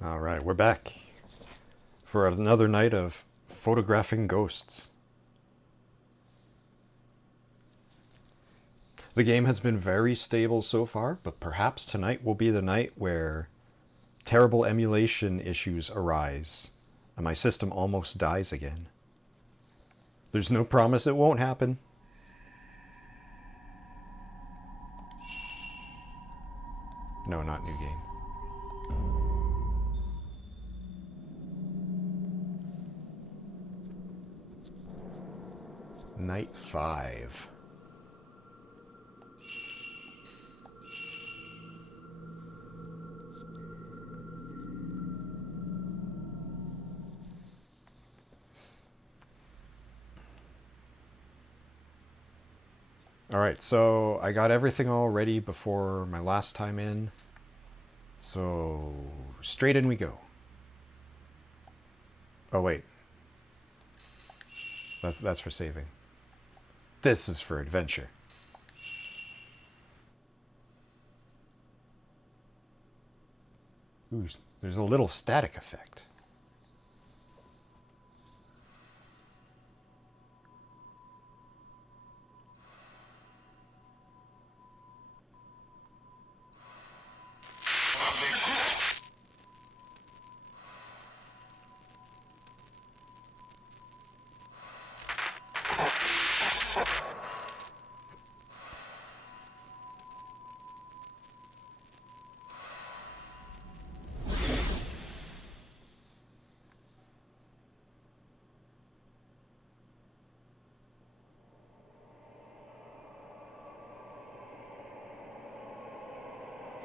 All right, we're back for another night of photographing ghosts. The game has been very stable so far, but perhaps tonight will be the night where terrible emulation issues arise and my system almost dies again. There's no promise it won't happen. No, not new game. Night 5. Alright, so I got everything all ready before my last time in. So, straight in we go. Oh wait. That's for saving. This is for adventure. Ooh, there's a little static effect.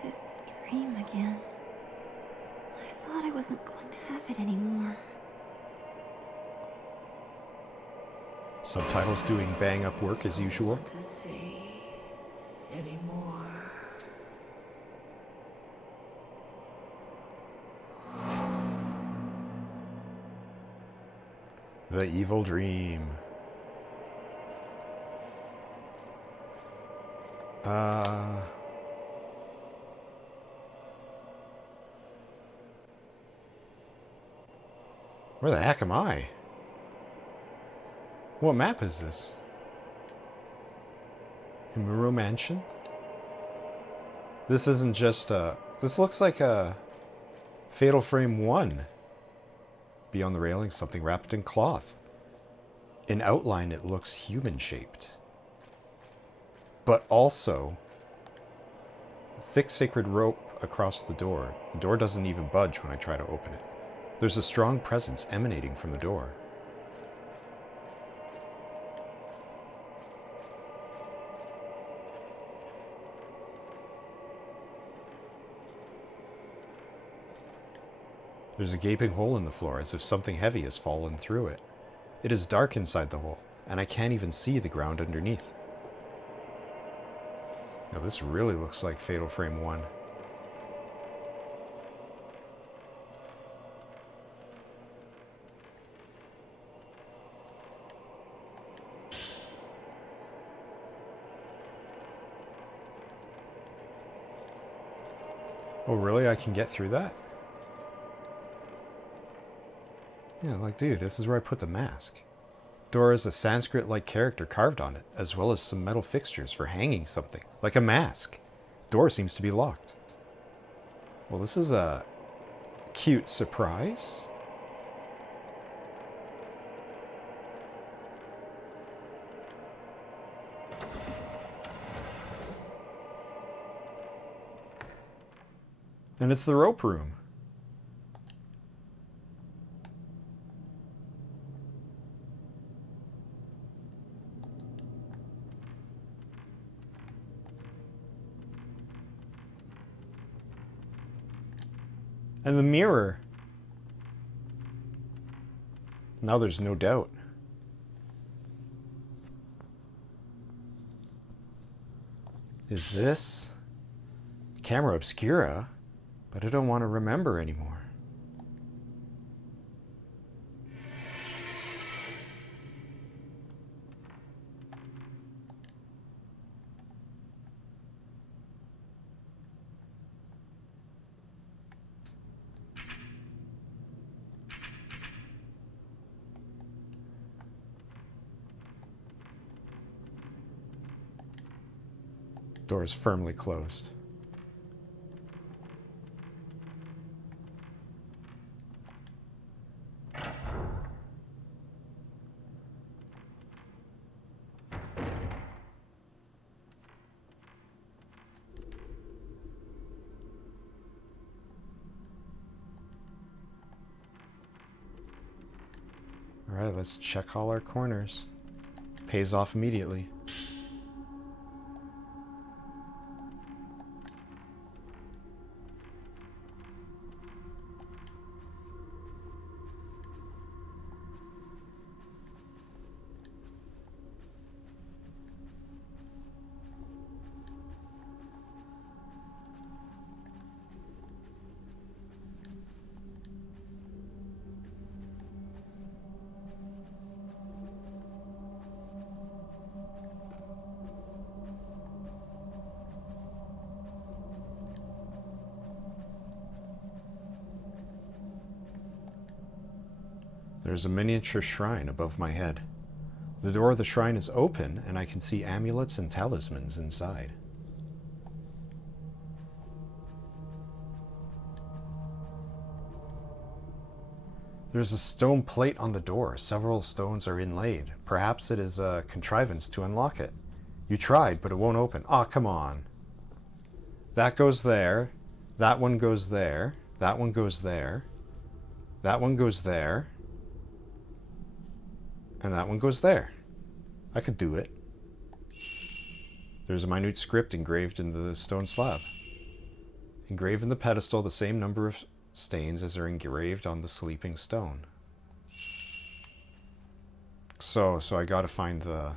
This dream again. I thought I wasn't going to have it anymore. Subtitles doing bang up work as usual. To see anymore. The evil dream. Where the heck am I? What map is this? Himuro Mansion? This isn't just a... This looks like a Fatal Frame 1. Beyond the railing, something wrapped in cloth. In outline, it looks human-shaped. But also, thick sacred rope across the door. The door doesn't even budge when I try to open it. There's a strong presence emanating from the door. There's a gaping hole in the floor, as if something heavy has fallen through it. It is dark inside the hole, and I can't even see the ground underneath. Now this really looks like Fatal Frame 1. Oh really? I can get through that? Yeah, like dude, this is where I put the mask. Door has a Sanskrit-like character carved on it, as well as some metal fixtures for hanging something, like a mask. Door seems to be locked. Well, this is a cute surprise. And it's the rope room. And the mirror. Now there's no doubt. Is this camera obscura? But I don't want to remember anymore. Door is firmly closed. Alright, let's check all our corners. Pays off immediately. There's a miniature shrine above my head. The door of the shrine is open, and I can see amulets and talismans inside. There's a stone plate on the door. Several stones are inlaid. Perhaps it is a contrivance to unlock it. You tried, but it won't open. Aw, come on. That goes there. That one goes there. That one goes there. That one goes there. And that one goes there. I could do it. There's a minute script engraved in the stone slab. Engrave in the pedestal the same number of stains as are engraved on the sleeping stone. So I gotta find the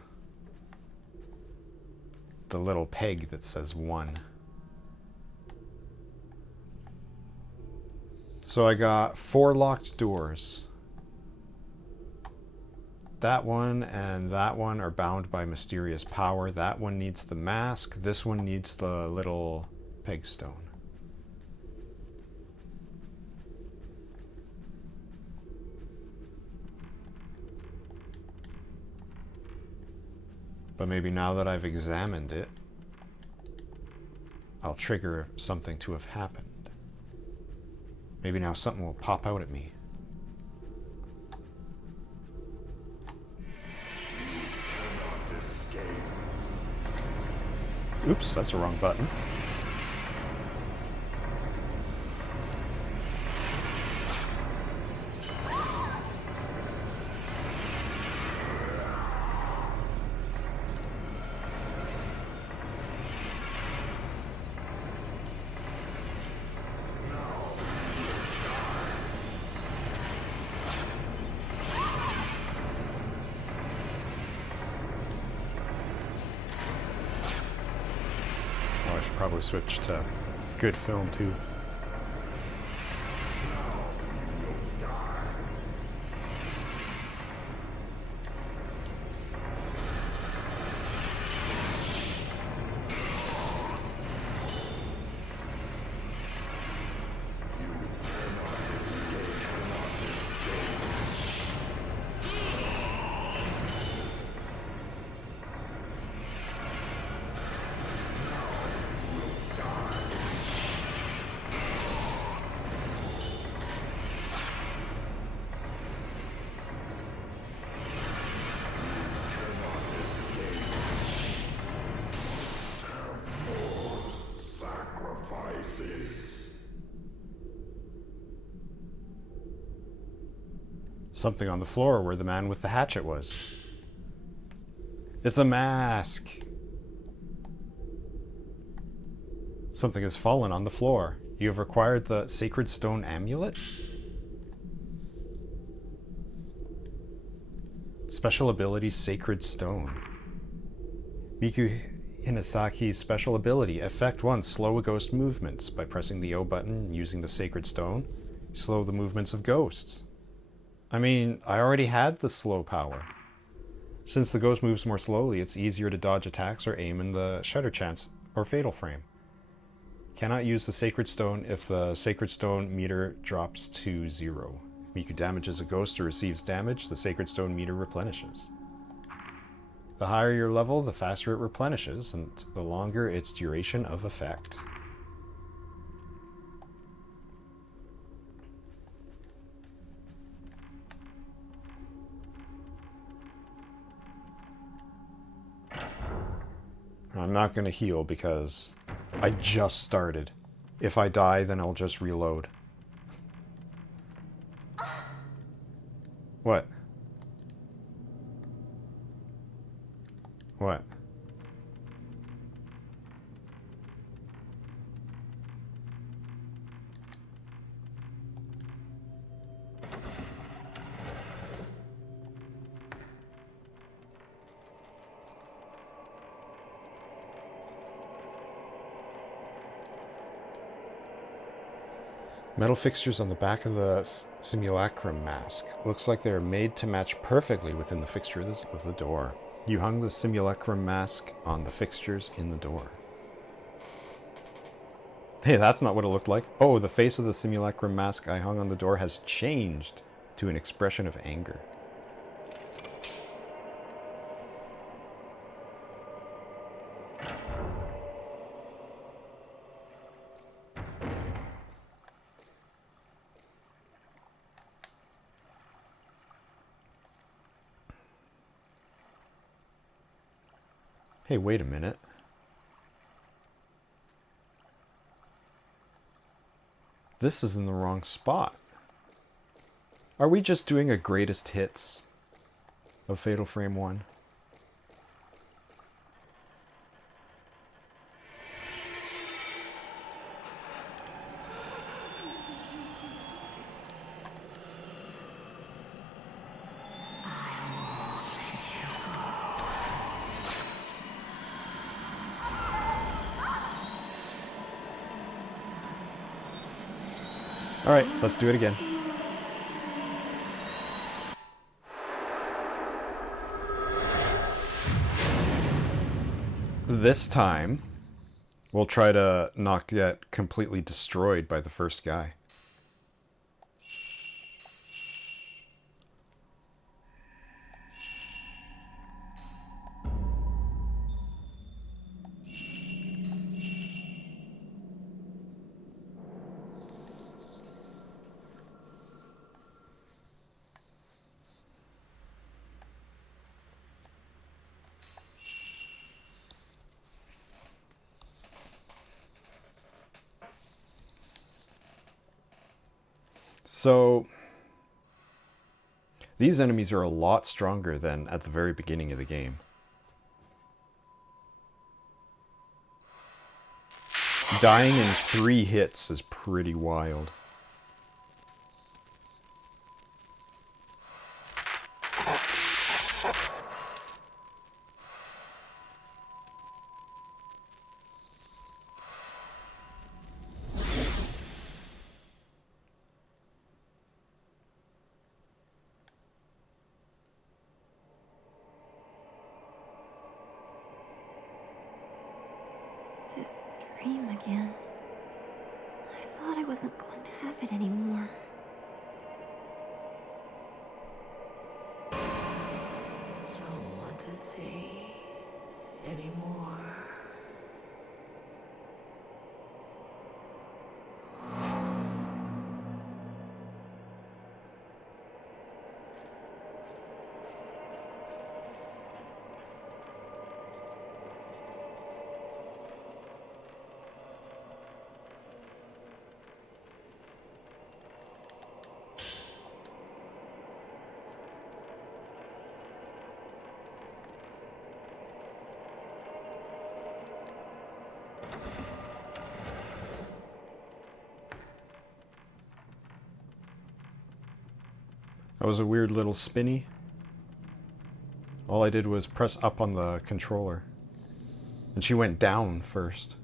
little peg that says 1. So I got 4 locked doors. That one and that one are bound by mysterious power. That one needs the mask. This one needs the little peg stone. But maybe now that I've examined it, I'll trigger something to have happened. Maybe now something will pop out at me. Oops, that's the wrong button. I should probably switch to good film too. Something on the floor where the man with the hatchet was. It's a mask. Something has fallen on the floor. You have acquired the Sacred Stone Amulet? Special ability, Sacred Stone. Miku Hinasaki's special ability, Effect 1, slow a ghost movements. By pressing the O button and using the Sacred Stone, you slow the movements of ghosts. I mean, I already had the slow power. Since the ghost moves more slowly, it's easier to dodge attacks or aim in the Shutter Chance or Fatal Frame. Cannot use the Sacred Stone if the Sacred Stone meter drops to 0. If Miku damages a ghost or receives damage, the Sacred Stone meter replenishes. The higher your level, the faster it replenishes, and the longer its duration of effect. I'm not going to heal because I just started. If I die, then I'll just reload. What? What? Metal fixtures on the back of the simulacrum mask. Looks like they are made to match perfectly within the fixture of the door. You hung the simulacrum mask on the fixtures in the door. Hey, that's not what it looked like. Oh, the face of the simulacrum mask I hung on the door has changed to an expression of anger. Hey, wait a minute. This is in the wrong spot. Are we just doing a greatest hits of Fatal Frame 1? Alright, let's do it again. This time, we'll try to not get completely destroyed by the first guy. So, these enemies are a lot stronger than at the very beginning of the game. Dying in 3 hits is pretty wild. This dream again. I thought I wasn't going to have it anymore. Don't want to see anymore. That was a weird little spinny. All I did was press up on the controller. And she went down first.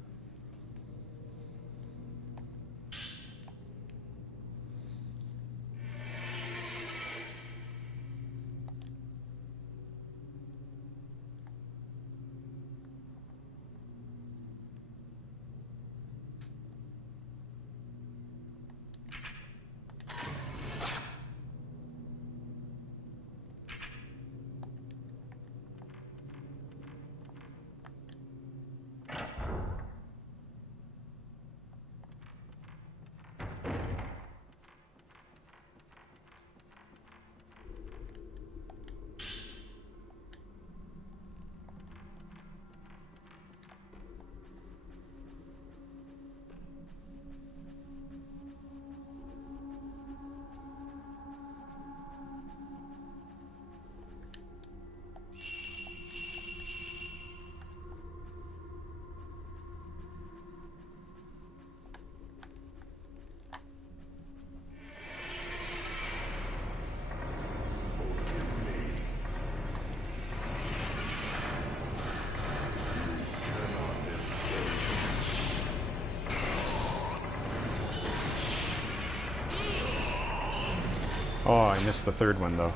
Oh, I missed the third one, though.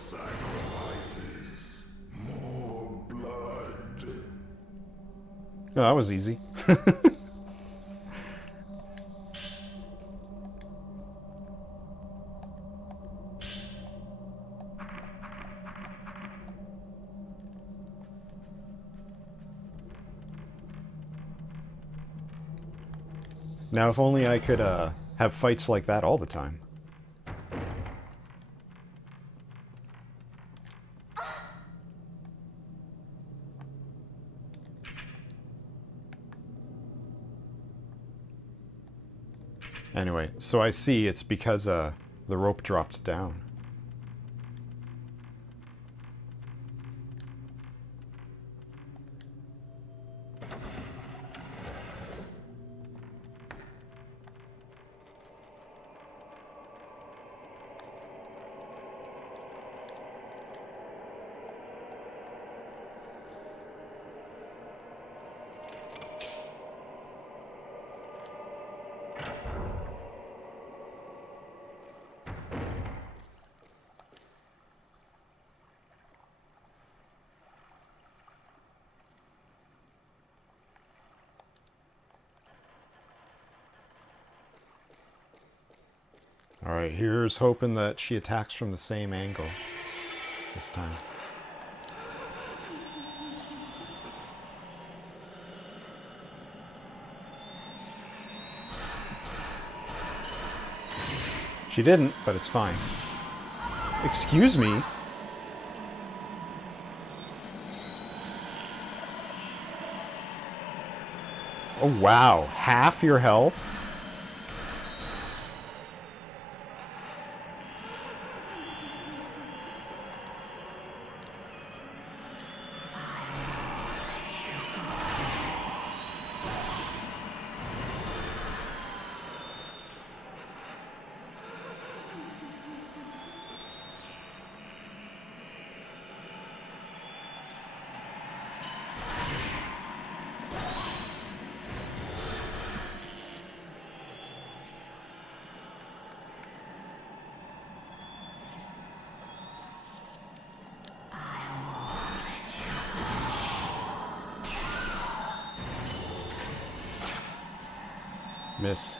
Sacrifices. More blood. Oh, that was easy. Now, if only I could have fights like that all the time. Anyway, so I see it's because the rope dropped down. Alright, here's hoping that she attacks from the same angle this time. She didn't, but it's fine. Excuse me? Oh wow, half your health? Miss.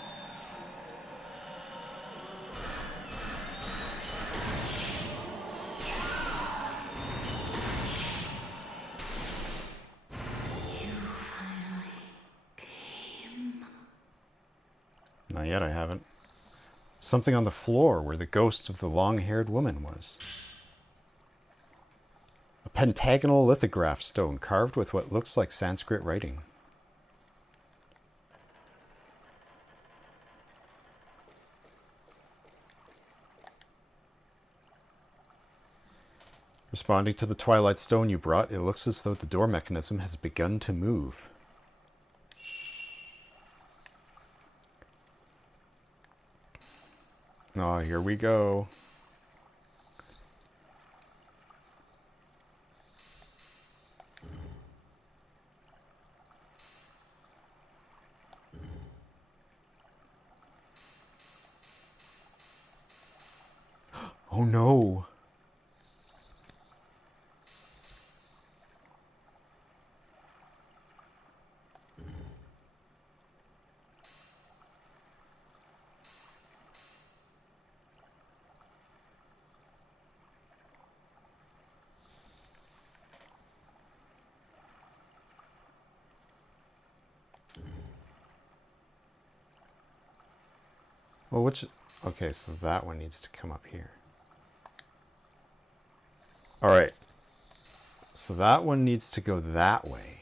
Not yet, I haven't. Something on the floor where the ghost of the long-haired woman was. A pentagonal lithograph stone carved with what looks like Sanskrit writing. Responding to the Twilight Stone you brought, it looks as though the door mechanism has begun to move. Oh, here we go. Oh no. Well, which... Okay, so that one needs to come up here. Alright. So that one needs to go that way.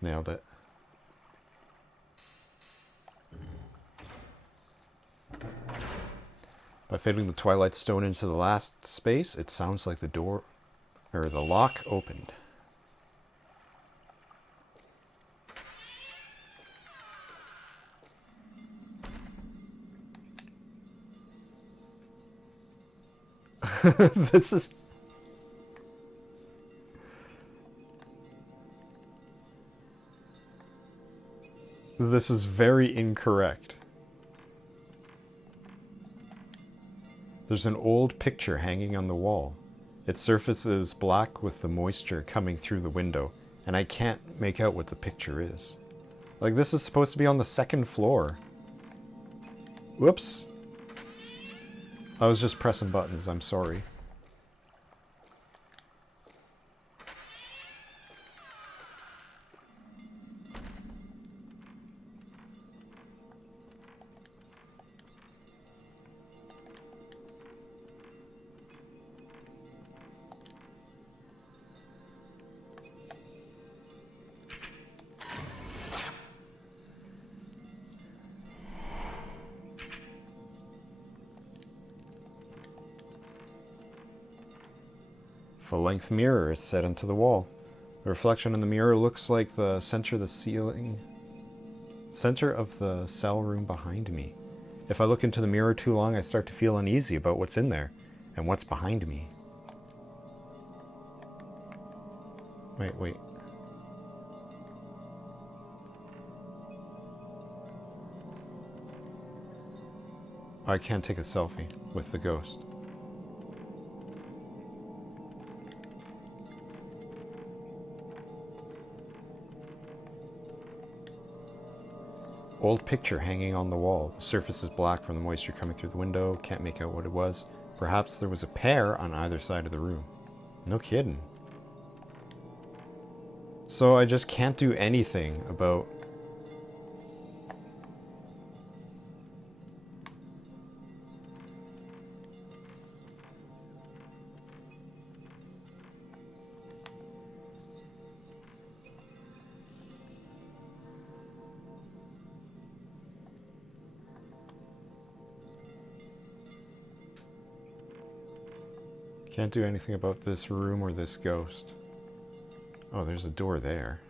Nailed it. By fitting the Twilight Stone into the last space, it sounds like the door Or the lock opened. This is... This is very incorrect. There's an old picture hanging on the wall. Its surface is black with the moisture coming through the window, and I can't make out what the picture is. Like, this is supposed to be on the second floor. Whoops. I was just pressing buttons, I'm sorry. Full-length mirror is set into the wall. The reflection in the mirror looks like the center of the cell room behind me. If I look into the mirror too long, I start to feel uneasy about what's in there and what's behind me. Wait. I can't take a selfie with the ghost. Old picture hanging on the wall. The surface is black from the moisture coming through the window. Can't make out what it was. Perhaps there was a pair on either side of the room. No kidding. So I just can't do anything about... Can't do anything about this room or this ghost. Oh, there's a door there.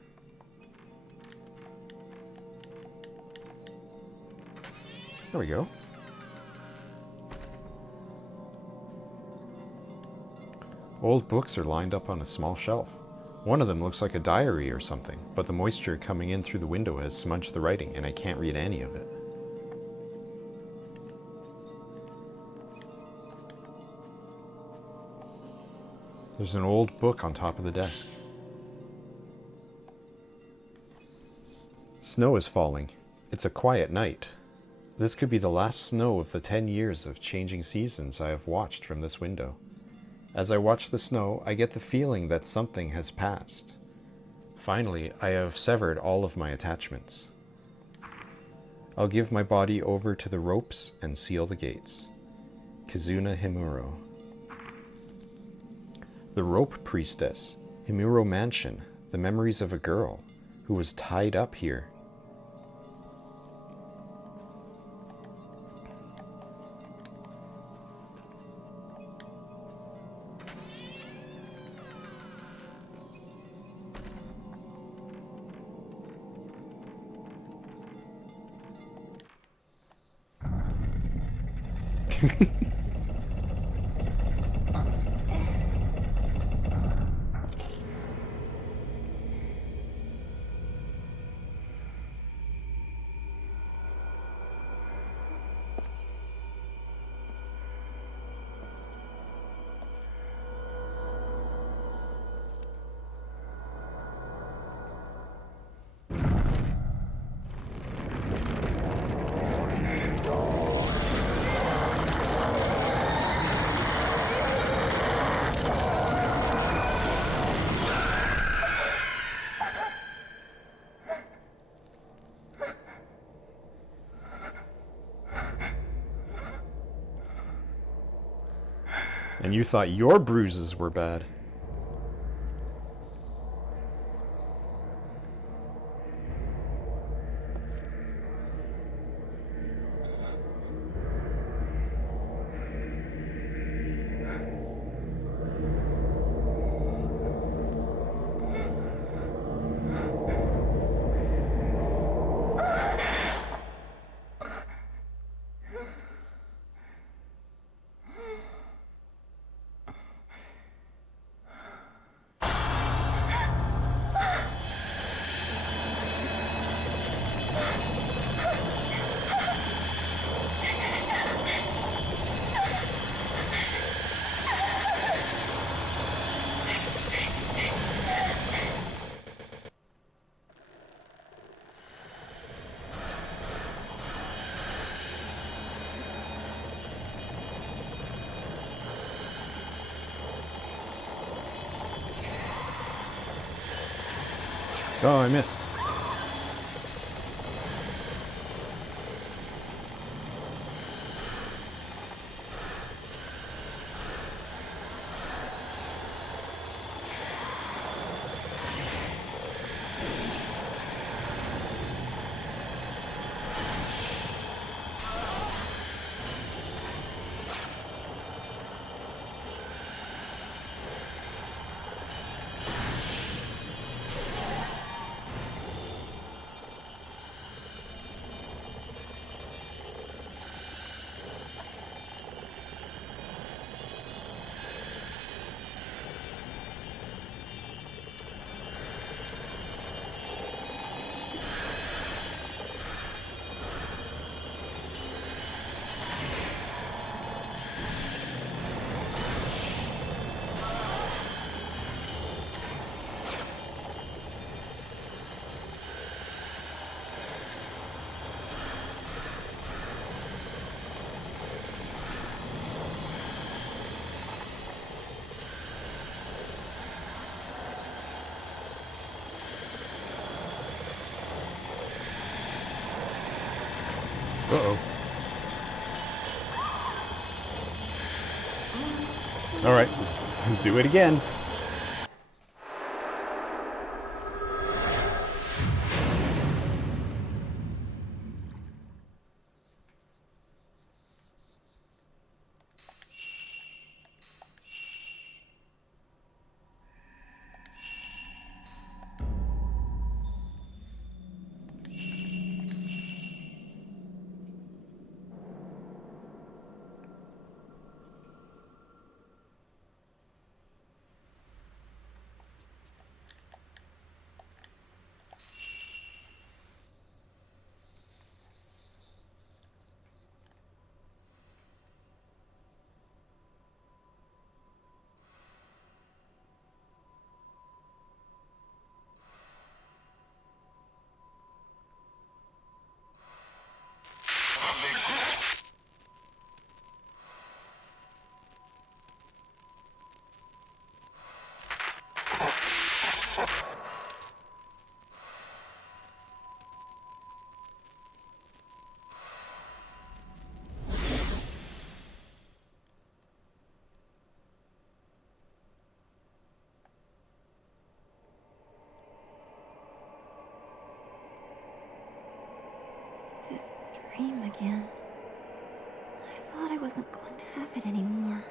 There we go. Old books are lined up on a small shelf. One of them looks like a diary or something, but the moisture coming in through the window has smudged the writing and I can't read any of it. There's an old book on top of the desk. Snow is falling. It's a quiet night. This could be the last snow of the 10 years of changing seasons I have watched from this window. As I watch the snow, I get the feeling that something has passed. Finally, I have severed all of my attachments. I'll give my body over to the ropes and seal the gates. Kizuna Himuro. The Rope Priestess, Himuro Mansion, the memories of a girl who was tied up here. And you thought your bruises were bad. Oh, I missed. Uh-oh. All right, let's do it again. This dream again. I thought I wasn't going to have it anymore.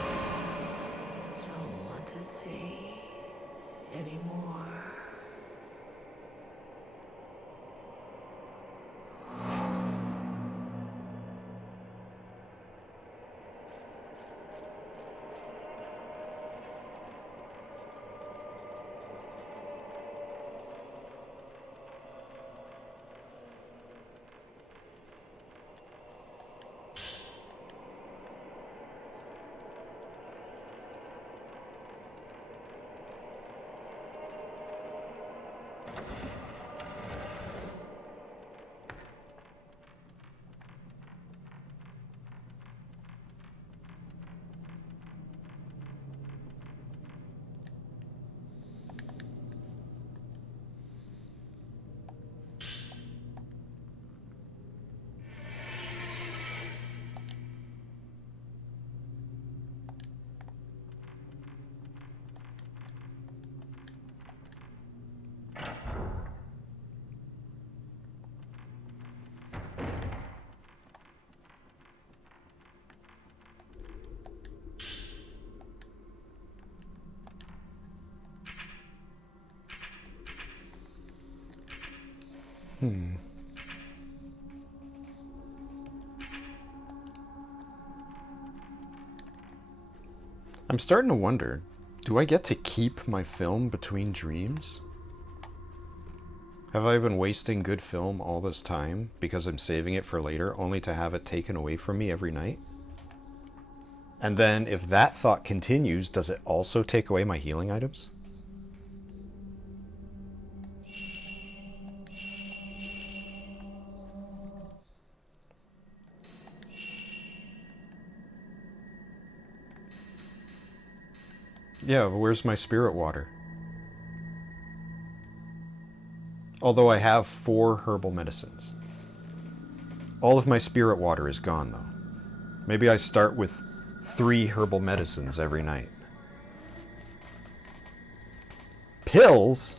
Don't want to see anymore. I'm starting to wonder, do I get to keep my film between dreams? Have I been wasting good film all this time because I'm saving it for later only to have it taken away from me every night? And then if that thought continues, does it also take away my healing items? Yeah, but where's my spirit water? Although I have 4 herbal medicines. All of my spirit water is gone, though. Maybe I start with 3 herbal medicines every night. Pills?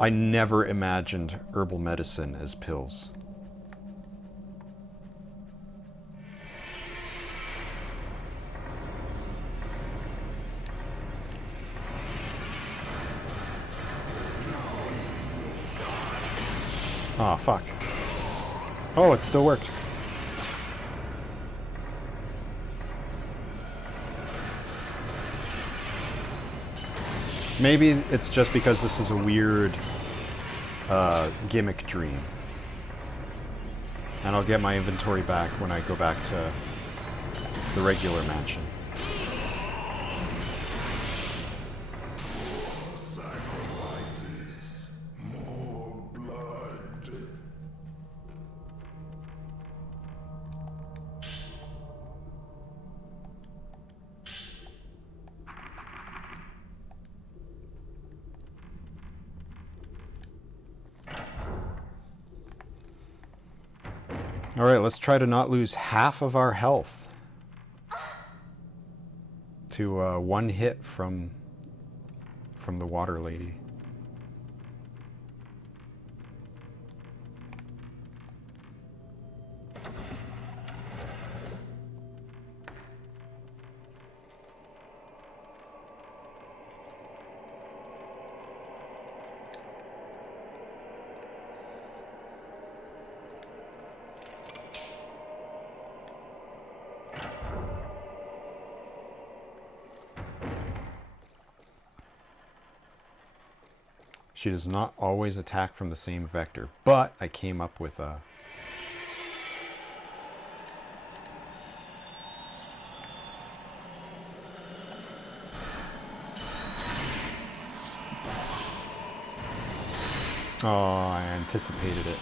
I never imagined herbal medicine as pills. Oh, fuck. Oh, it still worked. Maybe it's just because this is a weird gimmick dream. And I'll get my inventory back when I go back to the regular mansion. Sacrifices. More blood. Alright, let's try to not lose half of our health to 1 hit from the water lady. She does not always attack from the same vector, but I came up with a... Oh, I anticipated it.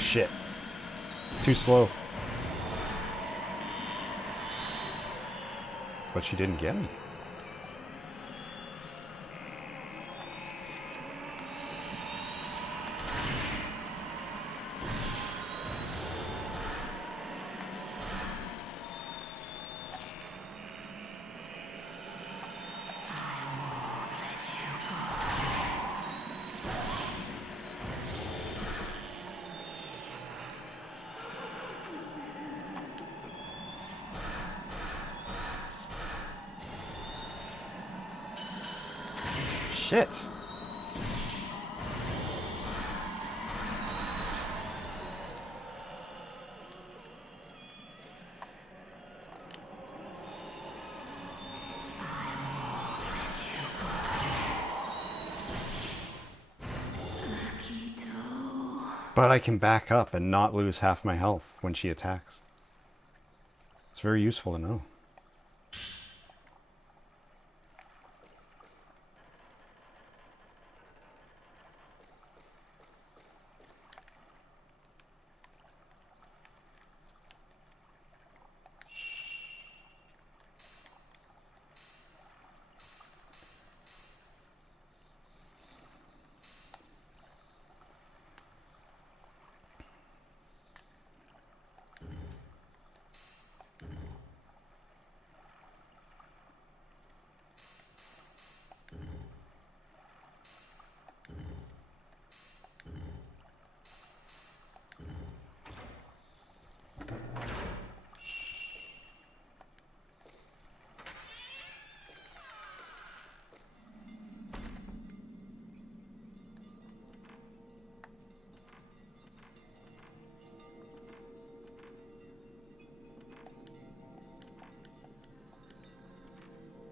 Shit. Too slow. But she didn't get me. Shit. But I can back up and not lose half my health when she attacks. It's very useful to know.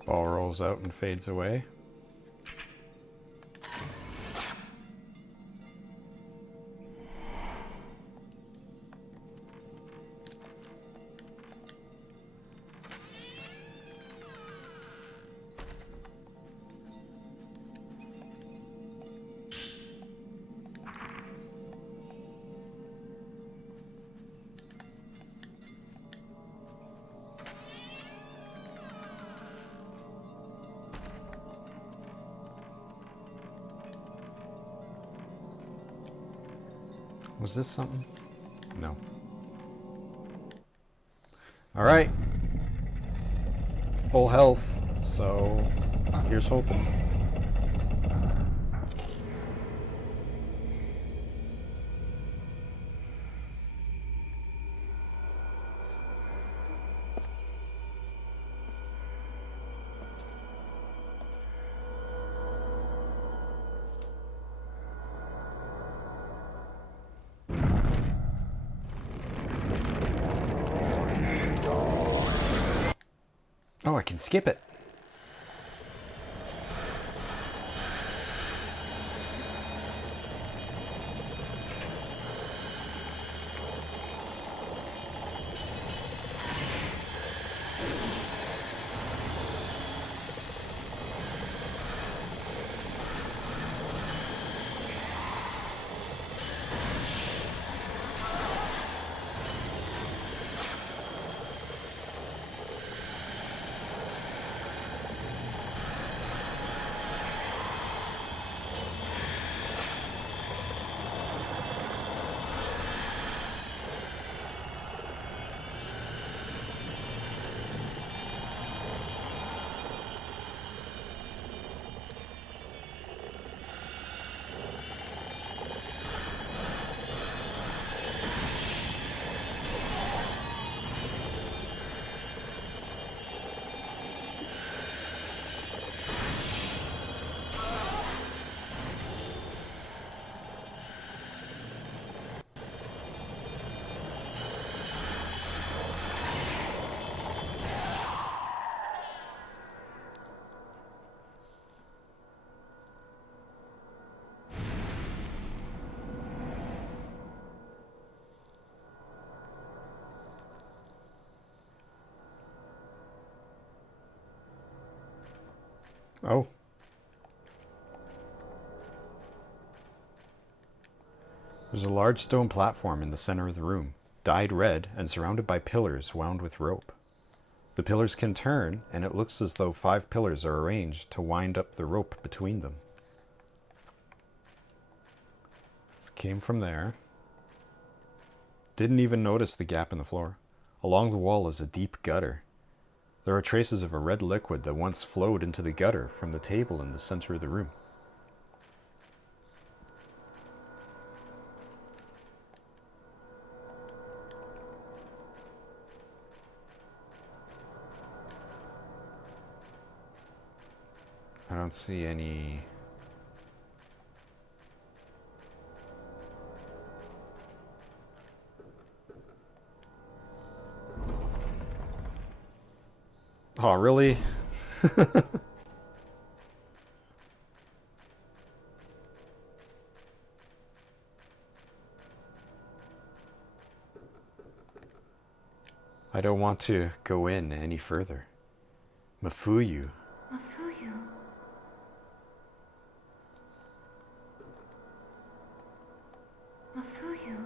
Ball rolls out and fades away. Was this something? No. Alright. Full health, so here's hoping. Oh, I can skip it. Oh. There's a large stone platform in the center of the room, dyed red and surrounded by pillars wound with rope. The pillars can turn, and it looks as though 5 pillars are arranged to wind up the rope between them. Came from there. Didn't even notice the gap in the floor. Along the wall is a deep gutter. There are traces of a red liquid that once flowed into the gutter from the table in the center of the room. I don't see any... Oh, really? I don't want to go in any further. Mafuyu. Mafuyu. Mafuyu.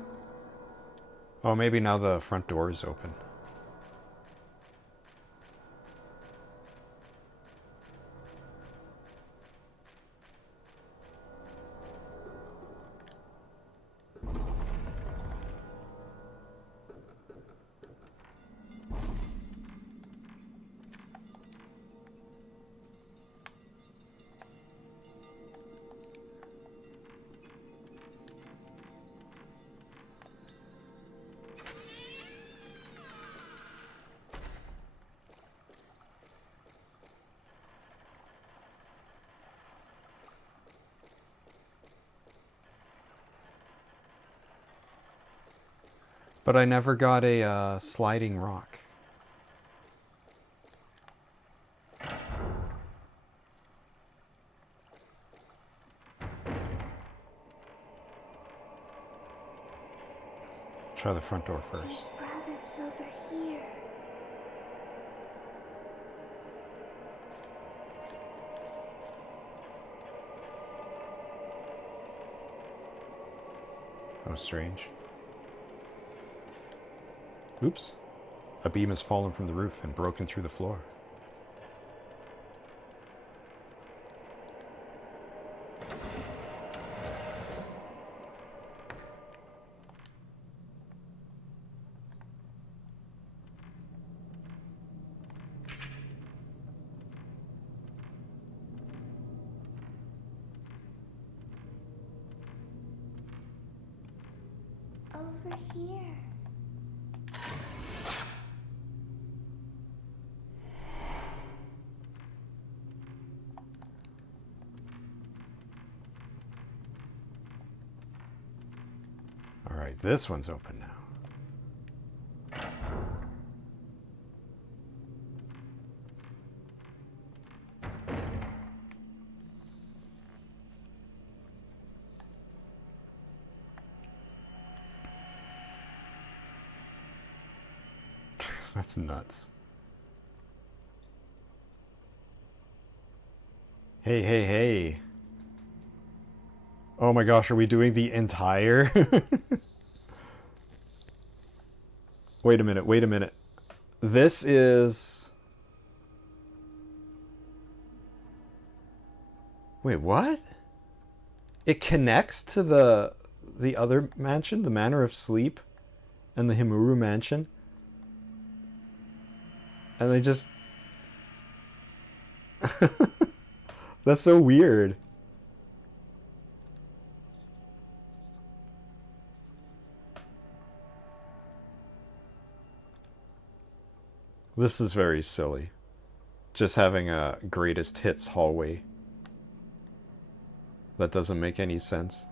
Oh, maybe now the front door is open. But I never got a sliding rock. Try the front door first. My brother's over here. Oh, strange. Oops. A beam has fallen from the roof and broken through the floor. Over here. All right, this one's open now. That's nuts. Hey, hey, hey. Oh my gosh, are we doing the entire? Wait a minute, wait a minute. This is... Wait, what? It connects to the other mansion, the Manor of Sleep, and the Himuru mansion? And they just... That's so weird. This is very silly. Just having a greatest hits hallway. That doesn't make any sense.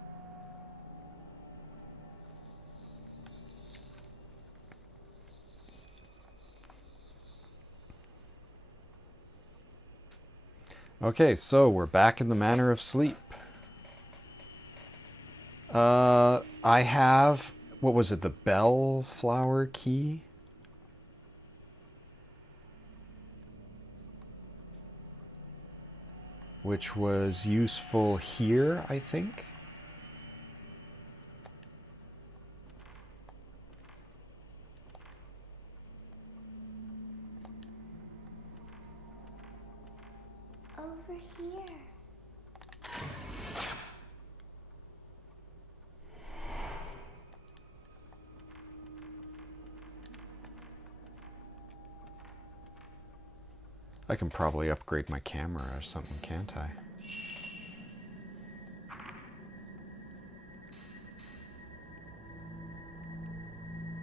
Okay, so we're back in the Manor of Sleep. I have, what was it, the Bellflower key? Which was useful here, I think. Over here. I can probably upgrade my camera or something, can't I?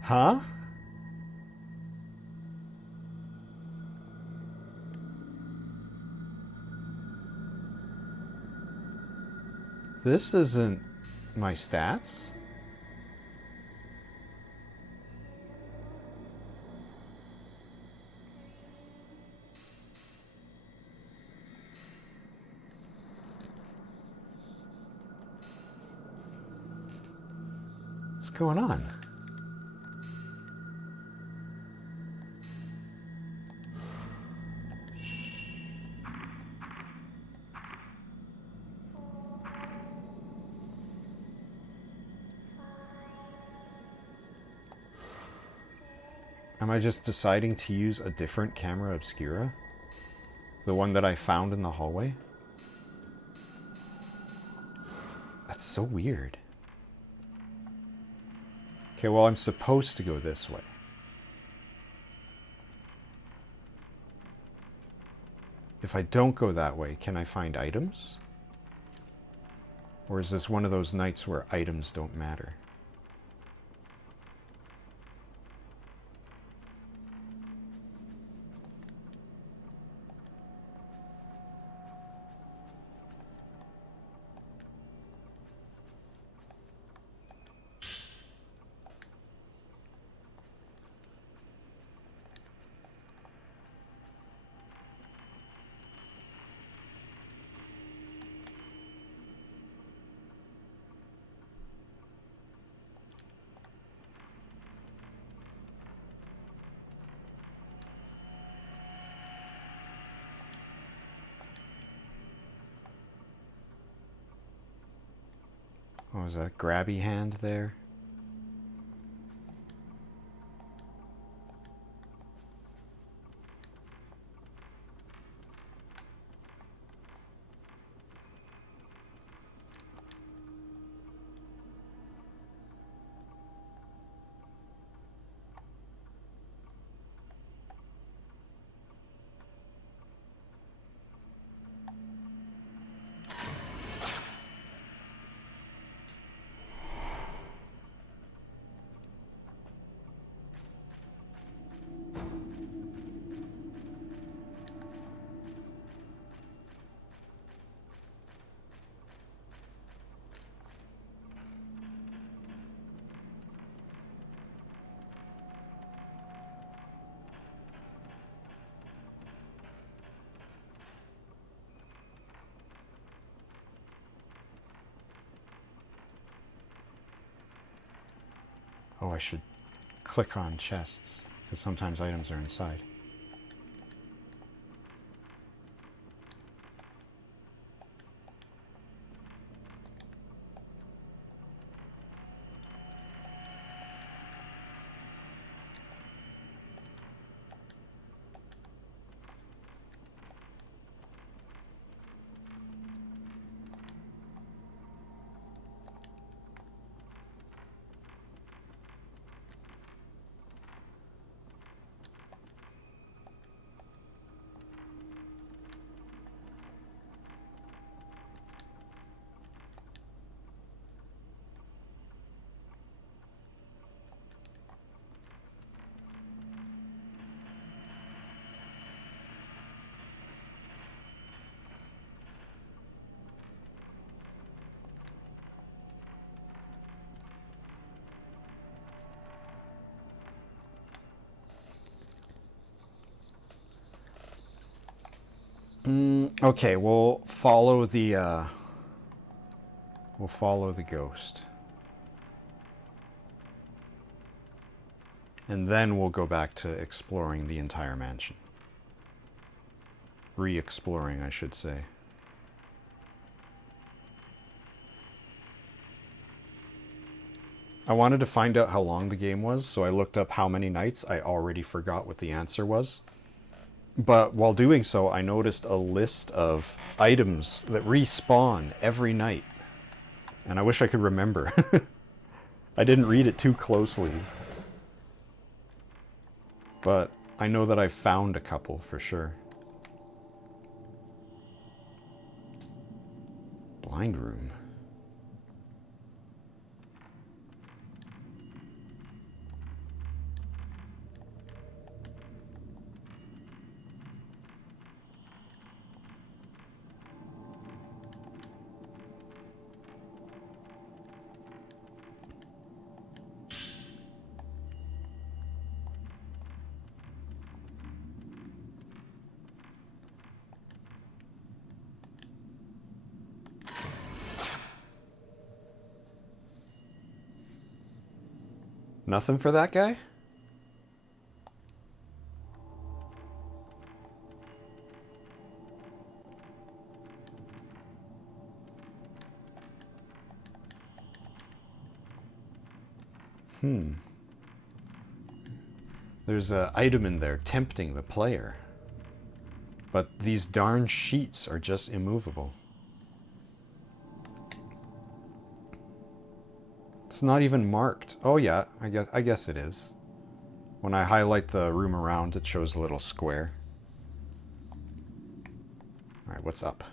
Huh? This isn't my stats? What's going on? Am I just deciding to use a different camera obscura? The one that I found in the hallway? That's so weird. Okay, well, I'm supposed to go this way. If I don't go that way, can I find items? Or is this one of those nights where items don't matter? Oh, is that grabby hand there? should click on chests, because sometimes items are inside. Okay, we'll follow the ghost. And then we'll go back to exploring the entire mansion. Re-exploring, I should say. I wanted to find out how long the game was, so I looked up how many nights. I already forgot what the answer was. But while doing so, I noticed a list of items that respawn every night. And I wish I could remember. I didn't read it too closely. But I know that I found a couple for sure. Blind room. Nothing for that guy? There's an item in there tempting the player. But these darn sheets are just immovable. It's not even marked. Oh yeah, I guess it is. When I highlight the room around, it shows a little square. Alright, what's up?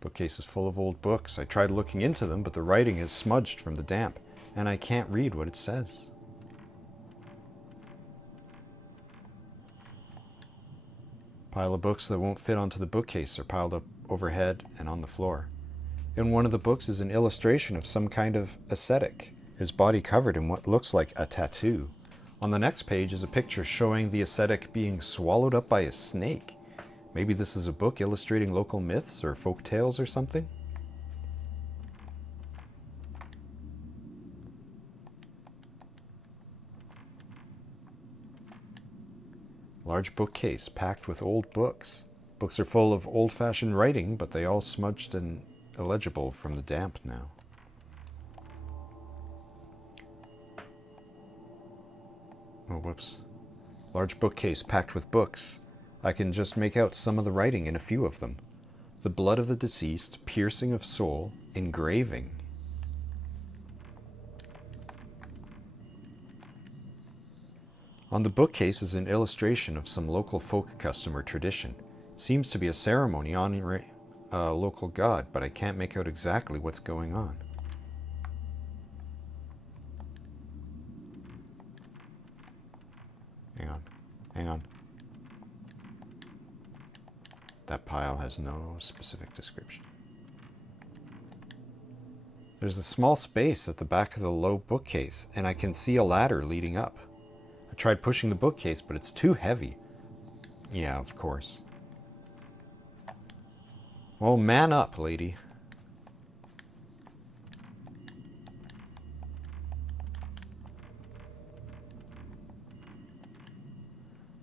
Bookcase is full of old books. I tried looking into them, but the writing is smudged from the damp, and I can't read what it says. Pile of books that won't fit onto the bookcase are piled up overhead and on the floor. In one of the books is an illustration of some kind of ascetic, his body covered in what looks like a tattoo. On the next page is a picture showing the ascetic being swallowed up by a snake. Maybe this is a book illustrating local myths or folk tales or something? Large bookcase packed with old books. Books are full of old-fashioned writing, but they all smudged and illegible from the damp now. Oh, whoops. Large bookcase packed with books. I can just make out some of the writing in a few of them. The blood of the deceased, piercing of soul, engraving. On the bookcase is an illustration of some local folk custom or tradition. Seems to be a ceremony honoring a local god, but I can't make out exactly what's going on. Hang on. That pile has no specific description. There's a small space at the back of the low bookcase, and I can see a ladder leading up. I tried pushing the bookcase, but it's too heavy. Yeah, of course. Well, man up, lady.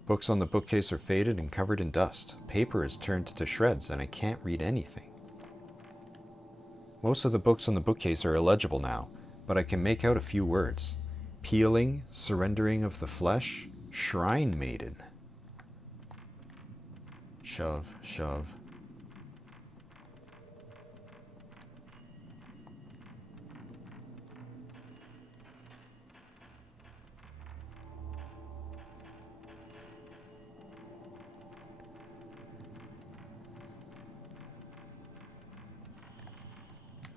Books on the bookcase are faded and covered in dust. Paper is turned to shreds and I can't read anything. Most of the books on the bookcase are illegible now, but I can make out a few words. Peeling, surrendering of the flesh, shrine maiden. Shove, shove.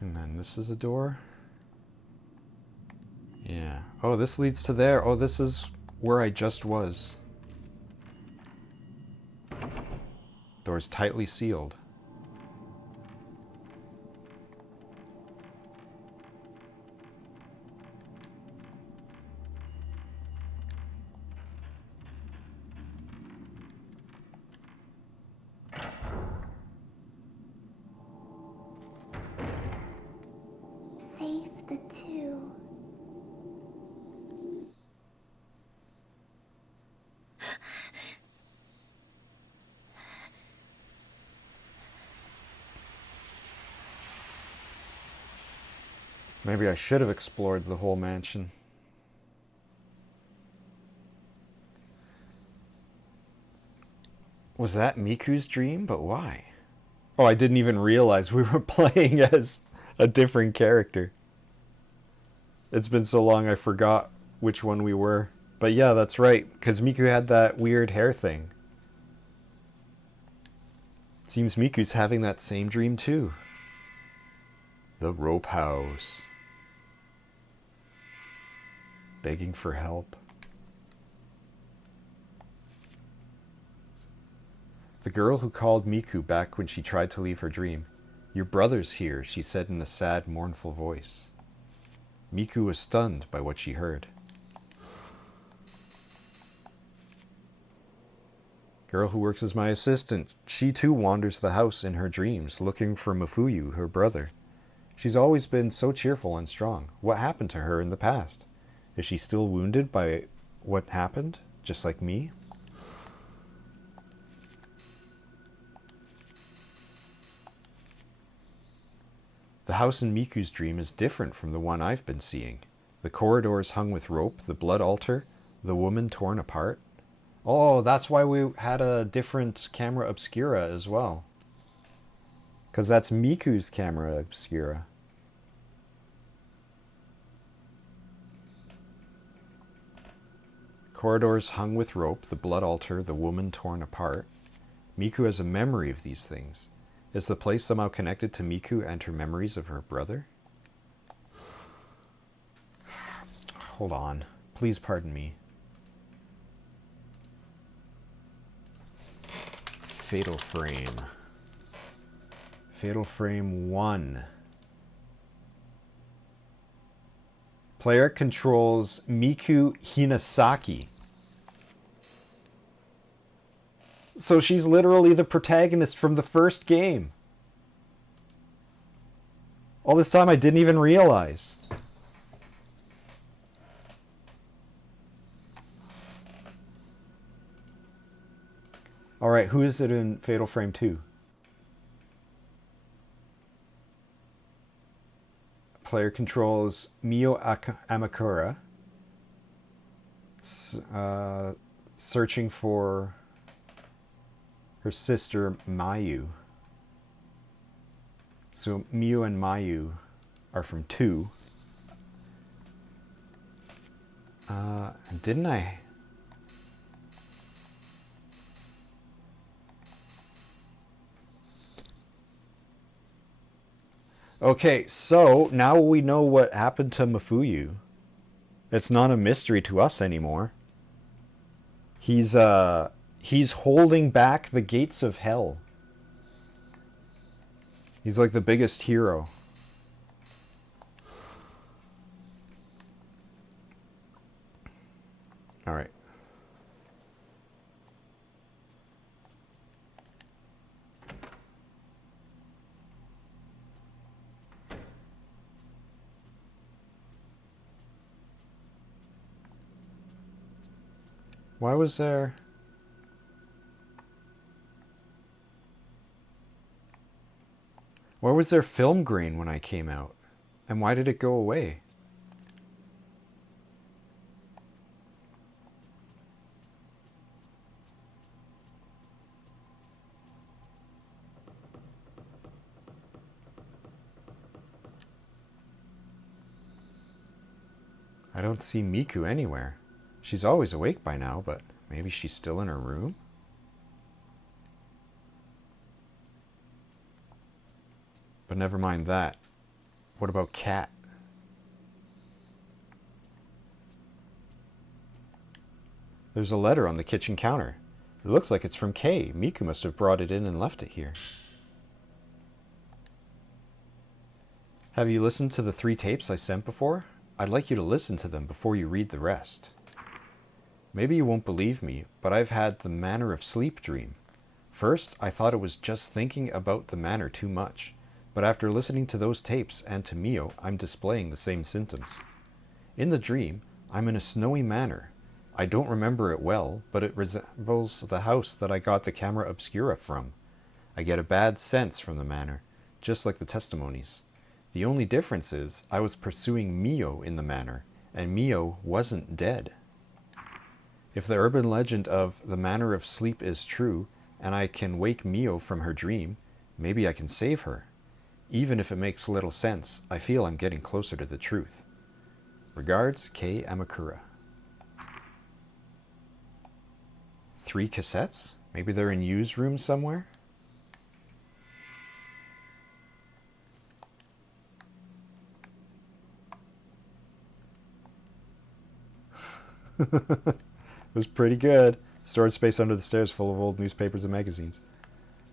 And then this is a door. Yeah. Oh, this leads to there. Oh, this is where I just was. Door's tightly sealed. Save the two. Maybe I should have explored the whole mansion. Was that Miku's dream? But why? Oh, I didn't even realize we were playing as a different character. It's been so long I forgot which one we were. But yeah, that's right, because Miku had that weird hair thing. It seems Miku's having that same dream too. The rope house. Begging for help. The girl who called Miku back when she tried to leave her dream. Your brother's here, she said in a sad, mournful voice. Miku was stunned by what she heard. Girl who works as my assistant. She too wanders the house in her dreams, looking for Mafuyu, her brother. She's always been so cheerful and strong. What happened to her in the past? Is she still wounded by what happened, just like me? The house in Miku's dream is different from the one I've been seeing. The corridors hung with rope, the blood altar, the woman torn apart. Oh, that's why we had a different camera obscura as well. Because that's Miku's camera obscura. Corridors hung with rope, the blood altar, the woman torn apart. Miku has a memory of these things. Is the place somehow connected to Miku and her memories of her brother? Hold on. Please pardon me. Fatal Frame. Fatal Frame 1. Player controls Miku Hinasaki. So she's literally the protagonist from the first game. All this time I didn't even realize. Alright, who is it in Fatal Frame 2? Player controls Mio Amakura. Searching for her sister Mayu. So Miu and Mayu are from 2. Didn't I? Okay, so now we know what happened to Mafuyu. It's not a mystery to us anymore. He's holding back the gates of hell. He's like the biggest hero. All right. Why was there... Why was there film grain when I came out? And why did it go away? I don't see Miku anywhere. She's always awake by now, but maybe she's still in her room? But never mind that. What about Cat? There's a letter on the kitchen counter. It looks like it's from Kay. Miku must have brought it in and left it here. Have you listened to the 3 tapes I sent before? I'd like you to listen to them before you read the rest. Maybe you won't believe me, but I've had the manner of sleep dream. First, I thought it was just thinking about the manor too much, but after listening to those tapes and to Mio, I'm displaying the same symptoms. In the dream, I'm in a snowy manor. I don't remember it well, but it resembles the house that I got the camera obscura from. I get a bad sense from the manor, just like the testimonies. The only difference is I was pursuing Mio in the manor, and Mio wasn't dead. If the urban legend of the manor of sleep is true, and I can wake Mio from her dream, maybe I can save her. Even if it makes little sense, I feel I'm getting closer to the truth. Regards, Kei Amakura. 3 cassettes? Maybe they're in Yu's room somewhere? It was pretty good. Storage space under the stairs full of old newspapers and magazines.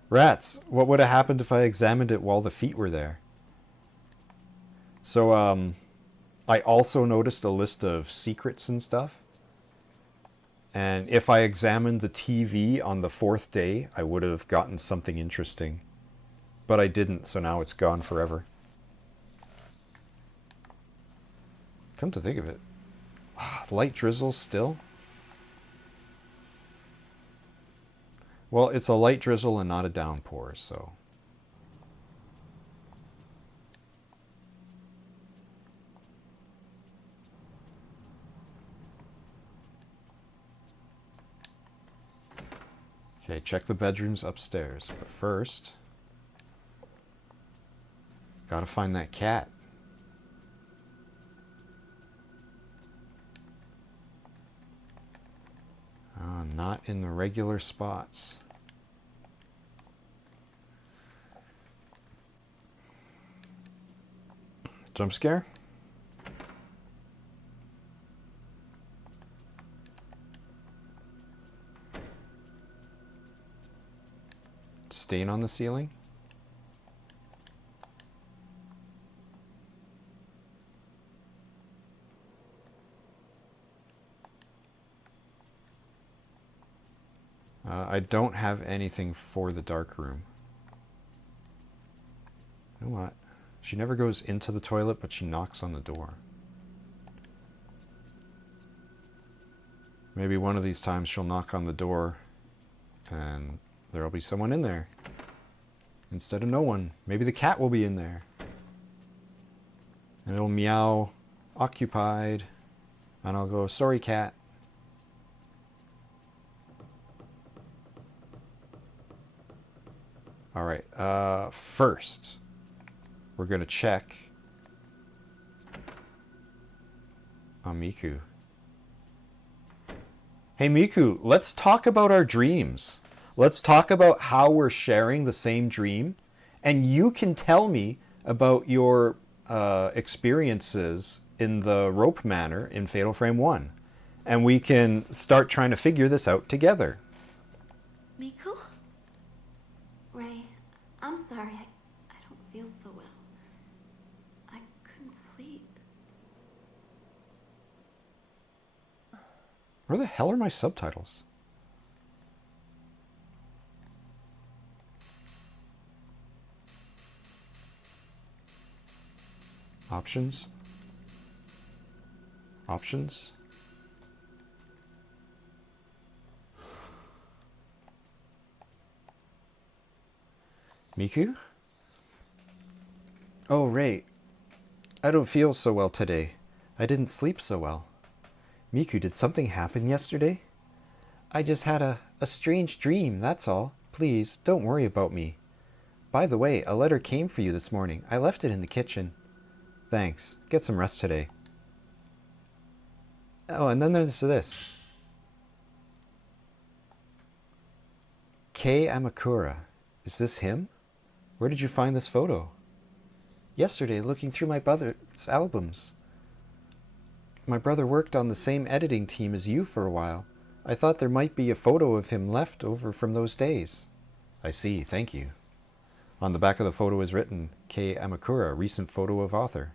Rats! What would have happened if I examined it while the feet were there? So, I also noticed a list of secrets and stuff. And if I examined the TV on the 4th day, I would have gotten something interesting. But I didn't, so now it's gone forever. Come to think of it. Light drizzle still? Well, it's a light drizzle and not a downpour, so... Okay, check the bedrooms upstairs. But first... gotta find that cat. Not in the regular spots. Jump scare? Stain on the ceiling? I don't have anything for the dark room. You know what? She never goes into the toilet, but she knocks on the door. Maybe one of these times she'll knock on the door and there'll be someone in there instead of no one. Maybe the cat will be in there. And it'll meow, occupied, and I'll go, sorry, cat. All right, first, we're going to check on Miku. Hey, Miku, let's talk about our dreams. Let's talk about how we're sharing the same dream. And you can tell me about your experiences in the rope manor in Fatal Frame 1. And we can start trying to figure this out together. Miku? Ray, I'm sorry. I don't feel so well. I couldn't sleep. Where the hell are my subtitles? Options. Options. Miku? Oh, Ray. I don't feel so well today. I didn't sleep so well. Miku, did something happen yesterday? I just had a strange dream, that's all. Please, don't worry about me. By the way, a letter came for you this morning. I left it in the kitchen. Thanks. Get some rest today. Oh, and then there's this. Kei Amakura. Is this him? Where did you find this photo? Yesterday, looking through my brother's albums. My brother worked on the same editing team as you for a while. I thought there might be a photo of him left over from those days. I see, thank you. On the back of the photo is written, Kei Amakura, recent photo of author.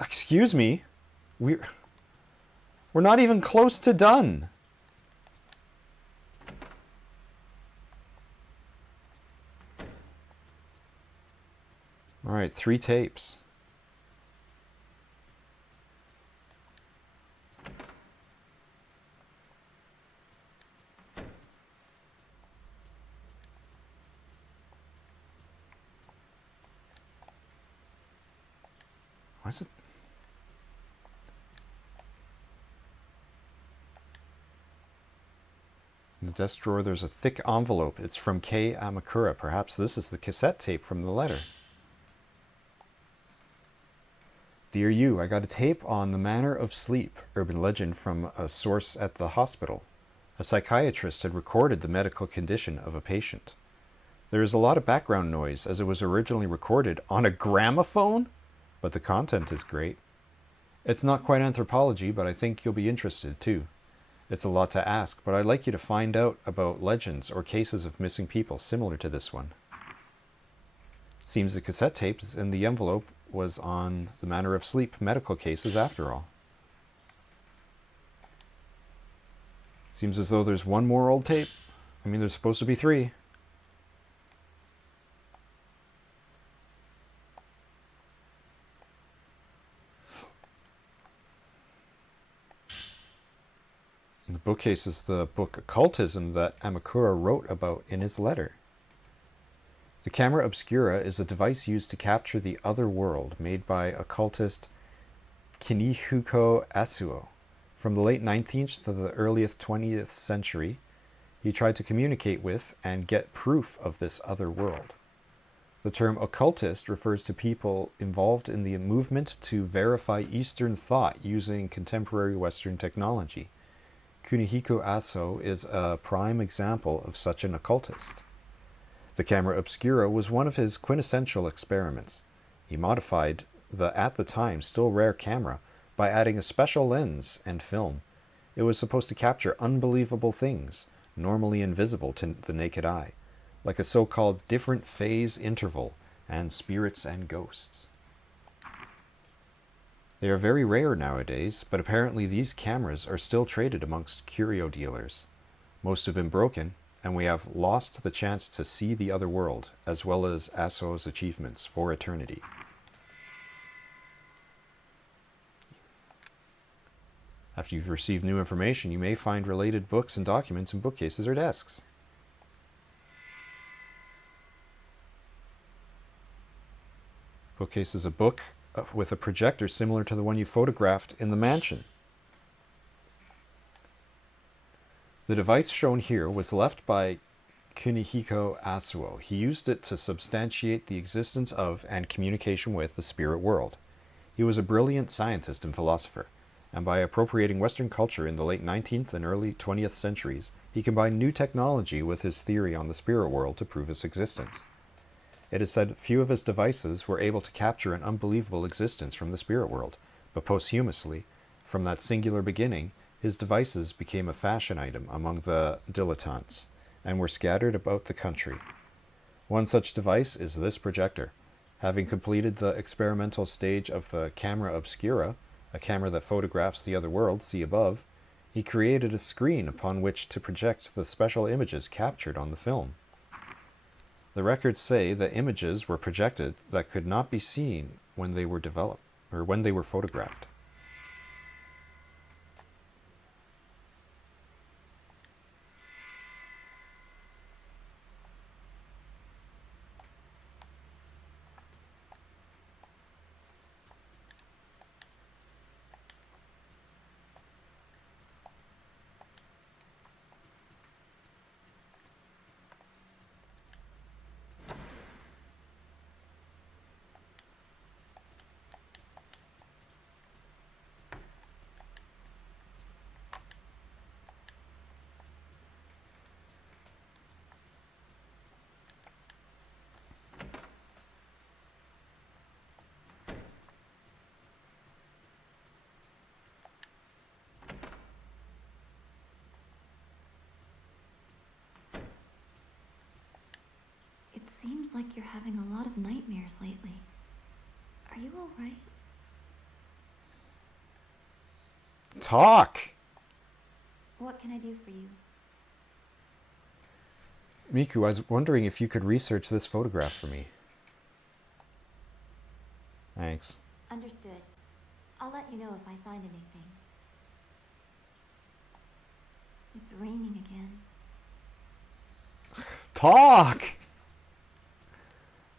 Excuse me? We're not even close to done. All right, 3 tapes. Why is it? In the desk drawer, there's a thick envelope. It's from Kei Amakura. Perhaps this is the cassette tape from the letter. Dear you, I got a tape on the manner of sleep, urban legend from a source at the hospital. A psychiatrist had recorded the medical condition of a patient. There is a lot of background noise as it was originally recorded on a gramophone, but the content is great. It's not quite anthropology, but I think you'll be interested too. It's a lot to ask, but I'd like you to find out about legends or cases of missing people similar to this one. Seems the cassette tapes in the envelope was on the manner of sleep medical cases after all. Seems as though there's one more old tape. I mean, there's supposed to be 3. In the bookcase is the book Occultism that Amakura wrote about in his letter. The camera obscura is a device used to capture the other world made by occultist Kinihiko Asuo. From the late 19th to the early 20th century, he tried to communicate with and get proof of this other world. The term occultist refers to people involved in the movement to verify Eastern thought using contemporary Western technology. Kunihiko Asuo is a prime example of such an occultist. The camera obscura was one of his quintessential experiments. He modified the, at the time, still rare camera by adding a special lens and film. It was supposed to capture unbelievable things, normally invisible to the naked eye, like a so-called different phase interval and spirits and ghosts. They are very rare nowadays, but apparently these cameras are still traded amongst curio dealers. Most have been broken, and we have lost the chance to see the other world, as well as Asuo's achievements for eternity. After you've received new information, you may find related books and documents in bookcases or desks. Bookcase is a book with a projector similar to the one you photographed in the mansion. The device shown here was left by Kunihiko Asuo. He used it to substantiate the existence of and communication with the spirit world. He was a brilliant scientist and philosopher, and by appropriating Western culture in the late 19th and early 20th centuries, he combined new technology with his theory on the spirit world to prove its existence. It is said few of his devices were able to capture an unbelievable existence from the spirit world, but posthumously, from that singular beginning, his devices became a fashion item among the dilettantes, and were scattered about the country. One such device is this projector. Having completed the experimental stage of the camera obscura, a camera that photographs the other world, see above, he created a screen upon which to project the special images captured on the film. The records say that images were projected that could not be seen when they were developed, or when they were photographed. like you're having a lot of nightmares lately. Are you alright? Talk! What can I do for you? Miku, I was wondering if you could research this photograph for me. Thanks. Understood. I'll let you know if I find anything. It's raining again. Talk!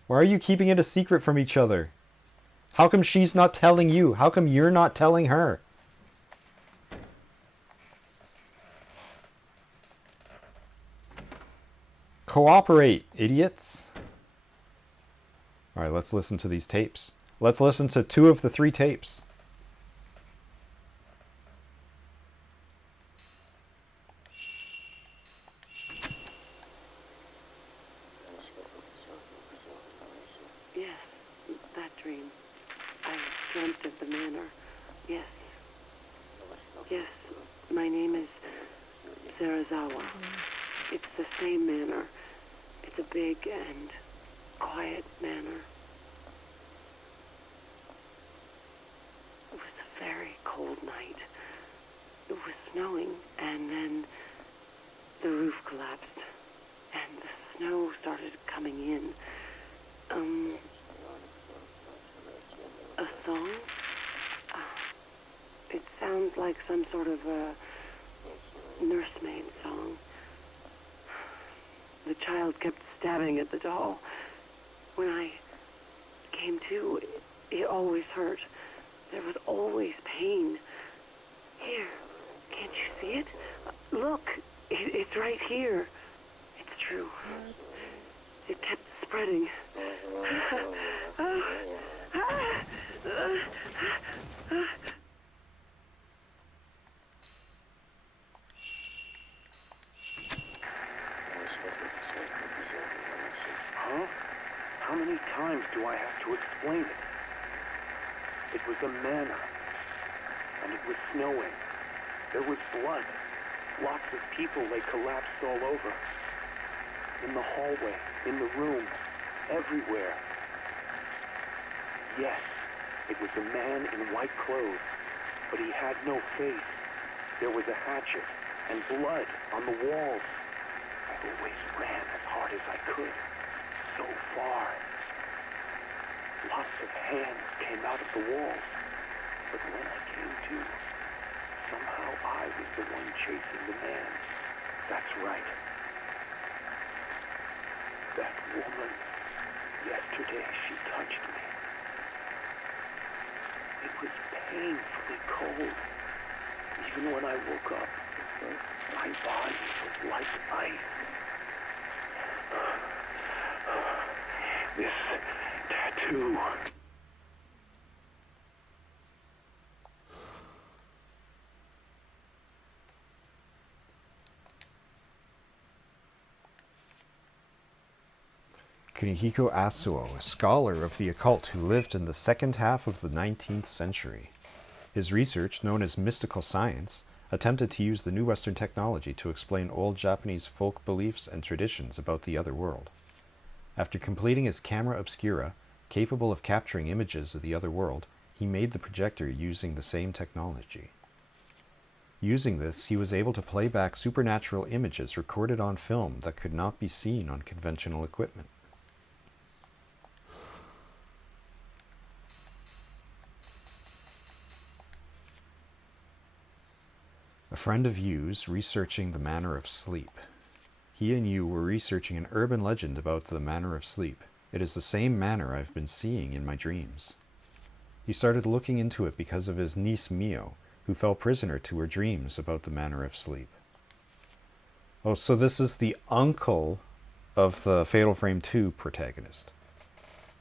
Why are you keeping it a secret from each other? How come she's not telling you? How come you're not telling her? Cooperate, idiots. Alright, let's listen to these tapes. Let's listen to 2 of the 3 tapes. Yes, that dream. I dreamt of the manor. Yes. Yes, my name is Sarazawa. It's the same manor. It's a big and quiet manor. It was a very cold night. It was snowing, and then the roof collapsed, and the snow started coming in. A song? It sounds like some sort of a nursemaid song. The child kept stabbing at the doll. When I came to, it always hurt. There was always pain. Here, can't you see it? Look, it's right here. It's true. It kept spreading. Huh? How many times do I have to explain it? It was a manor, and it was snowing. There was blood. Lots of people, they collapsed all over. In the hallway, in the room, everywhere. Yes, it was a man in white clothes, but he had no face. There was a hatchet and blood on the walls. I always ran as hard as I could. So far. Lots of hands came out of the walls. But when I came to, somehow I was the one chasing the man. That's right. That woman, yesterday she touched me. It was painfully cold. Even when I woke up, my body was like ice. This tattoo. Kunihiko Asuo, a scholar of the occult who lived in the second half of the 19th century. His research, known as mystical science, attempted to use the new Western technology to explain old Japanese folk beliefs and traditions about the other world. After completing his camera obscura, capable of capturing images of the other world, he made the projector using the same technology. Using this, he was able to play back supernatural images recorded on film that could not be seen on conventional equipment. A friend of Yu's researching the Manor of Sleep. He and Yu were researching an urban legend about the Manor of Sleep. It is the same manor I've been seeing in my dreams. He started looking into it because of his niece Mio, who fell prisoner to her dreams about the Manor of Sleep. Oh, so this is the uncle of the Fatal Frame 2 protagonist.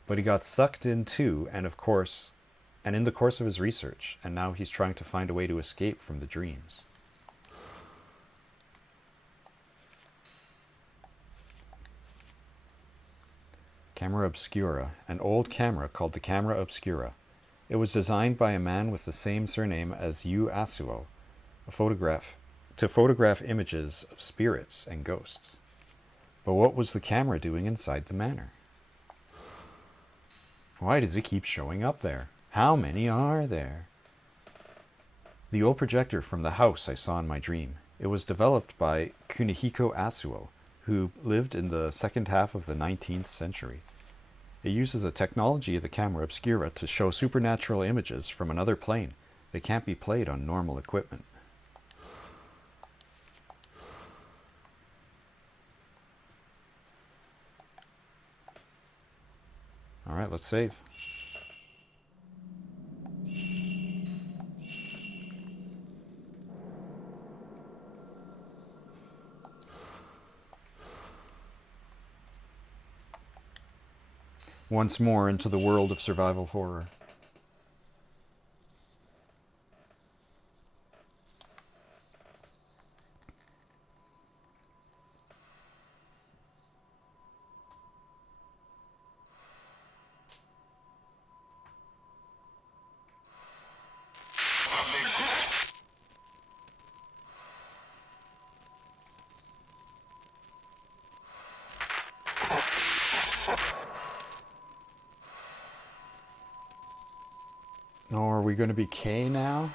But he got sucked in too, and in the course of his research, and now he's trying to find a way to escape from the dreams. Camera Obscura, an old camera called the Camera Obscura. It was designed by a man with the same surname as Yu Asuo, to photograph images of spirits and ghosts. But what was the camera doing inside the manor? Why does it keep showing up there? How many are there? The old projector from the house I saw in my dream. It was developed by Kunihiko Asuo, who lived in the second half of the 19th century. It uses a technology of the camera obscura to show supernatural images from another plane that can't be played on normal equipment. Alright, let's save. Once more into the world of survival horror. Oh, are we going to be K now?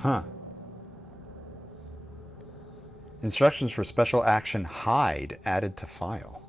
Huh. Instructions for special action hide added to file.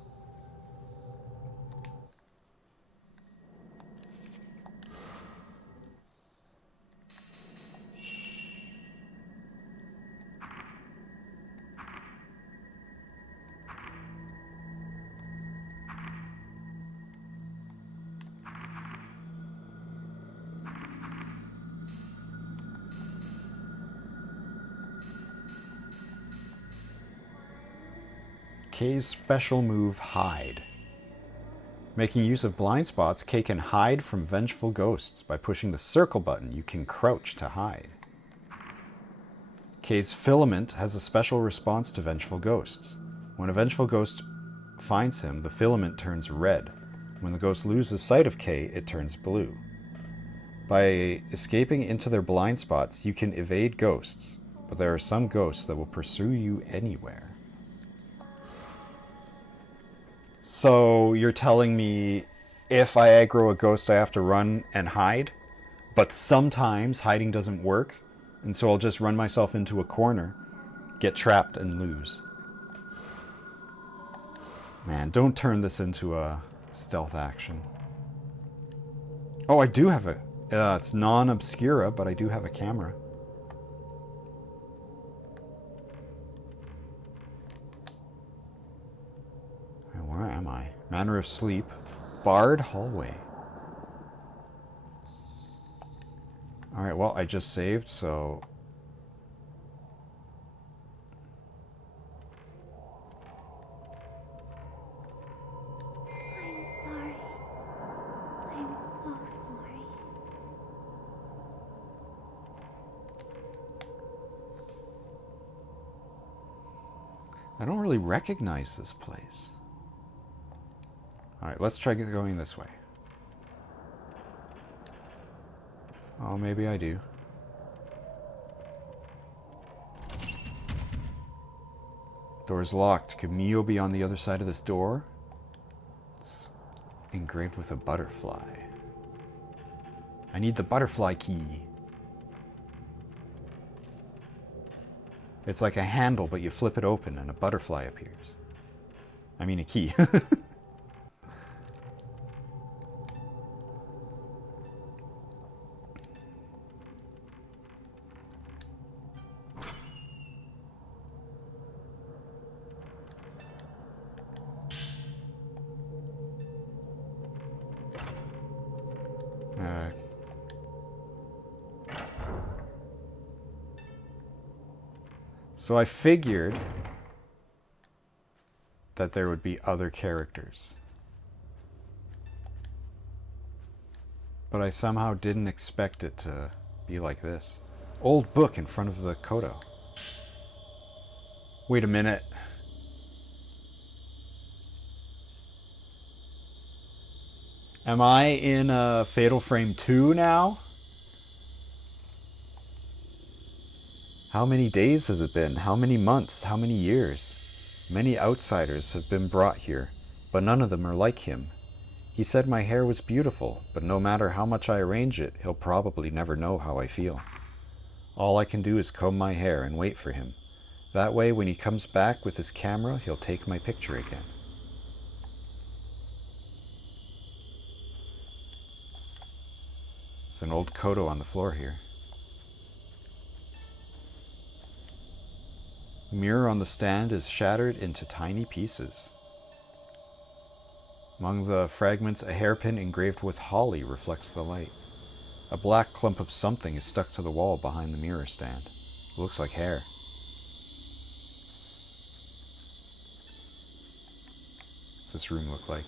K's special move, Hide. Making use of blind spots, K can hide from vengeful ghosts. By pushing the circle button, you can crouch to hide. K's filament has a special response to vengeful ghosts. When a vengeful ghost finds him, the filament turns red. When the ghost loses sight of K, it turns blue. By escaping into their blind spots, you can evade ghosts, but there are some ghosts that will pursue you anywhere. So you're telling me if I aggro a ghost, I have to run and hide? But sometimes hiding doesn't work, and so I'll just run myself into a corner, get trapped, and lose. Man, don't turn this into a stealth action. Oh, I do have a... it's non-obscura, but I do have a camera. Where am I? Manner of Sleep. Barred Hallway. Alright, well, I just saved, so... I'm sorry. I'm so sorry. I don't really recognize this place. Alright, let's try going this way. Oh, maybe I do. Door's locked. Could Mio be on the other side of this door? It's engraved with a butterfly. I need the butterfly key. It's like a handle, but you flip it open and a butterfly appears. I mean a key. So I figured that there would be other characters. But I somehow didn't expect it to be like this. Old book in front of the Kodo. Wait a minute. Am I in Fatal Frame 2 now? How many days has it been? How many months? How many years? Many outsiders have been brought here, but none of them are like him. He said my hair was beautiful, but no matter how much I arrange it, he'll probably never know how I feel. All I can do is comb my hair and wait for him. That way, when he comes back with his camera, he'll take my picture again. There's an old Kodo on the floor here. The mirror on the stand is shattered into tiny pieces. Among the fragments, a hairpin engraved with holly reflects the light. A black clump of something is stuck to the wall behind the mirror stand. It looks like hair. What's this room look like?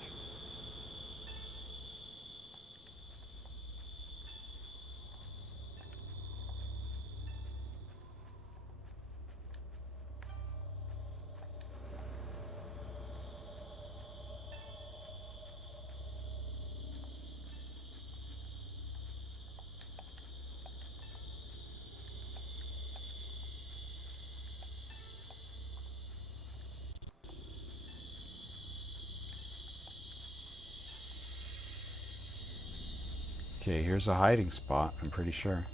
Okay, here's a hiding spot, I'm pretty sure.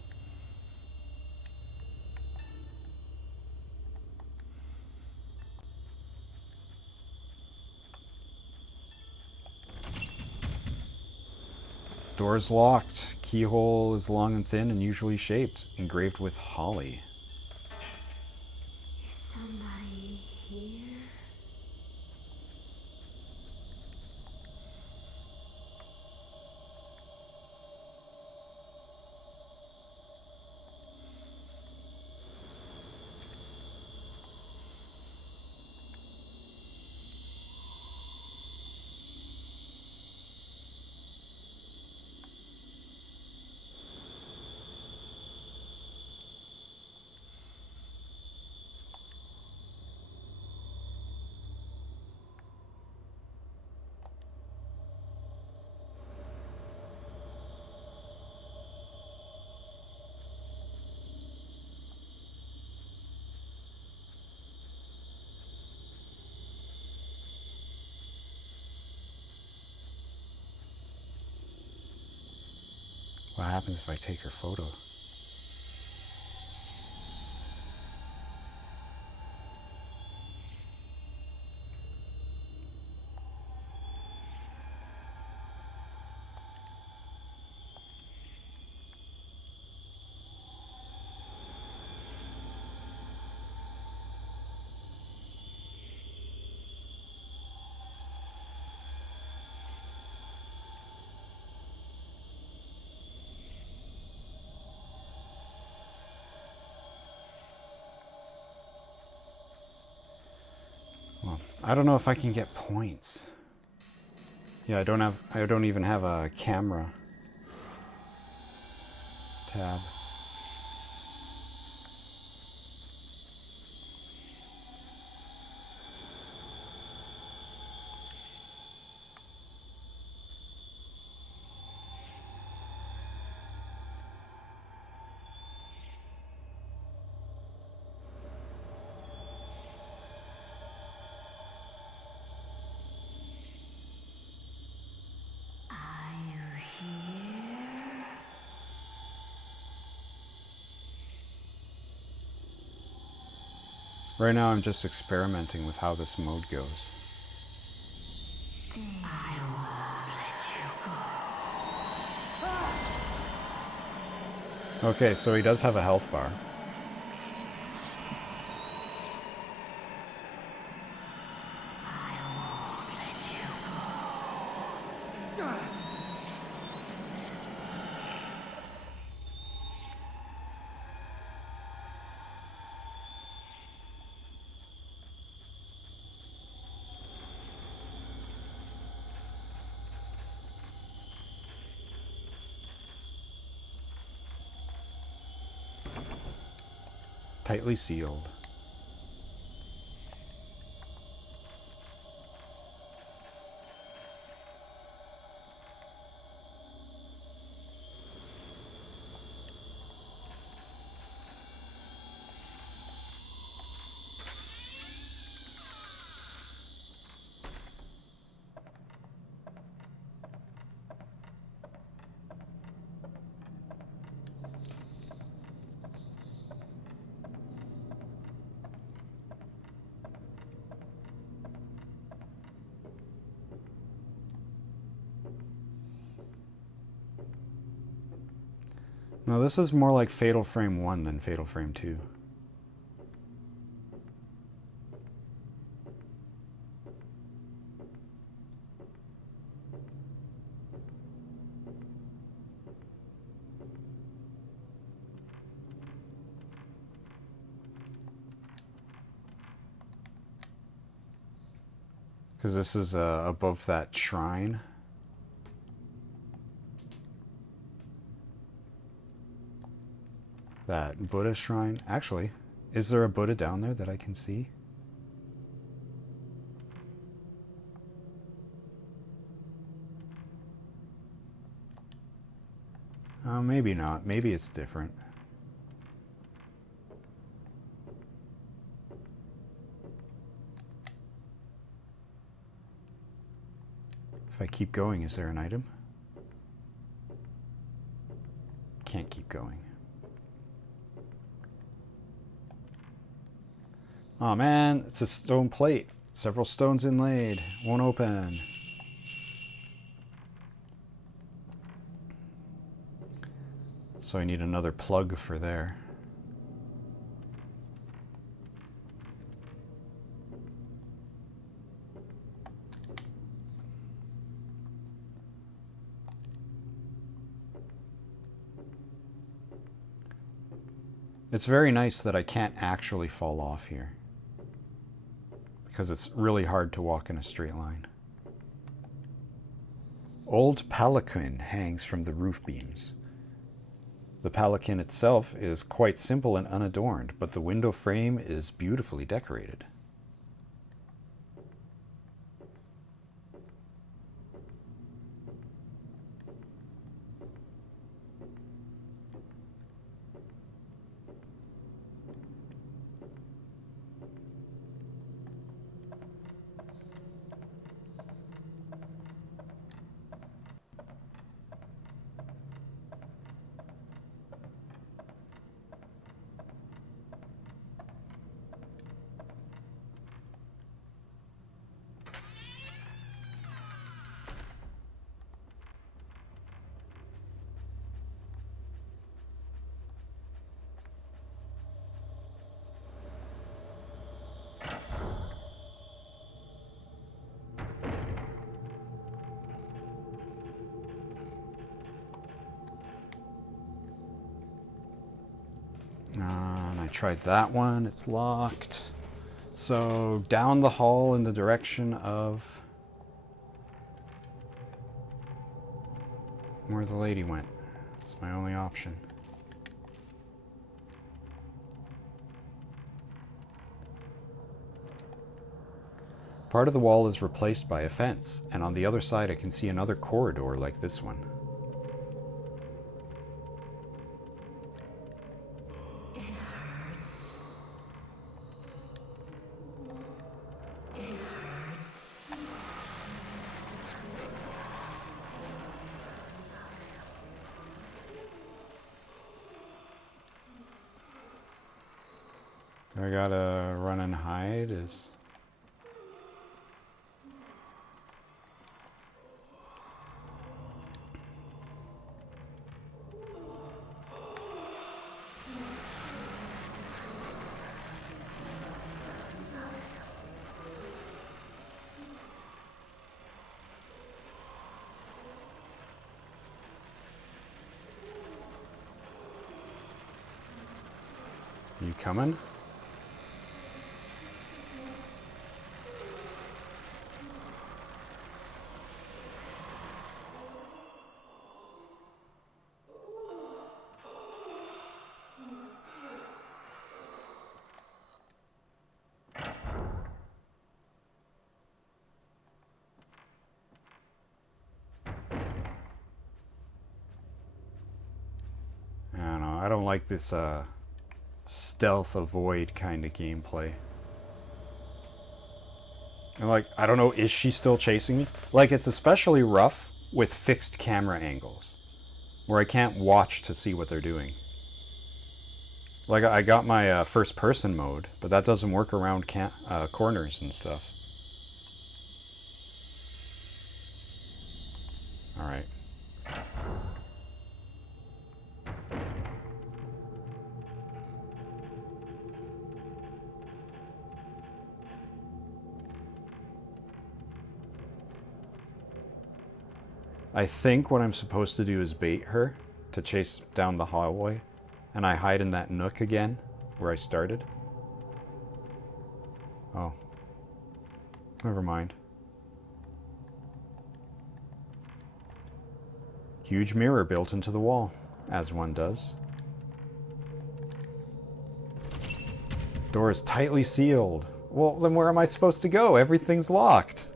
Door's locked. Keyhole is long and thin and usually shaped, engraved with holly. Somebody here? What happens if I take her photo? Well, I don't know if I can get points. Yeah, I don't even have a camera tab. Right now I'm just experimenting with how this mode goes. Okay, so he does have a health bar. Tightly sealed. No, this is more like Fatal Frame 1 than Fatal Frame 2. Because this is above that shrine. That Buddha shrine. Actually, is there a Buddha down there that I can see? Maybe not. Maybe it's different. If I keep going, is there an item? Can't keep going. Oh man, it's a stone plate. Several stones inlaid. Won't open. So I need another plug for there. It's very nice that I can't actually fall off here, because it's really hard to walk in a straight line. Old palanquin hangs from the roof beams. The palanquin itself is quite simple and unadorned, but the window frame is beautifully decorated. And I tried that one, it's locked. So down the hall in the direction of where the lady went. It's my only option. Part of the wall is replaced by a fence, and on the other side I can see another corridor like this one. I gotta run and hide is... You coming? I don't know, I don't like this stealth avoid kind of gameplay. And like, I don't know, is she still chasing me? Like, it's especially rough with fixed camera angles, where I can't watch to see what they're doing. Like, I got my first person mode, but that doesn't work around corners and stuff. Alright. I think what I'm supposed to do is bait her to chase down the hallway, and I hide in that nook again where I started. Oh. Never mind. Huge mirror built into the wall, as one does. Door is tightly sealed. Well, then where am I supposed to go? Everything's locked.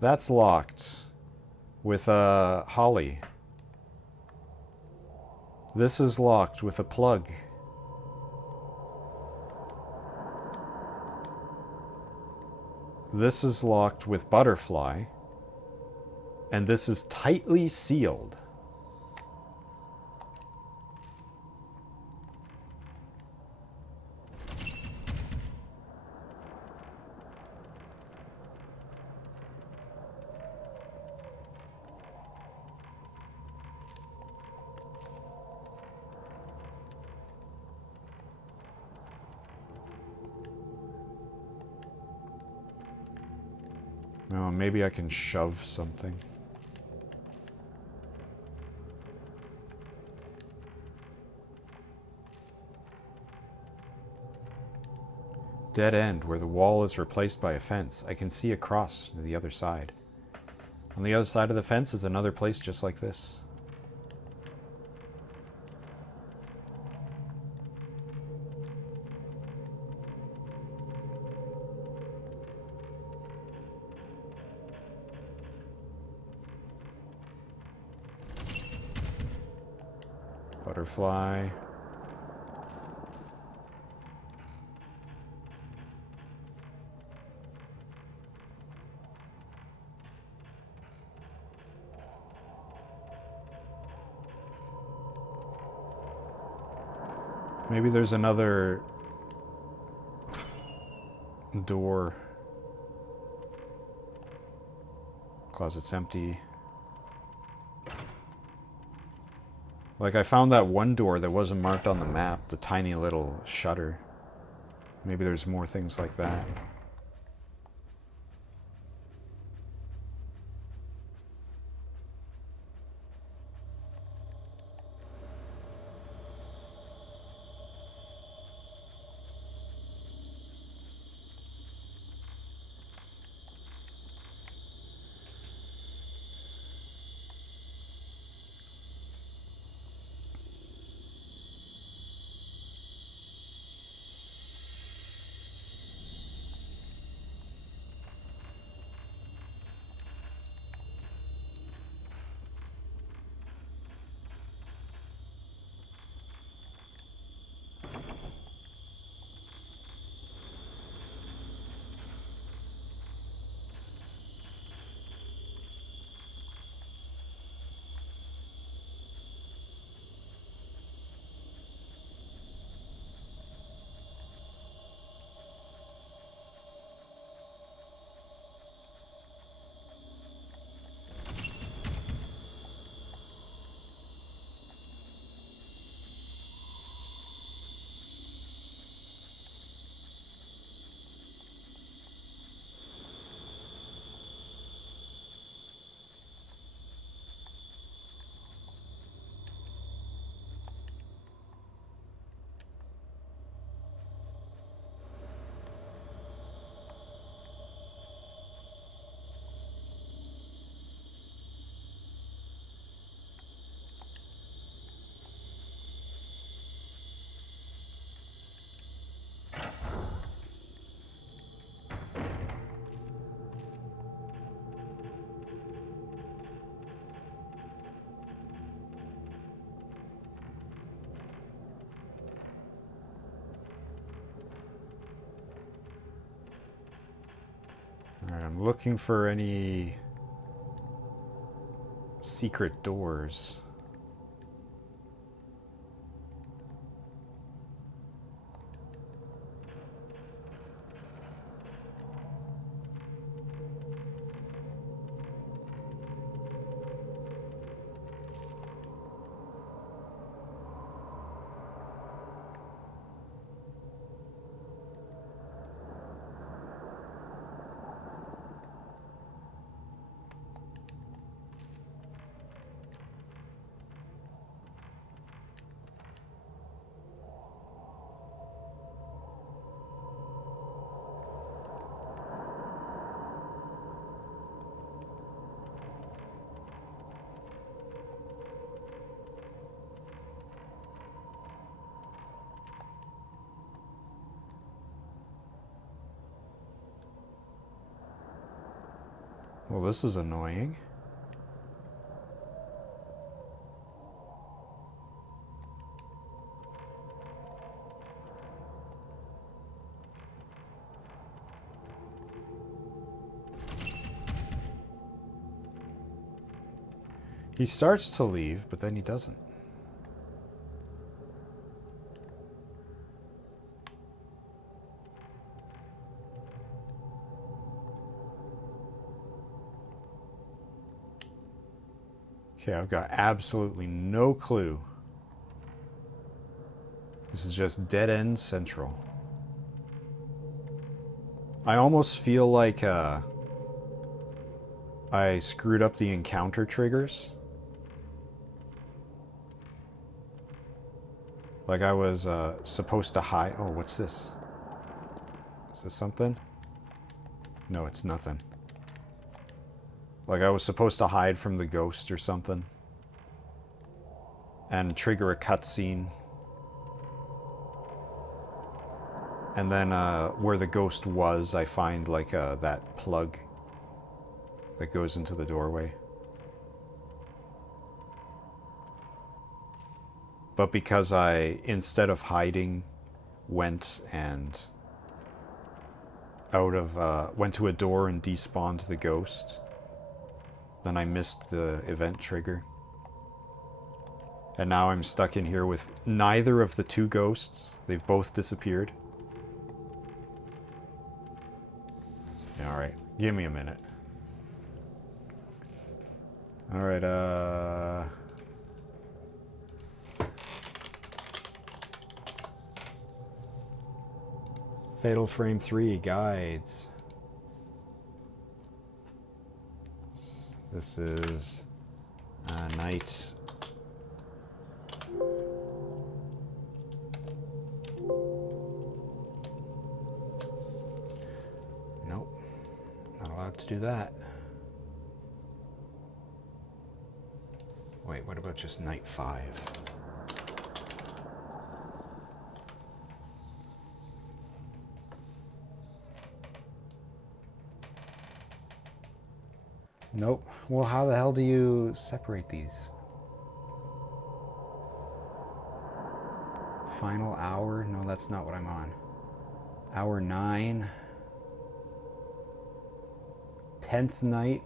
That's locked with a holly. This is locked with a plug. This is locked with butterfly. And this is tightly sealed. Oh, maybe I can shove something. Dead end, where the wall is replaced by a fence. I can see across to the other side. On the other side of the fence is another place just like this. Butterfly. Maybe there's another door. Closet's empty. Like, I found that one door that wasn't marked on the map, the tiny little shutter. Maybe there's more things like that. Alright, I'm looking for any secret doors. Well, this is annoying. He starts to leave, but then he doesn't. Okay, I've got absolutely no clue. This is just dead end central. I almost feel like I screwed up the encounter triggers. Like I was supposed to hide. Oh, what's this? Is this something? No, it's nothing. Like I was supposed to hide from the ghost or something. And trigger a cutscene. And then where the ghost was, I find like that plug that goes into the doorway. But because I, instead of hiding, went to a door and despawned the ghost, then I missed the event trigger. And now I'm stuck in here with neither of the two ghosts. They've both disappeared. Alright, give me a minute. Alright, Fatal Frame 3 guides. This is night. Nope. Not allowed to do that. Wait, what about just night 5? Nope. Well, how the hell do you separate these? Final hour? No, that's not what I'm on. Hour 9. 10th night.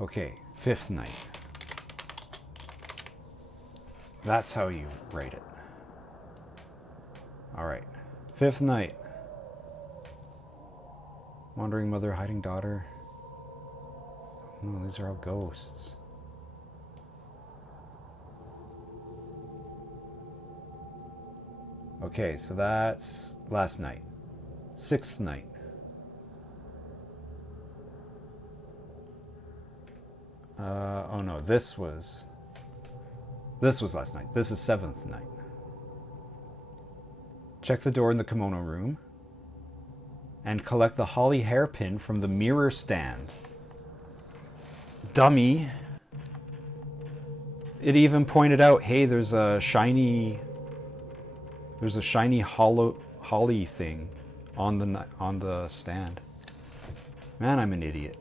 Okay, 5th night. That's how you rate it. Alright. 5th night. Wandering mother, hiding daughter. No, these are all ghosts. Okay, so that's last night. 6th night. Oh no, this was last night. This is 7th night. Check the door in the kimono room and collect the holly hairpin from the mirror stand. Dummy. It even pointed out, hey, there's a shiny holly thing on the stand. Man, I'm an idiot.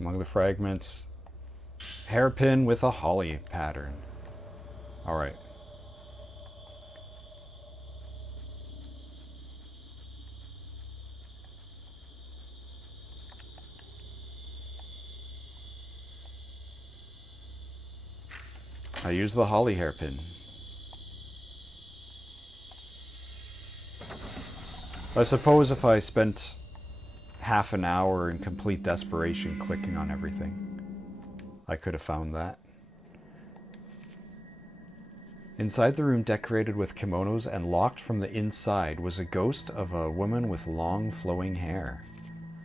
Among the fragments, hairpin with a holly pattern. All right. I use the holly hairpin. I suppose if I spent half an hour in complete desperation clicking on everything, I could have found that. Inside the room decorated with kimonos and locked from the inside was a ghost of a woman with long flowing hair.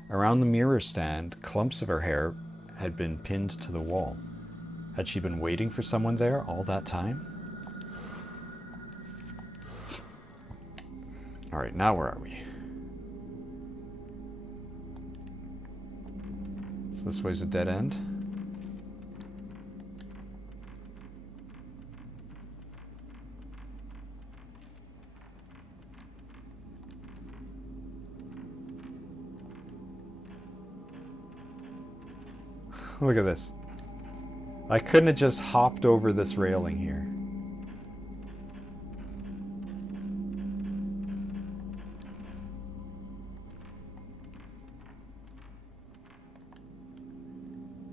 Around the mirror stand, clumps of her hair had been pinned to the wall. Had she been waiting for someone there all that time? Alright, now where are we? So this way's a dead end. Look at this. I couldn't have just hopped over this railing here.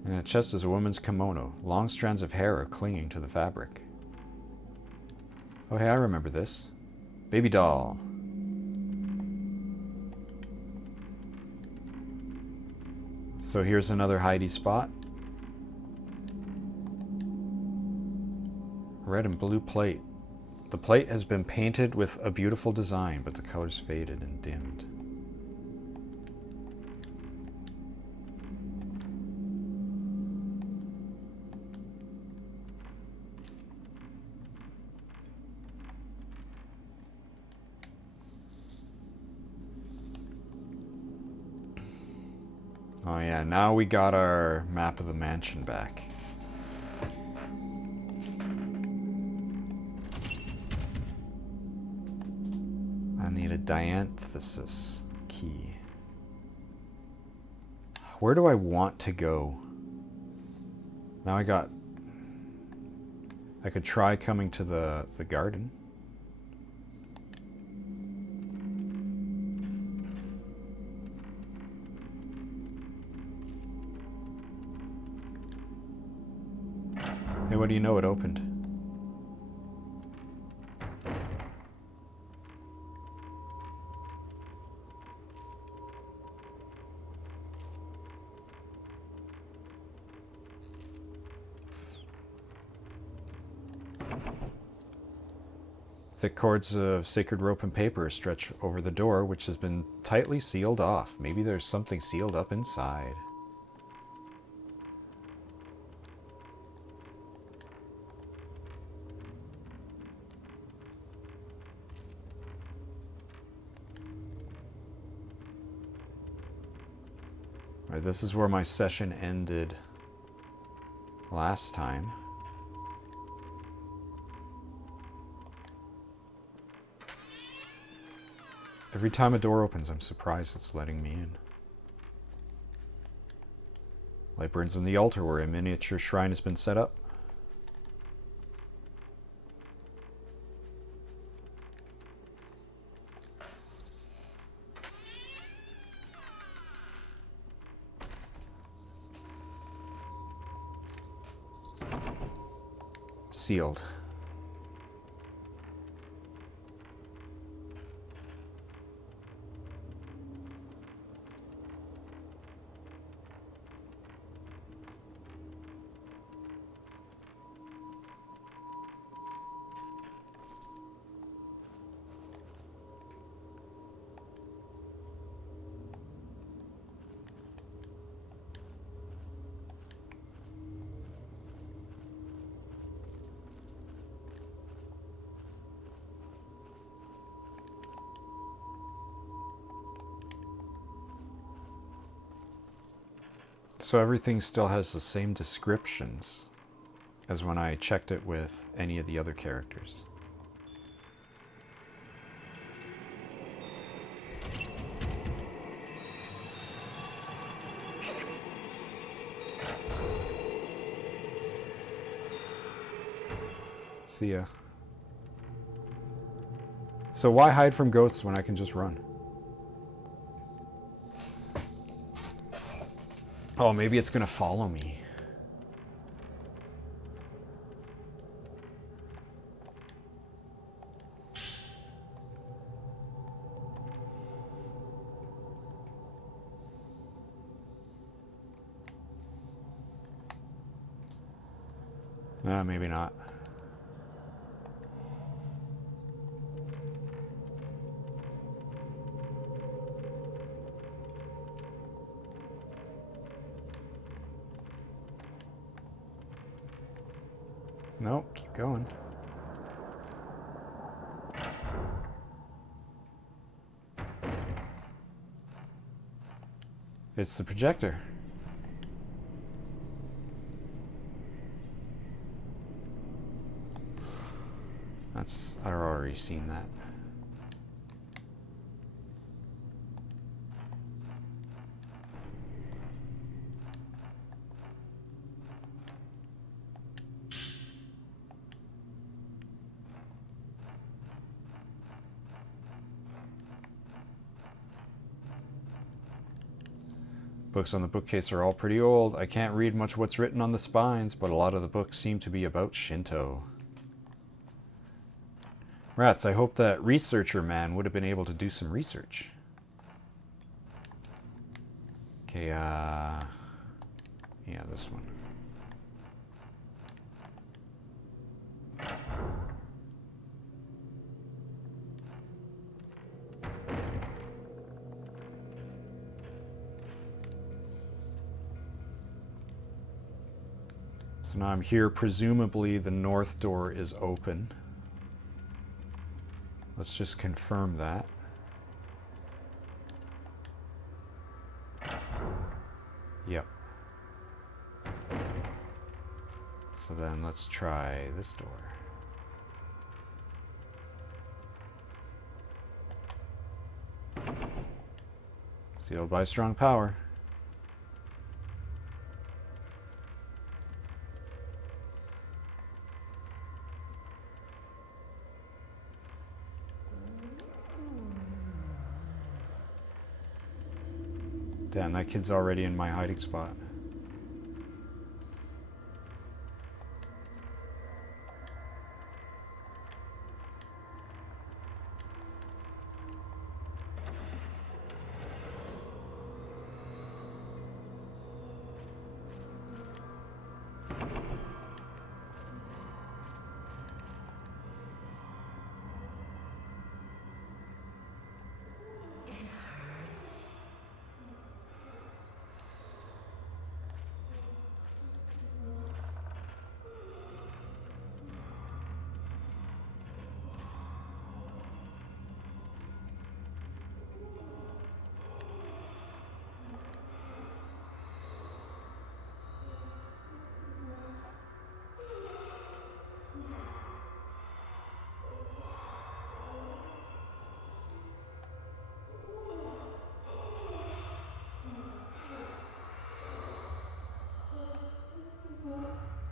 And the chest is a woman's kimono. Long strands of hair are clinging to the fabric. Oh, hey, I remember this. Baby doll. So here's another hidey spot. Red and blue plate. The plate has been painted with a beautiful design, but the color's faded and dimmed. Oh yeah, now we got our map of the mansion back. I need a dianthesis key. Where do I want to go? Now I could try coming to the garden. Hey, what do you know? It opened. Thick cords of sacred rope and paper stretch over the door, which has been tightly sealed off. Maybe there's something sealed up inside. Alright, this is where my session ended last time. Every time a door opens, I'm surprised it's letting me in. Light burns on the altar where a miniature shrine has been set up. Sealed. So everything still has the same descriptions as when I checked it with any of the other characters. See ya. So why hide from ghosts when I can just run? Oh, maybe it's gonna follow me. Maybe not. Nope, keep going. It's the projector. I've already seen that. Books on the bookcase are all pretty old. I can't read much what's written on the spines, but a lot of the books seem to be about Shinto. Rats, I hope that researcher man would have been able to do some research. Okay, yeah, this one. So now I'm here. Presumably the north door is open. Let's just confirm that. Yep. So then let's try this door. Sealed by strong power. Damn, that kid's already in my hiding spot.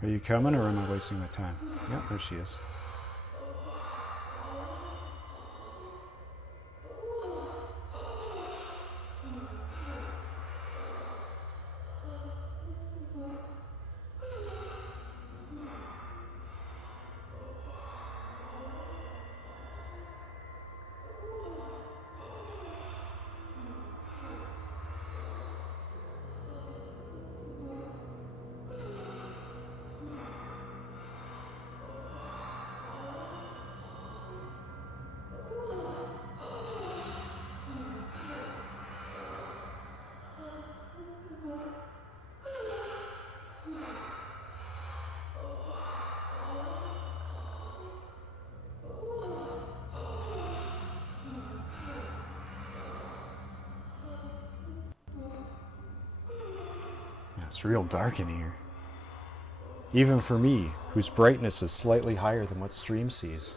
Are you coming or am I wasting my time? Yep, there she is. It's real dark in here. Even for me, whose brightness is slightly higher than what stream sees.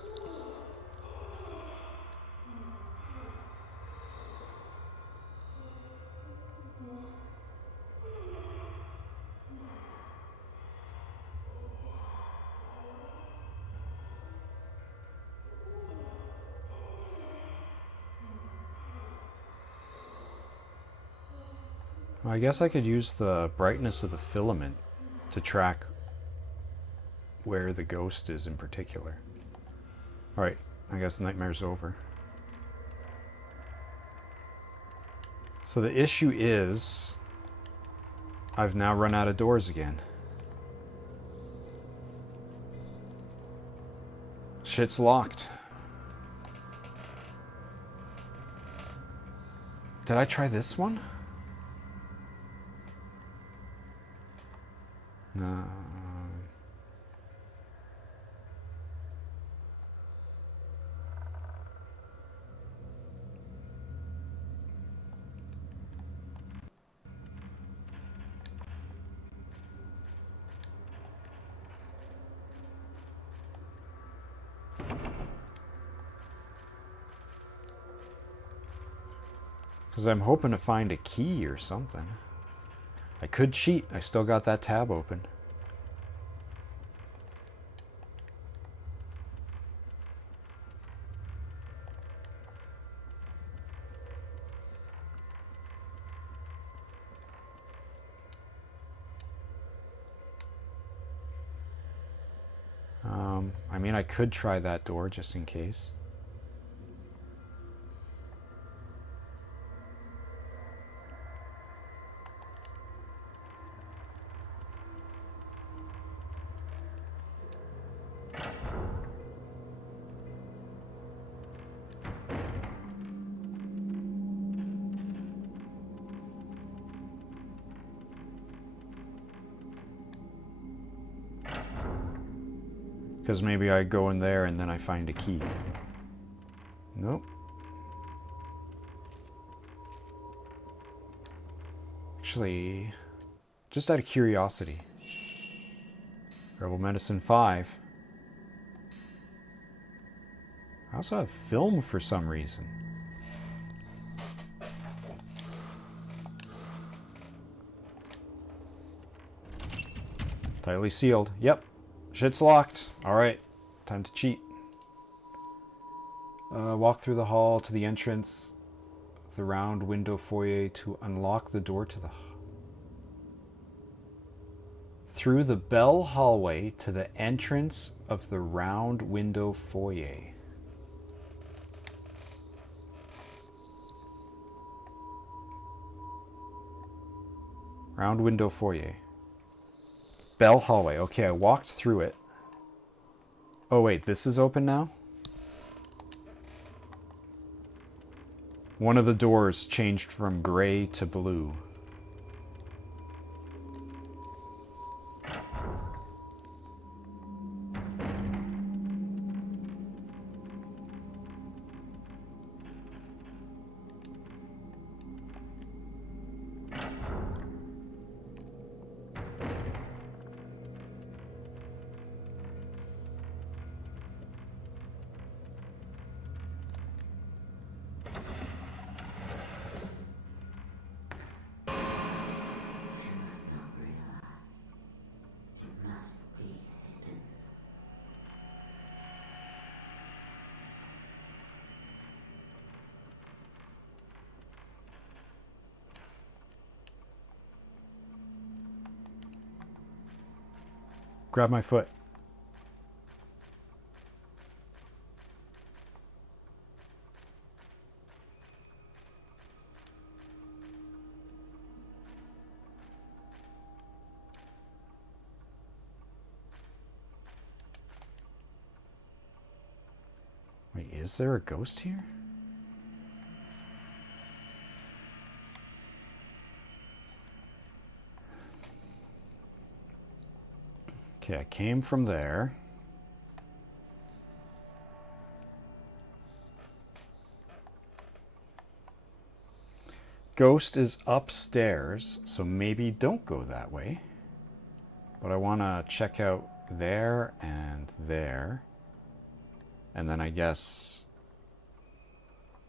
I guess I could use the brightness of the filament to track where the ghost is in particular. Alright, I guess the nightmare's over. So the issue is, I've now run out of doors again. Shit's locked. Did I try this one? No. Because I'm hoping to find a key or something. I could cheat. I still got that tab open. I mean, I could try that door just in case. Because maybe I go in there and then I find a key. Nope. Actually, just out of curiosity. Herbal Medicine 5. I also have film for some reason. Tightly sealed. Yep. Shit's locked. Alright. Time to cheat. Walk through the hall to the entrance of the round window foyer to unlock the door to the... Through the bell hallway to the entrance of the round window foyer. Round window foyer. Bell hallway. Okay, I walked through it. Oh wait, this is open now? One of the doors changed from gray to blue. Grab my foot. Wait, is there a ghost here? Okay, I came from there. Ghost is upstairs, so maybe don't go that way. But I want to check out there and there. And then I guess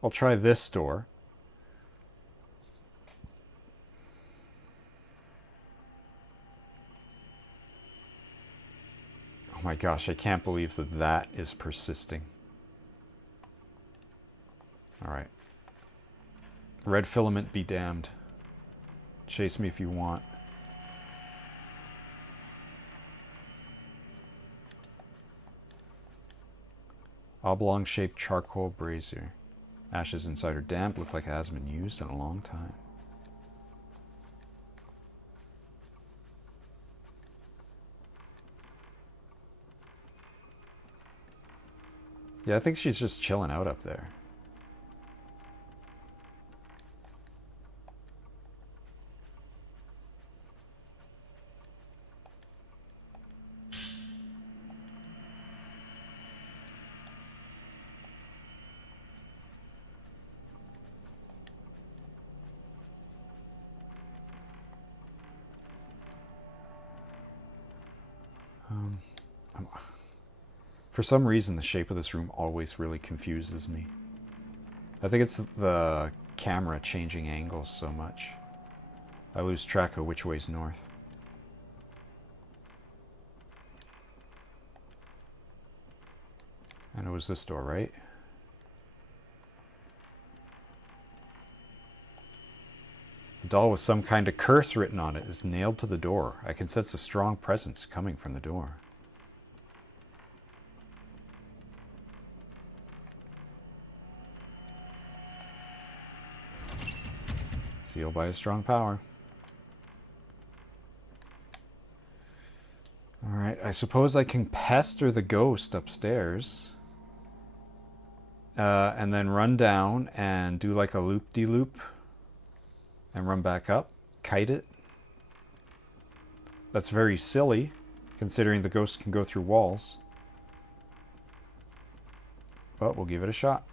I'll try this door. Oh my gosh, I can't believe that that is persisting. All right. Red filament be damned. Chase me if you want. Oblong-shaped charcoal brazier. Ashes inside are damp, look like it hasn't been used in a long time. Yeah, I think she's just chilling out up there. For some reason, the shape of this room always really confuses me. I think it's the camera changing angles so much. I lose track of which way's north. And it was this door, right? A doll with some kind of curse written on it is nailed to the door. I can sense a strong presence coming from the door. Sealed by a strong power. Alright, I suppose I can pester the ghost upstairs. And then run down and do like a loop-de-loop. And run back up. Kite it. That's very silly, considering the ghost can go through walls. But we'll give it a shot.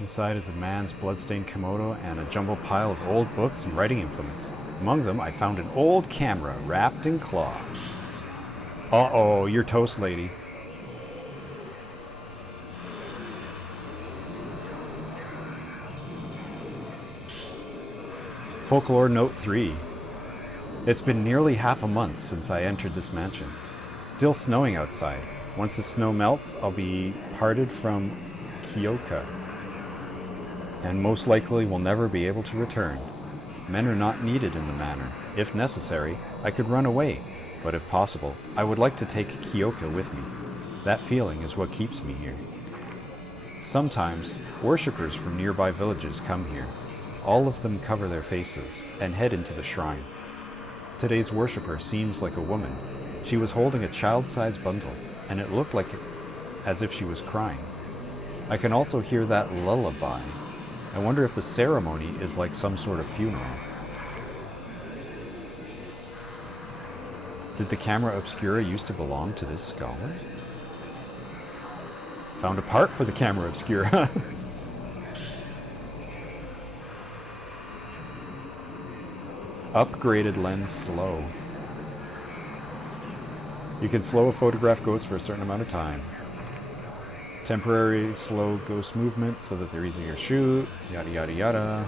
Inside is a man's bloodstained Komodo and a jumbled pile of old books and writing implements. Among them, I found an old camera wrapped in cloth. Uh-oh, you're toast, lady. Folklore Note 3. It's been nearly half a month since I entered this mansion. It's still snowing outside. Once the snow melts, I'll be parted from Kyoka, and most likely will never be able to return. Men are not needed in the manor. If necessary, I could run away, but if possible, I would like to take Kyoka with me. That feeling is what keeps me here. Sometimes, worshippers from nearby villages come here. All of them cover their faces and head into the shrine. Today's worshipper seems like a woman. She was holding a child-sized bundle, and it looked like as if she was crying. I can also hear that lullaby. I wonder if the ceremony is like some sort of funeral. Did the camera obscura used to belong to this scholar? Found a part for the camera obscura. Upgraded lens slow. You can slow a photograph ghost for a certain amount of time. Temporary slow ghost movements so that they're easier to shoot. Yada yada yada.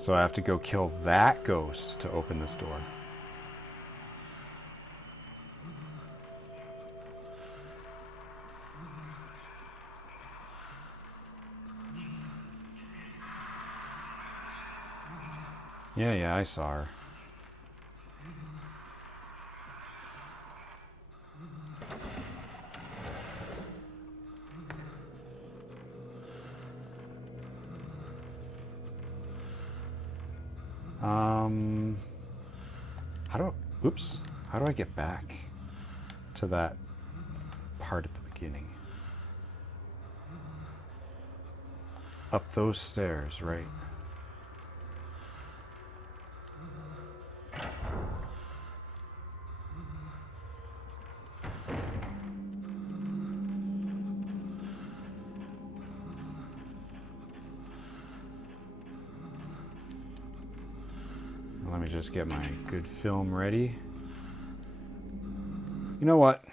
So I have to go kill that ghost to open this door. Yeah, I saw her. How do I get back to that part at the beginning? Up those stairs, right? Let me just get my good film ready. You know what?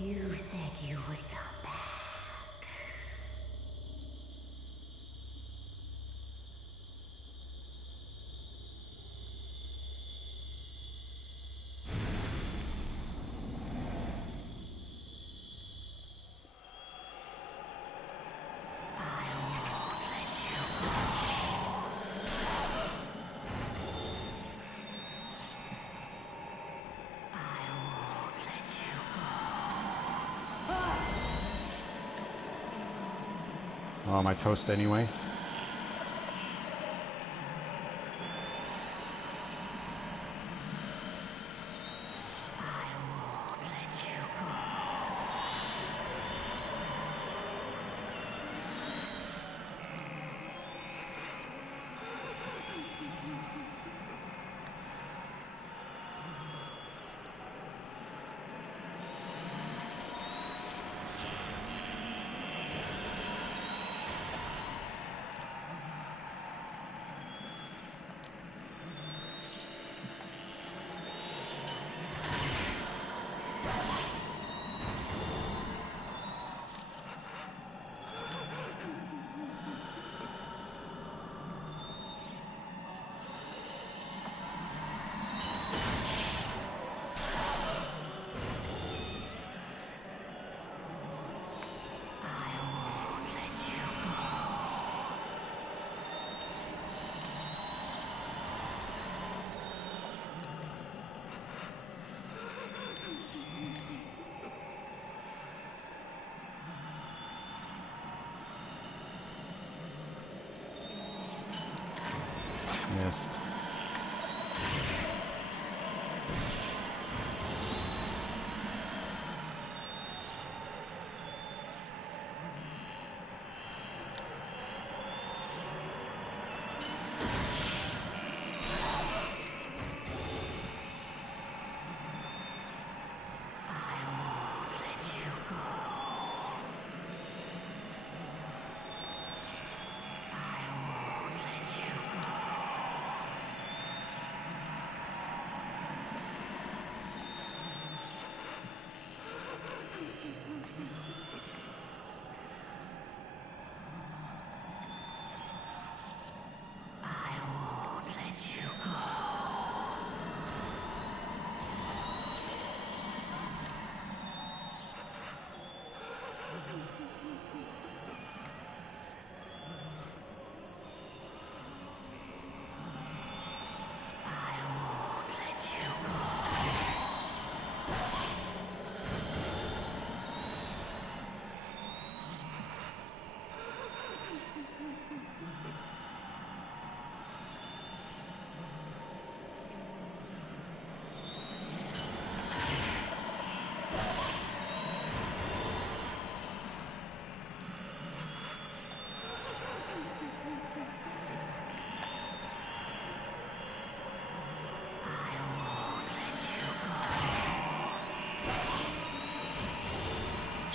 You said you would come back. Oh, my toast anyway. Missed.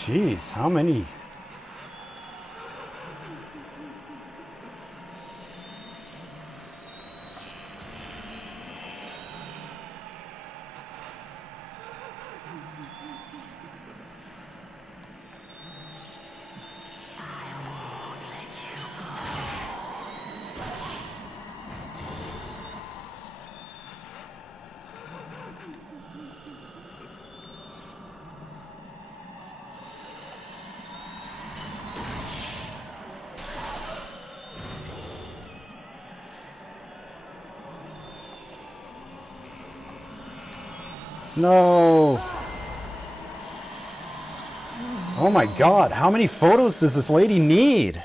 Jeez, how many? No. Oh my God, how many photos does this lady need?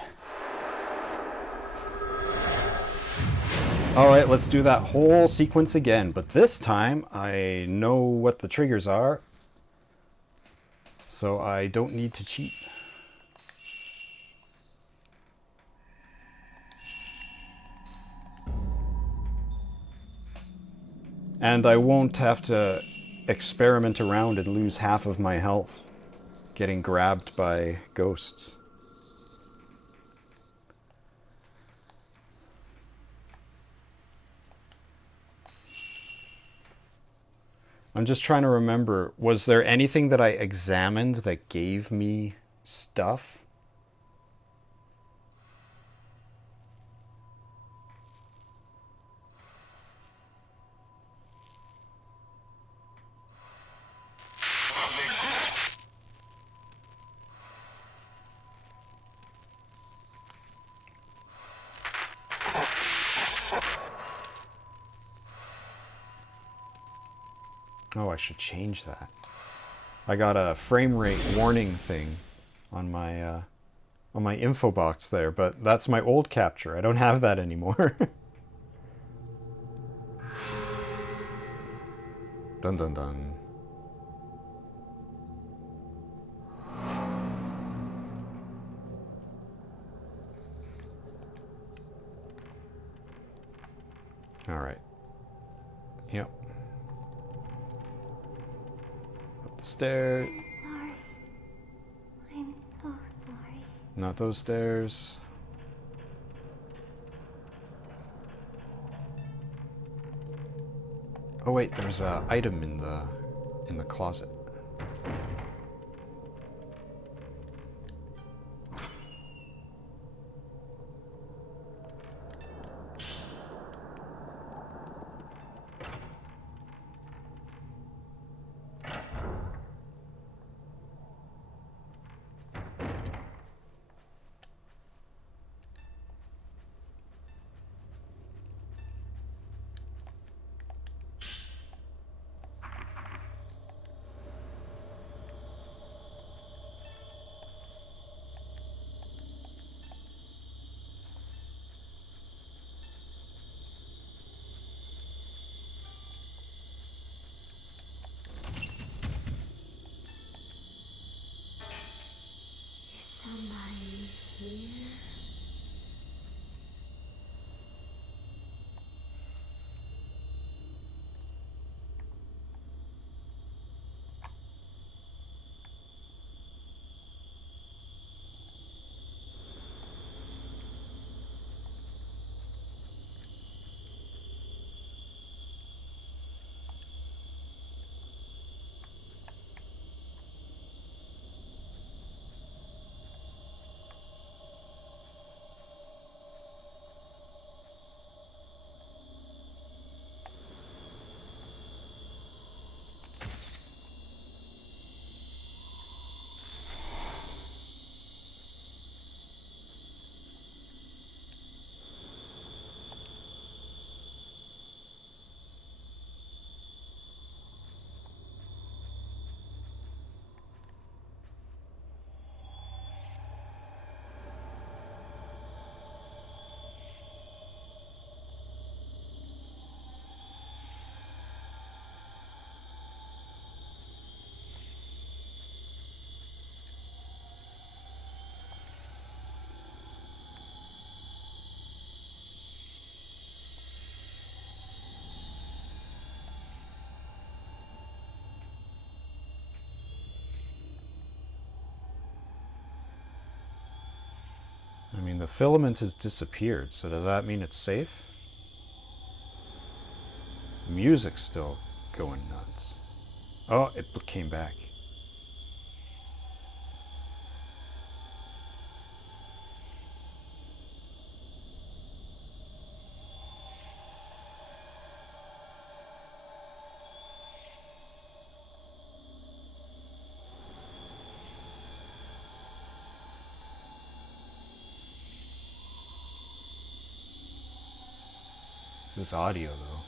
All right, let's do that whole sequence again, but this time I know what the triggers are, so I don't need to cheat. And I won't have to experiment around and lose half of my health getting grabbed by ghosts. I'm just trying to remember, was there anything that I examined that gave me stuff? Oh, I should change that. I got a frame rate warning thing on my info box there, but that's my old capture. I don't have that anymore. Dun dun dun. All right. Yep. Up the stairs. Sorry. I'm so sorry. Not those stairs. Oh wait, there's a item in the closet. Somebody here? I mean, the filament has disappeared, so does that mean it's safe? The music's still going nuts. Oh, it came back. This audio, though.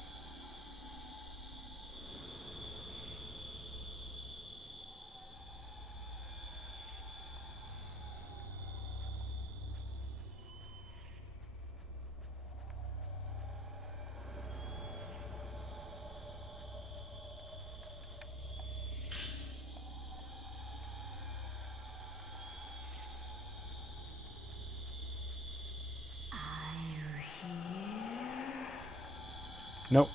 Are you here? Nope.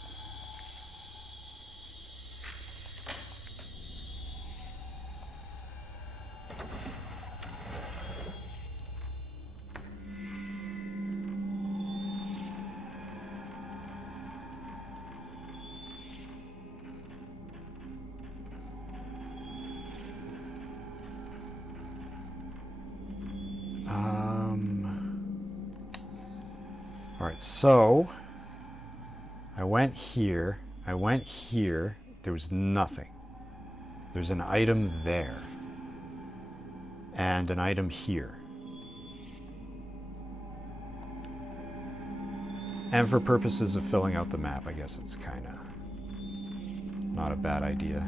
Alright, so I went here. There was nothing. There's an item there. And an item here. And for purposes of filling out the map, I guess it's kind of not a bad idea.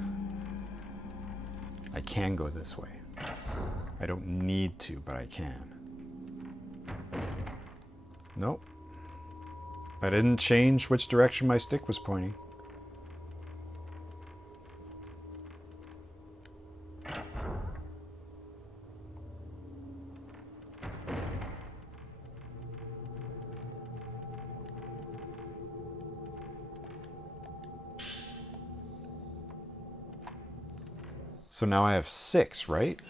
I can go this way. I don't need to, but I can. Nope. I didn't change which direction my stick was pointing. So now I have 6, right?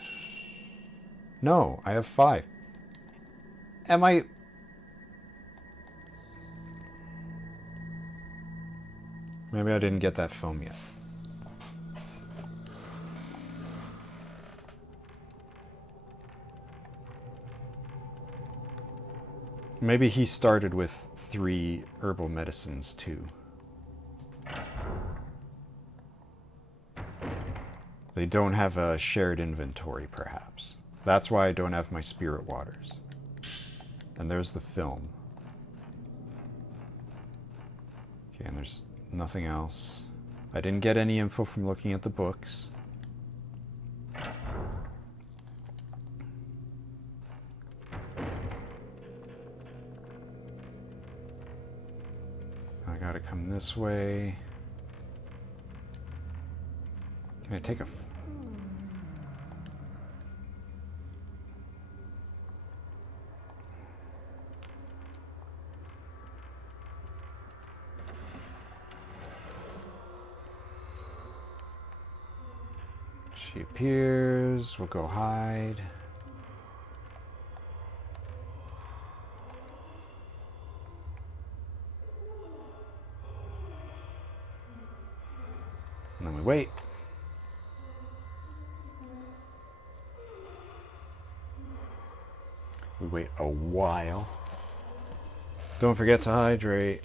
No, I have 5. Am I... Maybe I didn't get that film yet. Maybe he started with 3 herbal medicines too. They don't have a shared inventory, perhaps. That's why I don't have my spirit waters. And there's the film. Okay, and there's nothing else. I didn't get any info from looking at the books. I gotta come this way. Can I take a... She appears. We'll go hide. And then we wait. We wait a while. Don't forget to hydrate.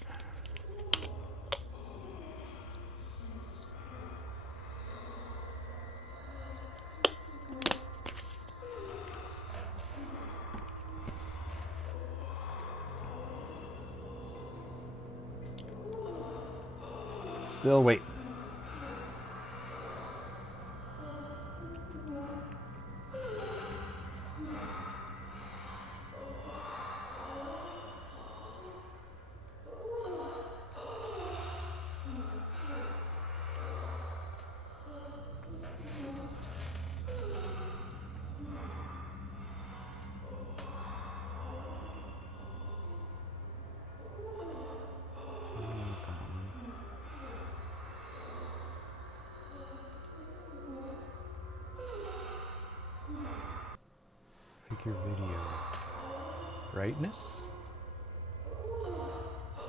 Still waiting. Your video brightness.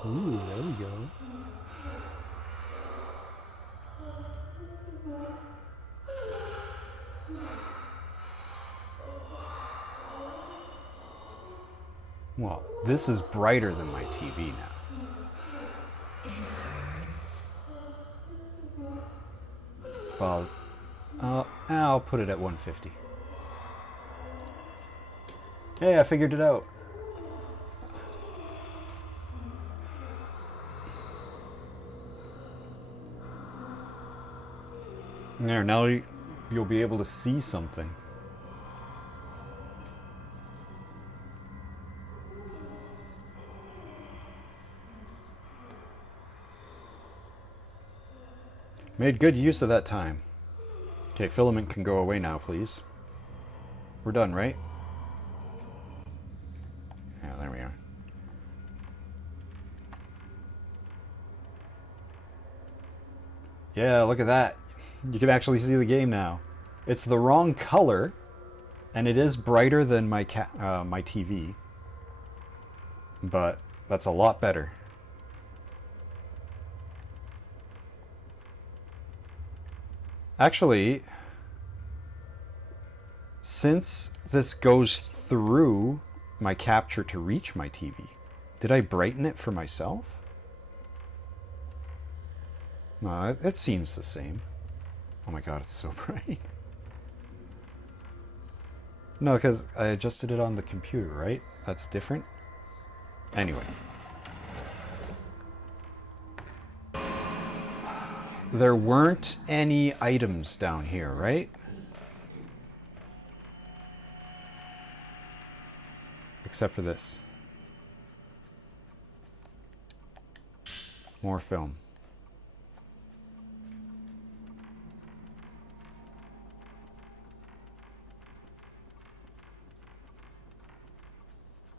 Ooh, there we go. Well, this is brighter than my TV now. Well, I'll put it at 150. Hey, I figured it out. There, now you'll be able to see something. Made good use of that time. Okay, filament can go away now, please. We're done, right? Yeah, there we are. Yeah, look at that. You can actually see the game now. It's the wrong color, and it is brighter than my my TV. But that's a lot better. Actually, since this goes through my capture to reach my TV, Did I brighten it for myself? No, it seems the same. Oh my god, it's so bright. No, because I adjusted it on the computer, right? That's different. Anyway. There weren't any items down here, right? Except for this. More film.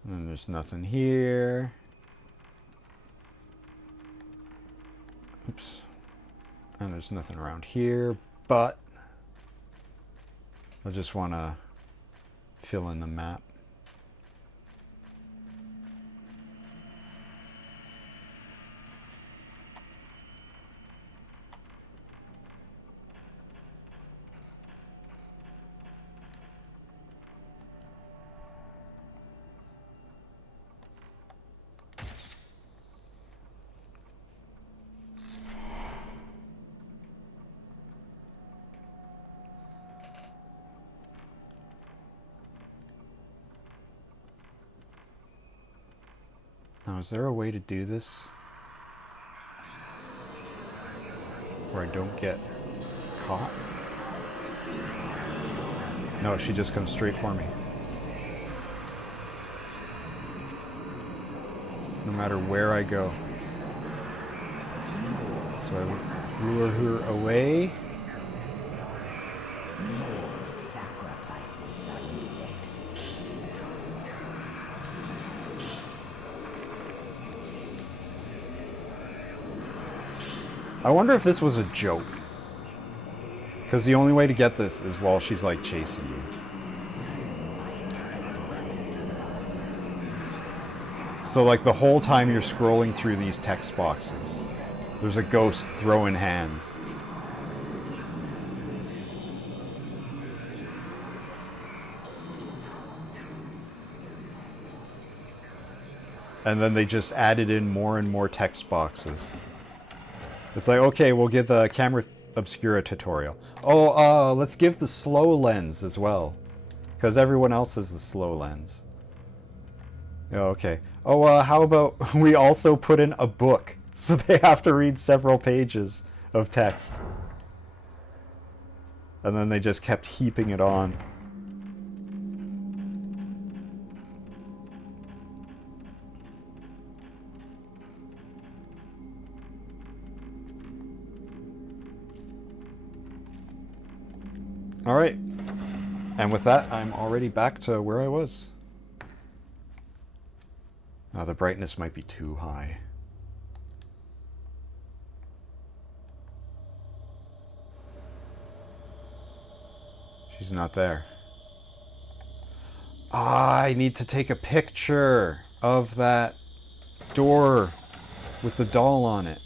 And there's nothing here. Oops. And there's nothing around here, but I just want to fill in the map. Now, is there a way to do this where I don't get caught? No, she just comes straight for me. No matter where I go. So I lure her away. I wonder if this was a joke. Because the only way to get this is while she's like chasing you. So like the whole time you're scrolling through these text boxes, there's a ghost throwing hands. And then they just added in more and more text boxes. It's like, okay, we'll give the camera obscura tutorial. Oh, let's give the slow lens as well. Because everyone else has the slow lens. Oh, okay. Oh, how about we also put in a book, so they have to read several pages of text. And then they just kept heaping it on. All right. And with that, I'm already back to where I was. Now, the brightness might be too high. She's not there. Ah, I need to take a picture of that door with the doll on it.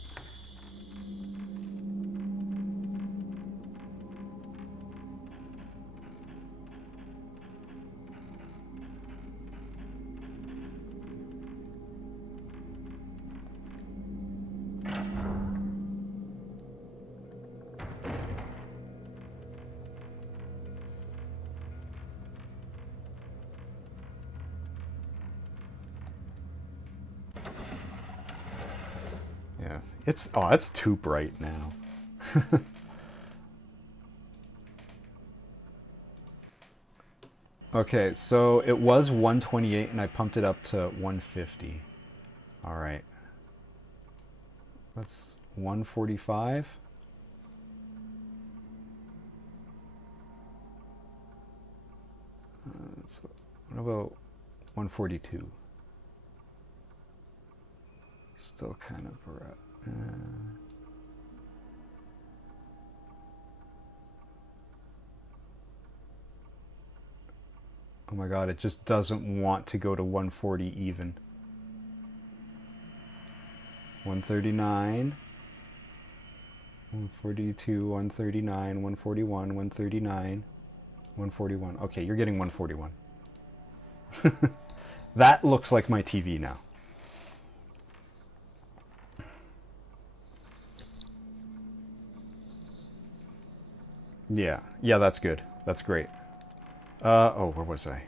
Yeah, it's too bright now. Okay, so it was 128 and I pumped it up to 150. All right. That's 145. So what about 142? Still kind of oh my god, it just doesn't want to go to 140 even. 139, 142, 139, 141, 139, 141. Okay, you're getting 141. That looks like my TV now. Yeah. Yeah, that's good. That's great. Oh, where was I?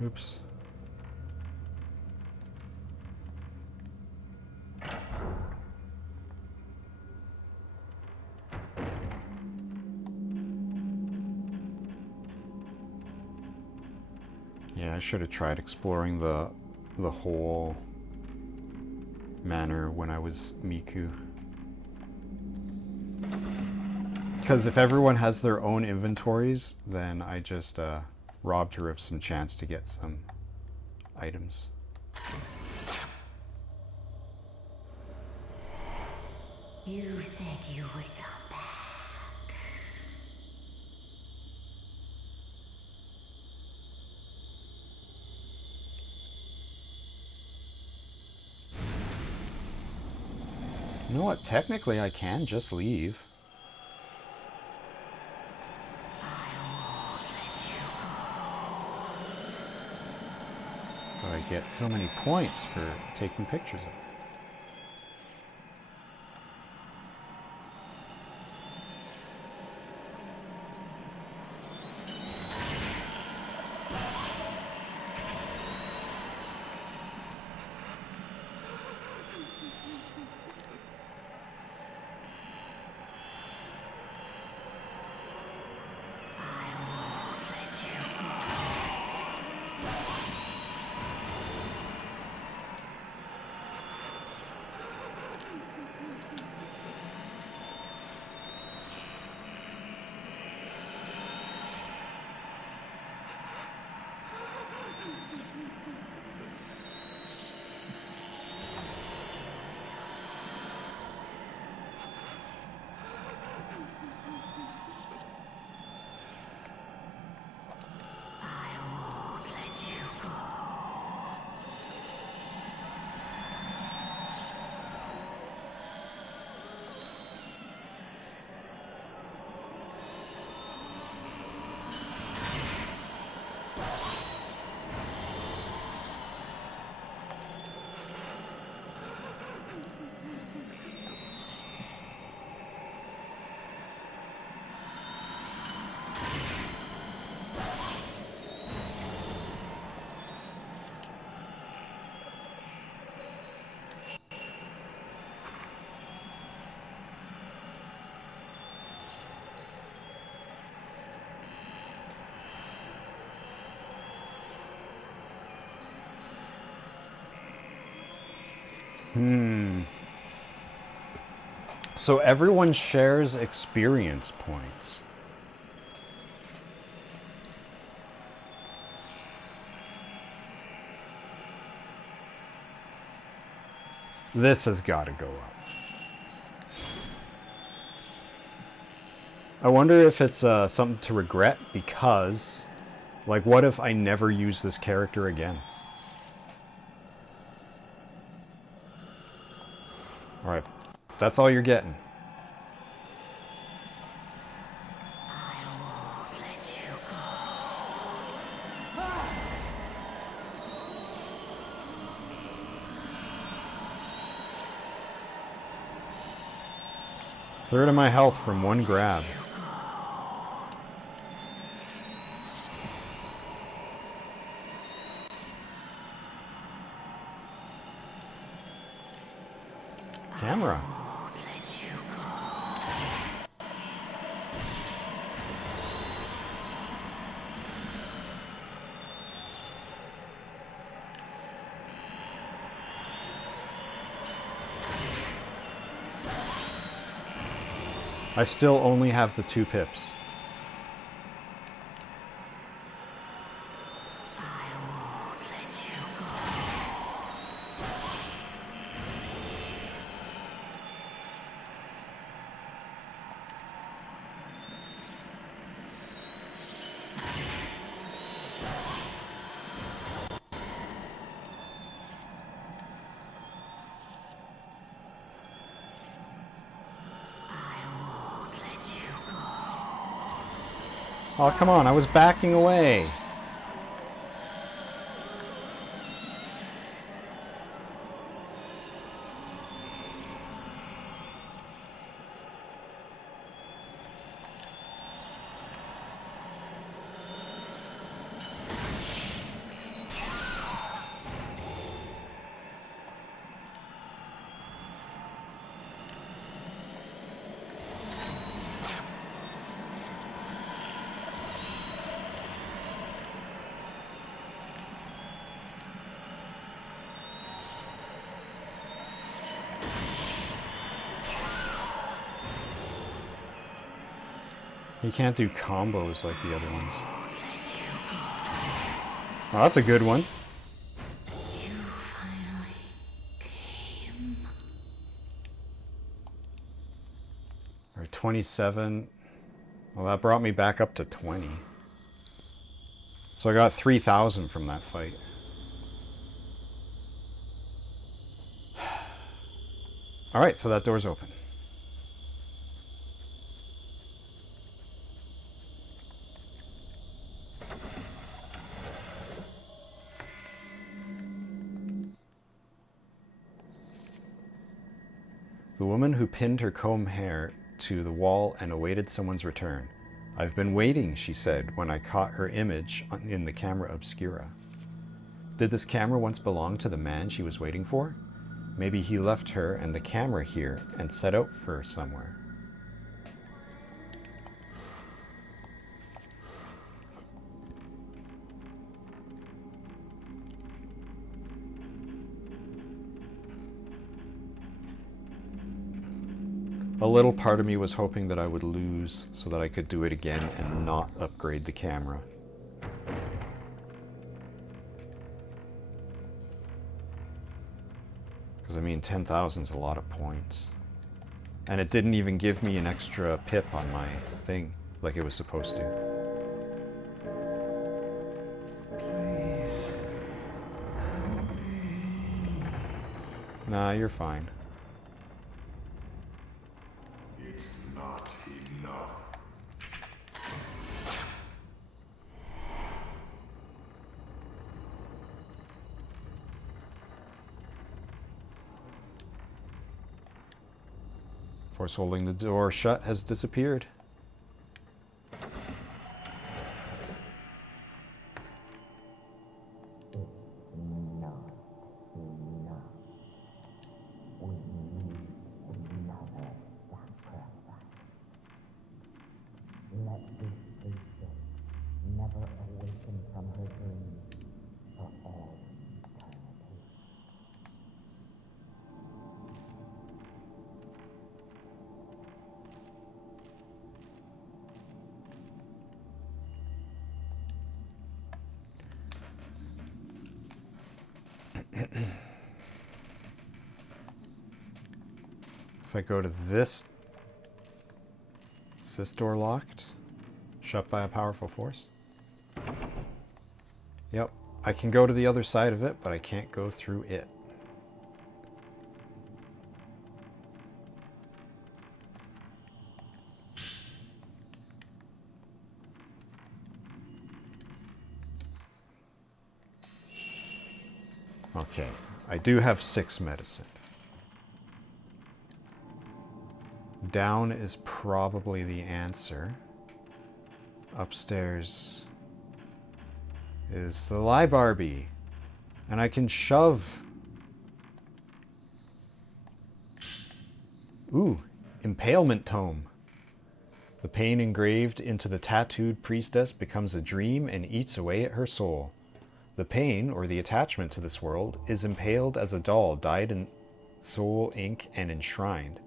Oops. Yeah, I should have tried exploring the whole manor when I was Miku. Because if everyone has their own inventories, then I just robbed her of some chance to get some items. You said you would come back. You know what? Technically, I can just leave. But I get so many points for taking pictures of it. So everyone shares experience points. This has got to go up. I wonder if it's something to regret because, like, what if I never use this character again? Alright, that's all you're getting. Third of my health from one grab. Camera. I still only have the 2 pips. Oh, come on, I was backing away. You can't do combos like the other ones. Oh, that's a good one. You finally came. Or 27. Well, that brought me back up to 20. So I got 3,000 from that fight. Alright, so that door's open. The woman who pinned her comb hair to the wall and awaited someone's return. I've been waiting, she said, when I caught her image in the camera obscura. Did this camera once belong to the man she was waiting for? Maybe he left her and the camera here and set out for somewhere. A little part of me was hoping that I would lose so that I could do it again and not upgrade the camera. Because I mean, 10,000 is a lot of points. And it didn't even give me an extra pip on my thing like it was supposed to. Nah, you're fine. It's not enough. Force holding the door shut has disappeared. Let this priestess never awaken from her dream for all eternity. If I go to this... Is this door locked? Shut by a powerful force? Yep. I can go to the other side of it, but I can't go through it. Okay. I do have 6 medicine. Down is probably the answer. Upstairs is the Barbie, and I can shove. Ooh, Impalement Tome. The pain engraved into the tattooed priestess becomes a dream and eats away at her soul. The pain, or the attachment to this world, is impaled as a doll dyed in soul ink and enshrined.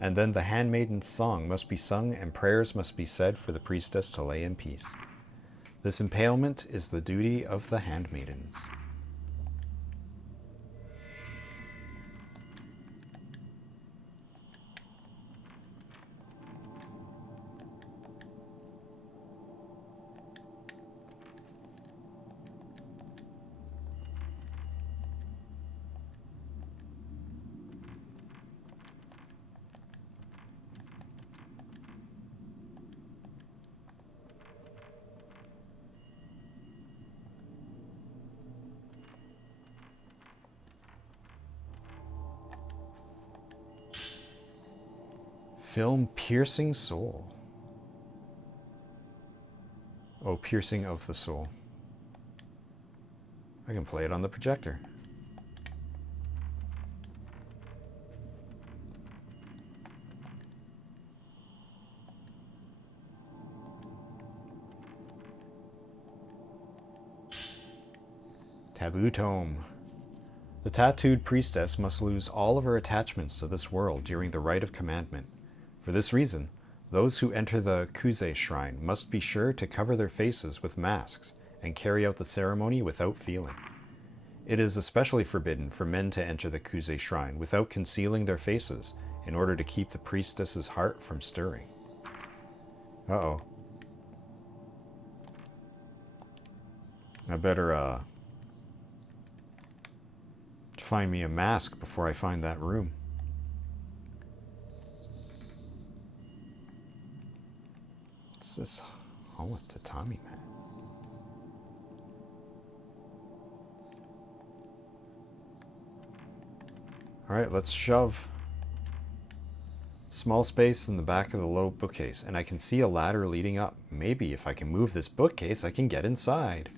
And then the handmaiden's song must be sung and prayers must be said for the priestess to lay in peace. This impalement is the duty of the handmaidens. Film Piercing Soul. Oh, Piercing of the Soul. I can play it on the projector. Taboo Tome. The tattooed priestess must lose all of her attachments to this world during the rite of commandment. For this reason, those who enter the Kuze shrine must be sure to cover their faces with masks and carry out the ceremony without feeling. It is especially forbidden for men to enter the Kuze shrine without concealing their faces in order to keep the priestess's heart from stirring. Uh-oh. I better, find me a mask before I find that room. What's this? Almost tatami mat. Alright, let's shove. Small space in the back of the low bookcase, and I can see a ladder leading up. Maybe if I can move this bookcase, I can get inside.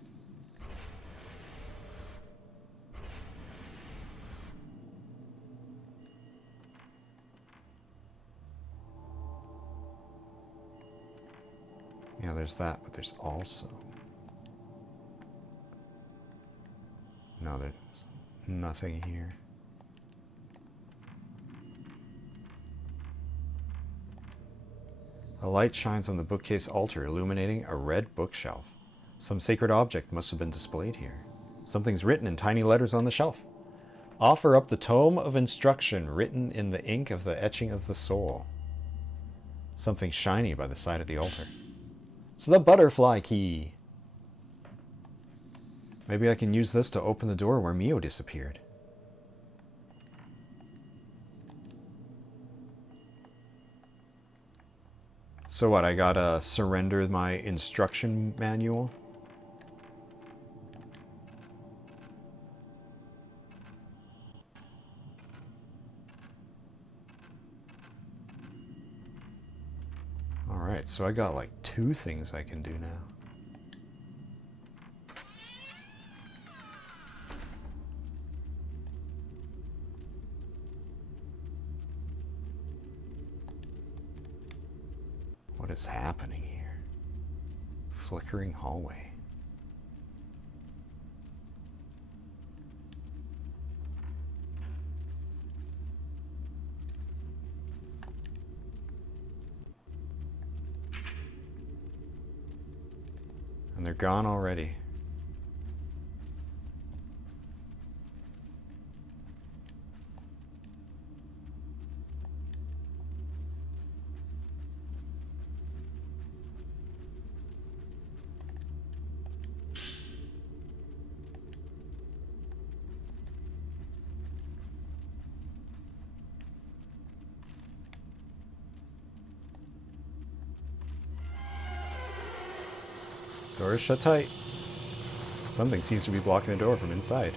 Yeah, there's that, but there's also... No, there's nothing here. A light shines on the bookcase altar, illuminating a red bookshelf. Some sacred object must have been displayed here. Something's written in tiny letters on the shelf. Offer up the tome of instruction written in the ink of the etching of the soul. Something shiny by the side of the altar. It's the butterfly key. Maybe I can use this to open the door where Mio disappeared. So what, I gotta surrender my instruction manual? Alright, so I got like 2 things I can do now. What is happening here? Flickering hallway. And they're gone already. Door is shut tight. Something seems to be blocking the door from inside.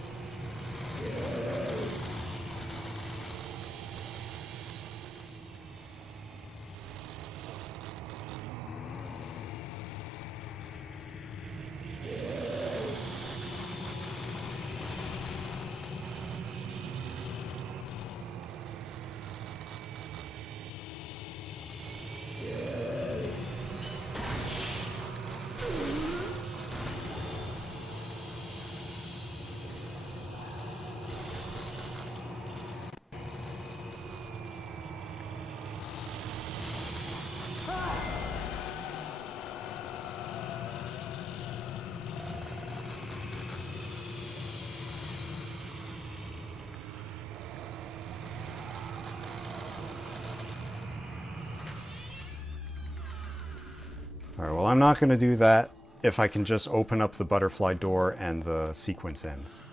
I'm not going to do that if I can just open up the butterfly door and the sequence ends.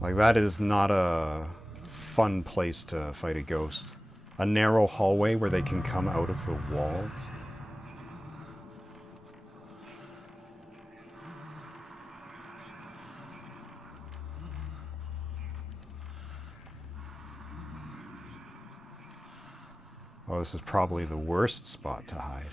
Like, that is not a fun place to fight a ghost. A narrow hallway where they can come out of the wall. Oh, this is probably the worst spot to hide.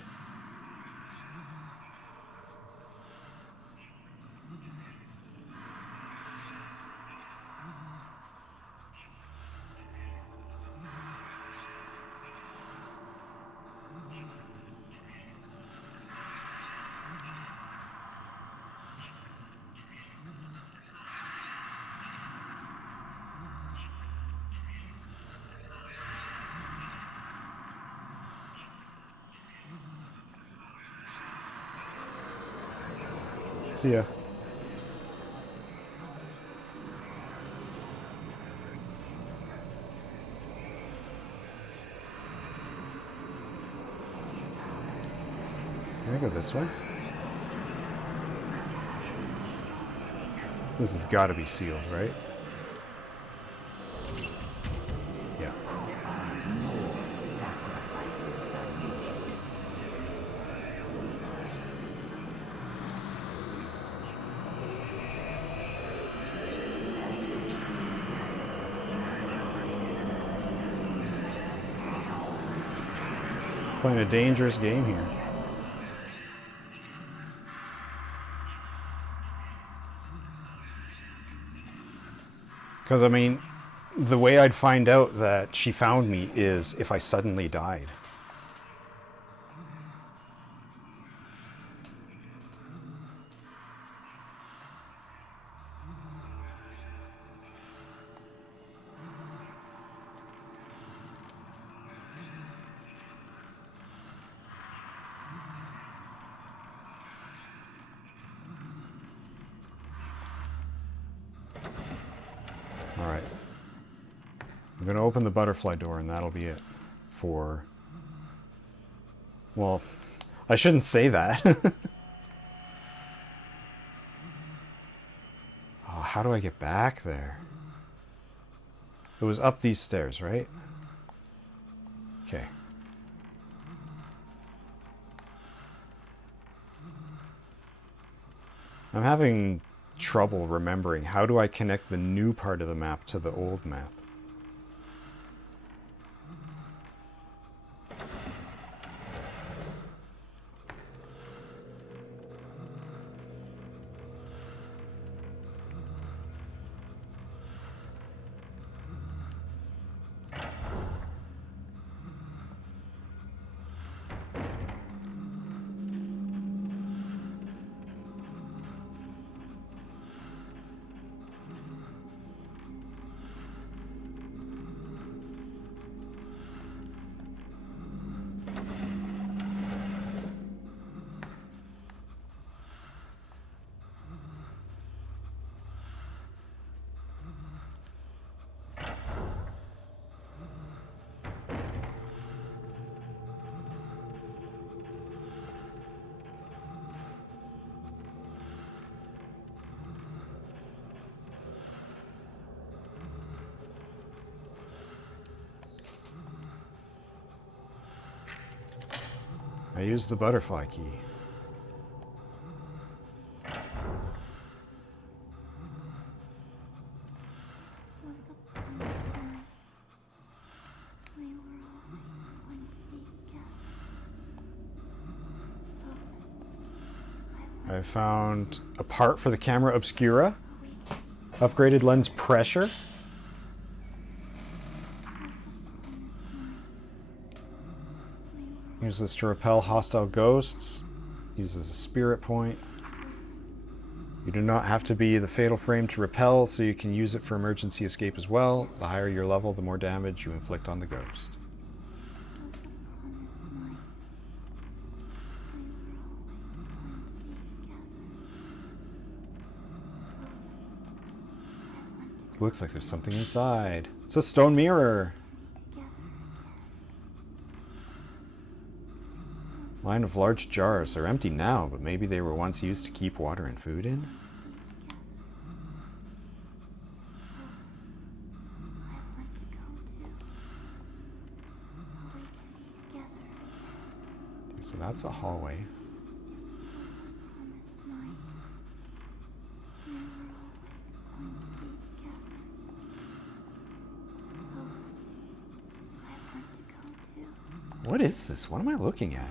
See ya. Can I go this way? This has got to be sealed, right? Yeah. Playing a dangerous game here. Because, I mean, the way I'd find out that she found me is if I suddenly died. Alright. I'm going to open the butterfly door and that'll be it for... Well, I shouldn't say that. Oh, how do I get back there? It was up these stairs, right? Okay. I'm having trouble remembering. How do I connect the new part of the map to the old map? I used the butterfly key. I found a part for the camera obscura, upgraded lens pressure, use this to repel hostile ghosts, uses a spirit point. You do not have to be the fatal frame to repel, so you can use it for emergency escape as well. The higher your level, the more damage you inflict on the ghost. Looks like there's something inside. It's a stone mirror. Line of large jars are empty now, but maybe they were once used to keep water and food in? Okay, so that's a hallway. What is this? What am I looking at?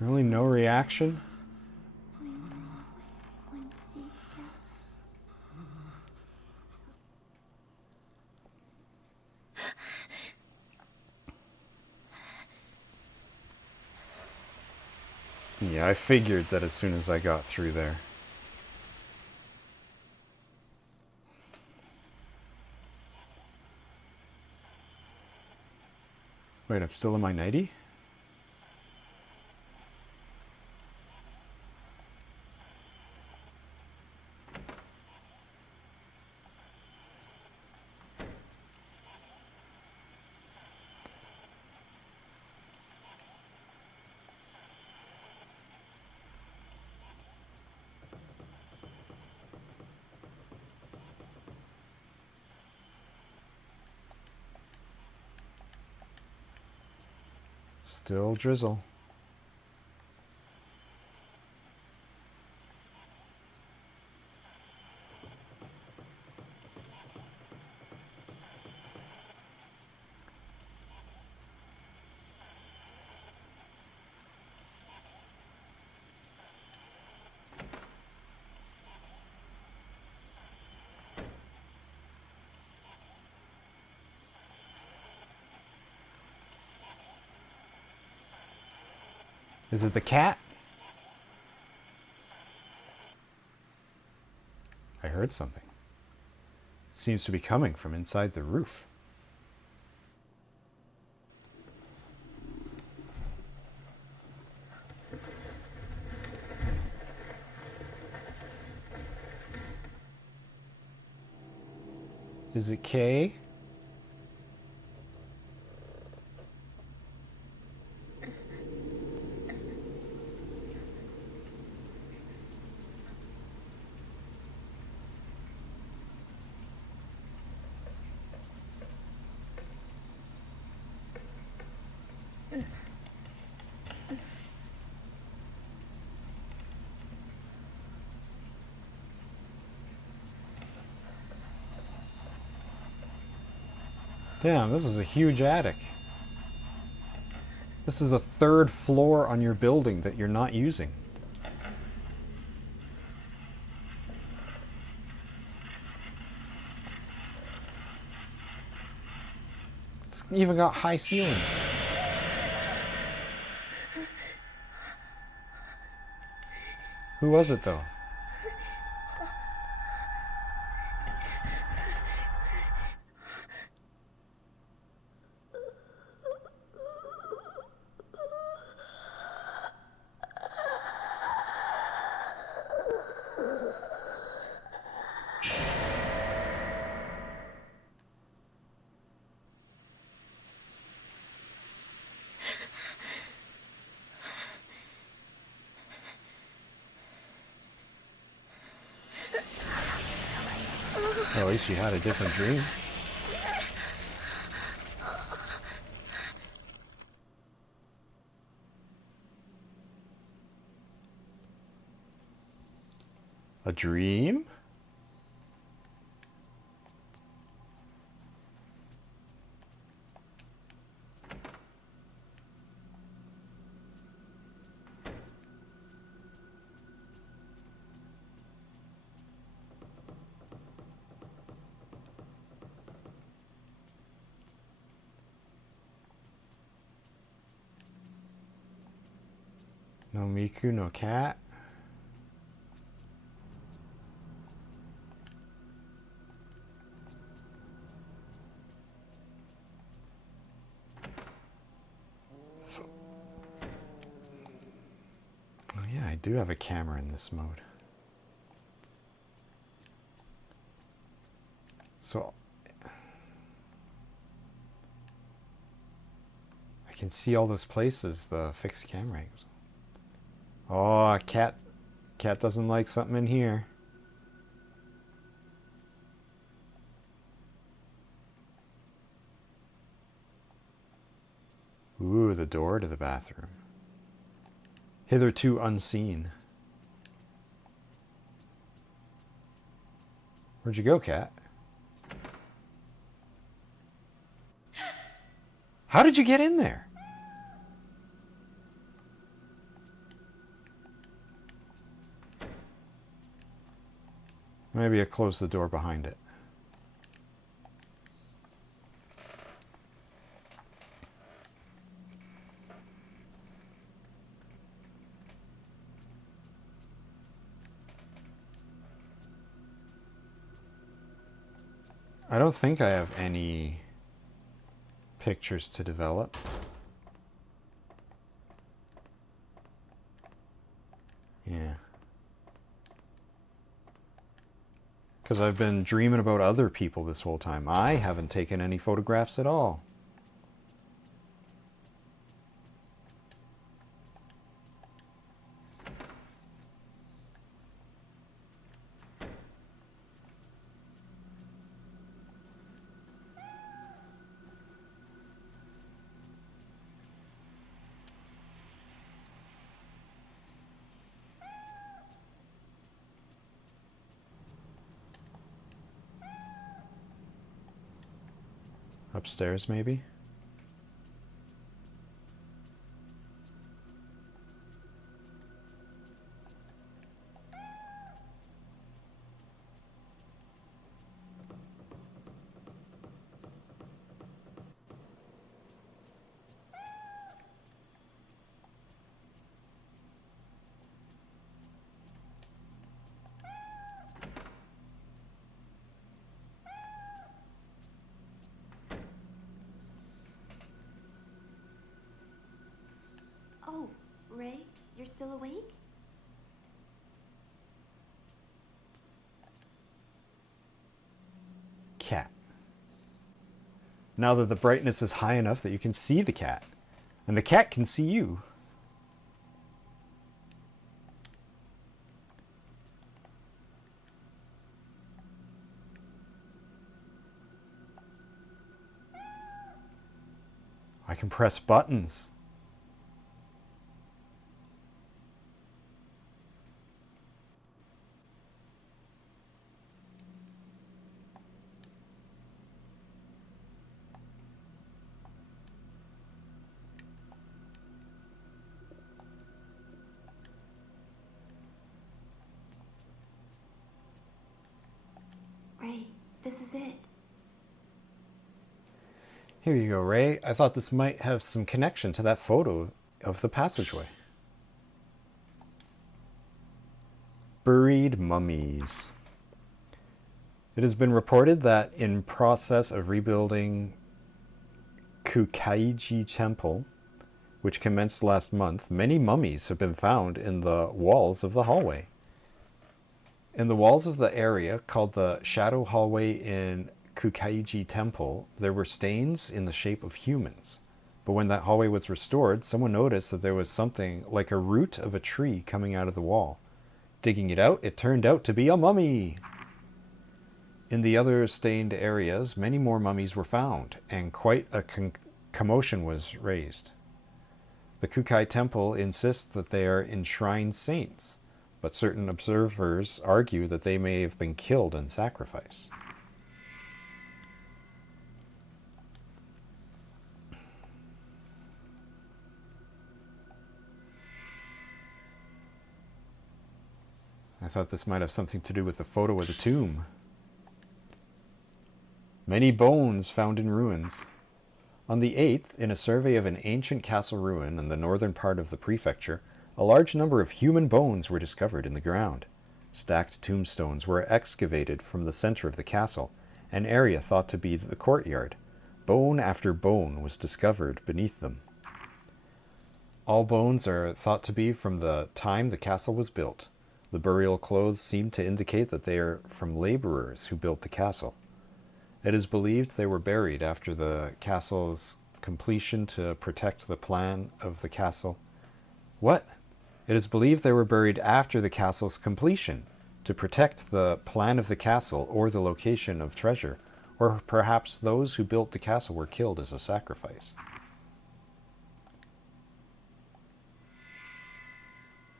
Really no reaction? Yeah, I figured that as soon as I got through there. Wait, I'm still in my nightie? Still drizzle. Is it the cat? I heard something. It seems to be coming from inside the roof. Is it Kay? Damn, this is a huge attic. This is a third floor on your building that you're not using. It's even got high ceilings. Who was it though? Well, at least you had a different dream. A dream? No Miku, no cat. Oh yeah, I do have a camera in this mode. So I can see all those places the fixed camera angles. Oh, cat doesn't like something in here. Ooh, the door to the bathroom. Hitherto unseen. Where'd you go, cat? How did you get in there? Maybe I closed the door behind it. I don't think I have any pictures to develop. Yeah. Because I've been dreaming about other people this whole time. I haven't taken any photographs at all. Upstairs, maybe? Oh, Ray, you're still awake? Cat. Now that the brightness is high enough that you can see the cat. And the cat can see you. I can press buttons. Ray, this is it. Here you go, Ray. I thought this might have some connection to that photo of the passageway. Buried mummies. It has been reported that in process of rebuilding Kukaiji Temple, which commenced last month, many mummies have been found in the walls of the hallway. In the walls of the area called the Shadow Hallway in Kukaiji Temple, there were stains in the shape of humans. But when that hallway was restored, someone noticed that there was something like a root of a tree coming out of the wall. Digging it out, it turned out to be a mummy! In the other stained areas, many more mummies were found, and quite a commotion was raised. The Kukai Temple insists that they are enshrined saints, but certain observers argue that they may have been killed in sacrifice. I thought this might have something to do with the photo of the tomb. Many bones found in ruins. On the 8th, in a survey of an ancient castle ruin in the northern part of the prefecture, A large number of human bones were discovered in the ground. Stacked tombstones were excavated from the center of the castle, an area thought to be the courtyard. Bone after bone was discovered beneath them. All bones are thought to be from the time the castle was built. The burial clothes seem to indicate that they are from laborers who built the castle. It is believed they were buried after the castle's completion to protect the plan of the castle. What? It is believed they were buried after the castle's completion to protect the plan of the castle or the location of treasure, or perhaps those who built the castle were killed as a sacrifice.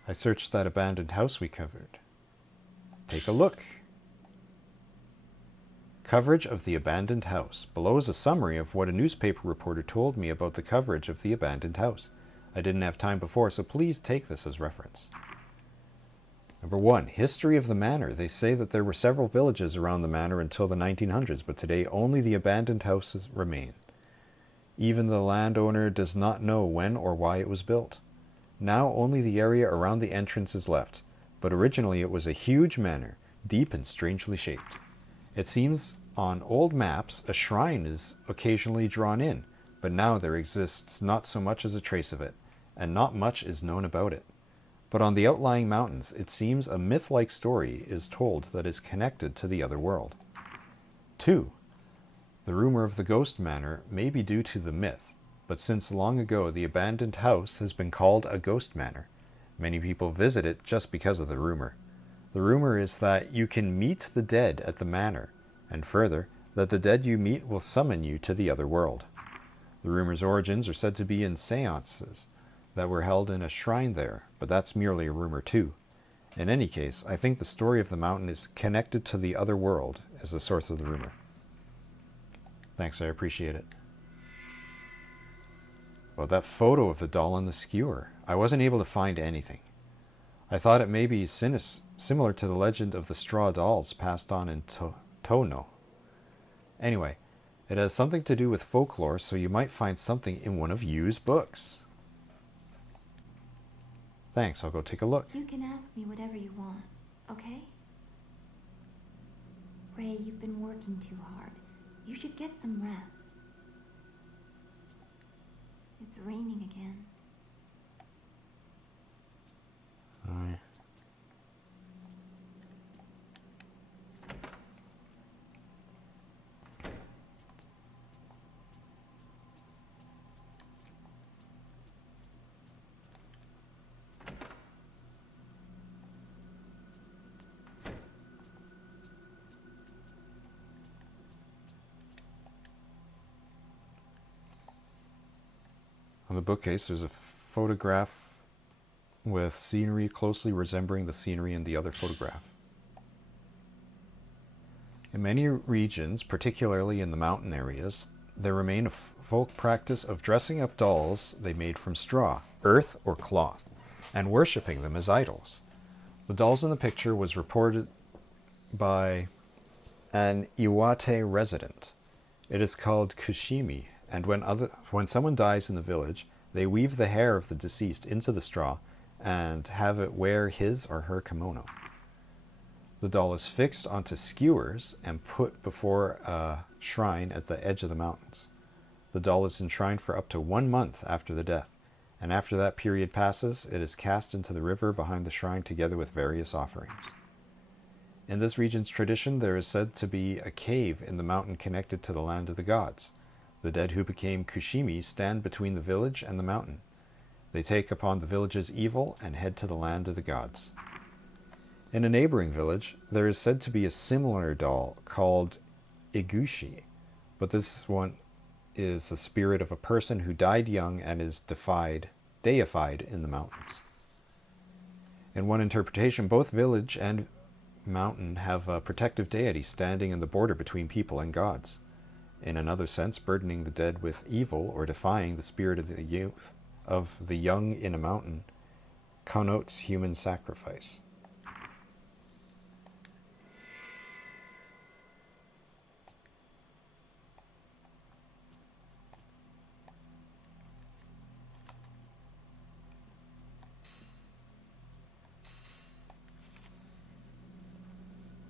I searched that abandoned house we covered. Take a look. Coverage of the abandoned house. Below is a summary of what a newspaper reporter told me about the coverage of the abandoned house. I didn't have time before, so please take this as reference. Number 1, history of the manor. They say that there were several villages around the manor until the 1900s, but today only the abandoned houses remain. Even the landowner does not know when or why it was built. Now only the area around the entrance is left, but originally it was a huge manor, deep and strangely shaped. It seems on old maps a shrine is occasionally drawn in, but now there exists not so much as a trace of it, and not much is known about it. But on the outlying mountains, it seems a myth-like story is told that is connected to the other world. 2. The rumor of the ghost manor may be due to the myth, but since long ago the abandoned house has been called a ghost manor. Many people visit it just because of the rumor. The rumor is that you can meet the dead at the manor, and further, that the dead you meet will summon you to the other world. The rumor's origins are said to be in seances that were held in a shrine there, but that's merely a rumor too. In any case, I think the story of the mountain is connected to the other world as the source of the rumor. Thanks, I appreciate it. Well, that photo of the doll on the skewer. I wasn't able to find anything. I thought it may be similar to the legend of the straw dolls passed on in Tono. Anyway, it has something to do with folklore, so you might find something in one of Yu's books. Thanks, I'll go take a look. You can ask me whatever you want, okay? Ray, you've been working too hard. You should get some rest. It's raining again. Alright. On the bookcase, there's a photograph with scenery closely resembling the scenery in the other photograph. In many regions, particularly in the mountain areas, there remain a folk practice of dressing up dolls they made from straw, earth, or cloth, and worshipping them as idols. The dolls in the picture was reported by an Iwate resident. It is called kushimi, and when someone dies in the village, they weave the hair of the deceased into the straw and have it wear his or her kimono. The doll is fixed onto skewers and put before a shrine at the edge of the mountains. The doll is enshrined for up to 1 month after the death, and after that period passes, it is cast into the river behind the shrine together with various offerings. In this region's tradition, there is said to be a cave in the mountain connected to the land of the gods. The dead who became kushimi stand between the village and the mountain. They take upon the village's evil and head to the land of the gods. In a neighboring village, there is said to be a similar doll called Igushi, but this one is the spirit of a person who died young and is deified in the mountains. In one interpretation, both village and mountain have a protective deity standing in the border between people and gods. In another sense, burdening the dead with evil or defying the spirit of the young in a mountain connotes human sacrifice.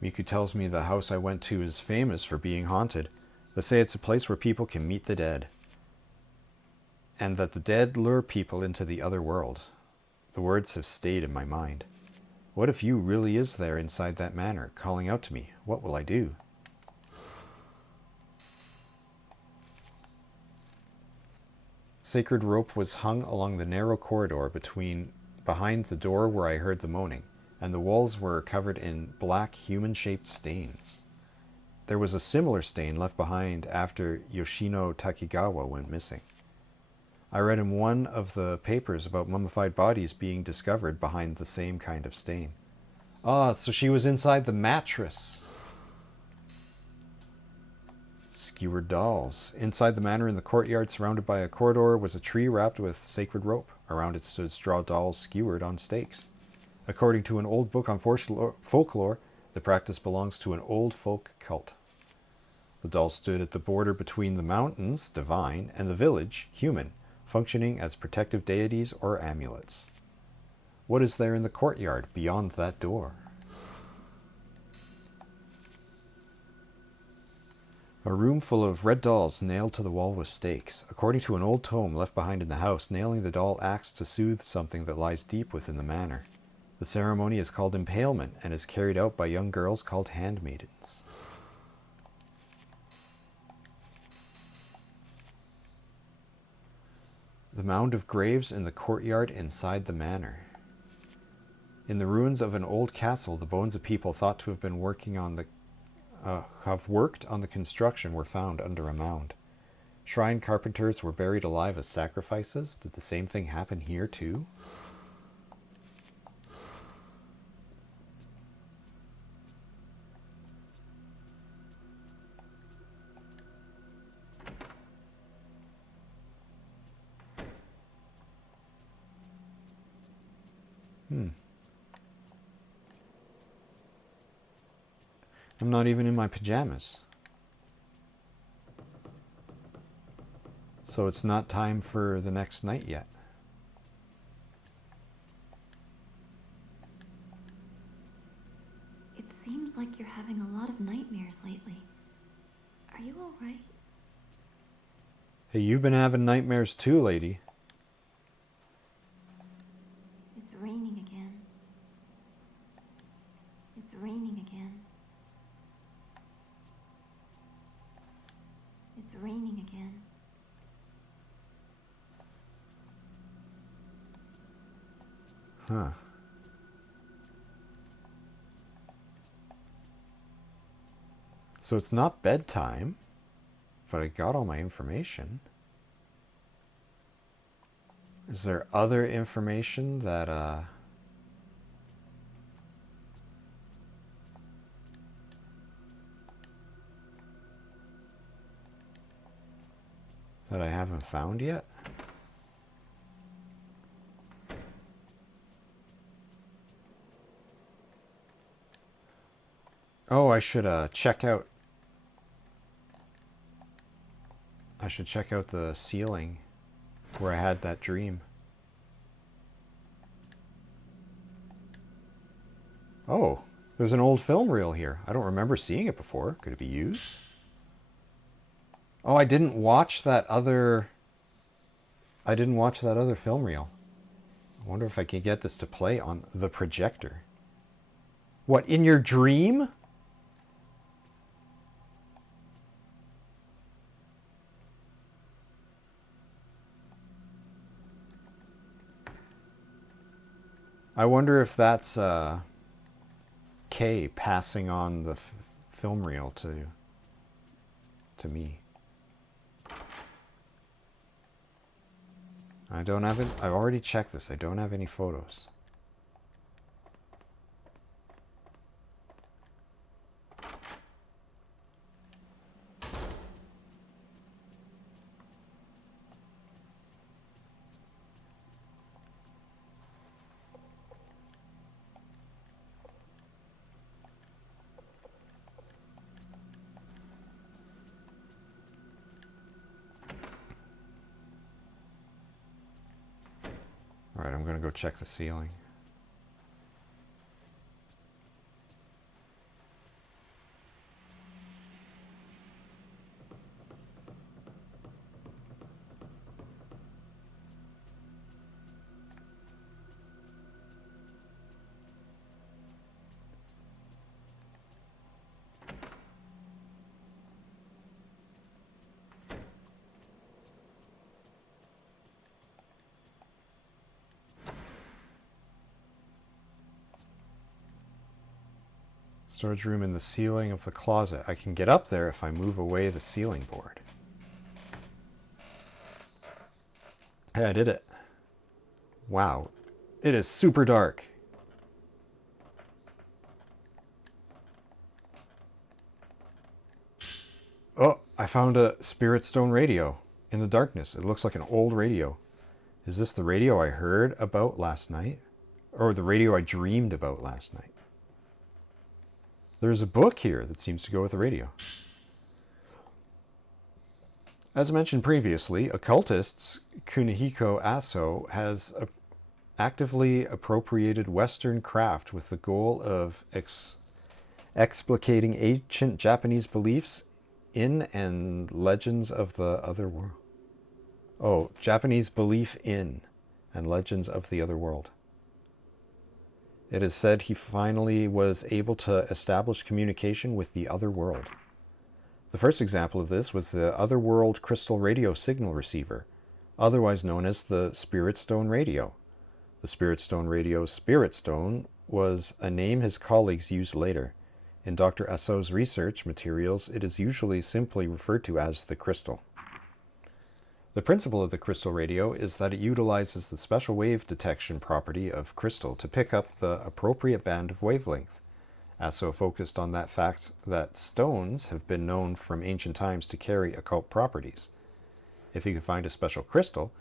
Miku tells me the house I went to is famous for being haunted. They say it's a place where people can meet the dead, and that the dead lure people into the other world. The words have stayed in my mind. What if you really is there inside that manor, calling out to me? What will I do? Sacred rope was hung along the narrow corridor behind the door where I heard the moaning, and the walls were covered in black human-shaped stains. There was a similar stain left behind after Yoshino Takigawa went missing. I read in one of the papers about mummified bodies being discovered behind the same kind of stain. Ah, so she was inside the mattress. Skewered dolls. Inside the manor in the courtyard surrounded by a corridor was a tree wrapped with sacred rope. Around it stood straw dolls skewered on stakes. According to an old book on folklore, the practice belongs to an old folk cult. The dolls stood at the border between the mountains, divine, and the village, human, functioning as protective deities or amulets. What is there in the courtyard beyond that door? A room full of red dolls nailed to the wall with stakes. According to an old tome left behind in the house, nailing the doll acts to soothe something that lies deep within the manor. The ceremony is called impalement and is carried out by young girls called handmaidens. The mound of graves in the courtyard inside the manor. In the ruins of an old castle, the bones of people thought to have been worked on the construction were found under a mound. Shrine carpenters were buried alive as sacrifices. Did the same thing happen here too? I'm not even in my pajamas. So it's not time for the next night yet. It seems like you're having a lot of nightmares lately. Are you alright? Hey, you've been having nightmares too, lady. It's raining again. It's raining again. It's raining again. Huh. So it's not bedtime, but I got all my information. Is there other information that, that I haven't found yet? Oh, I should check out the ceiling where I had that dream. Oh, there's an old film reel here. I don't remember seeing it before. Could it be used? Oh, I didn't watch that other film reel. I wonder if I can get this to play on the projector. What, in your dream? I wonder if that's Kay passing on the film reel to me. I don't have it. I've already checked this. I don't have any photos. Alright, I'm going to go check the ceiling. Storage room in the ceiling of the closet. I can get up there if I move away the ceiling board. Hey, I did it. Wow. It is super dark. Oh, I found a Spirit Stone radio in the darkness. It looks like an old radio. Is this the radio I heard about last night? Or the radio I dreamed about last night? There's a book here that seems to go with the radio. As mentioned previously, occultists Kunihiko Aso has actively appropriated Western craft with the goal of explicating ancient Japanese beliefs in and legends of the other world. Oh, Japanese belief in and legends of the other world. It is said he finally was able to establish communication with the other world. The first example of this was the Otherworld Crystal Radio Signal Receiver, otherwise known as the Spirit Stone Radio. The Spirit Stone Radio's Spirit Stone was a name his colleagues used later. In Dr. Aso's research materials, it is usually simply referred to as the crystal. The principle of the crystal radio is that it utilizes the special wave detection property of crystal to pick up the appropriate band of wavelength. Aso focused on that fact that stones have been known from ancient times to carry occult properties. If he could find a special crystal,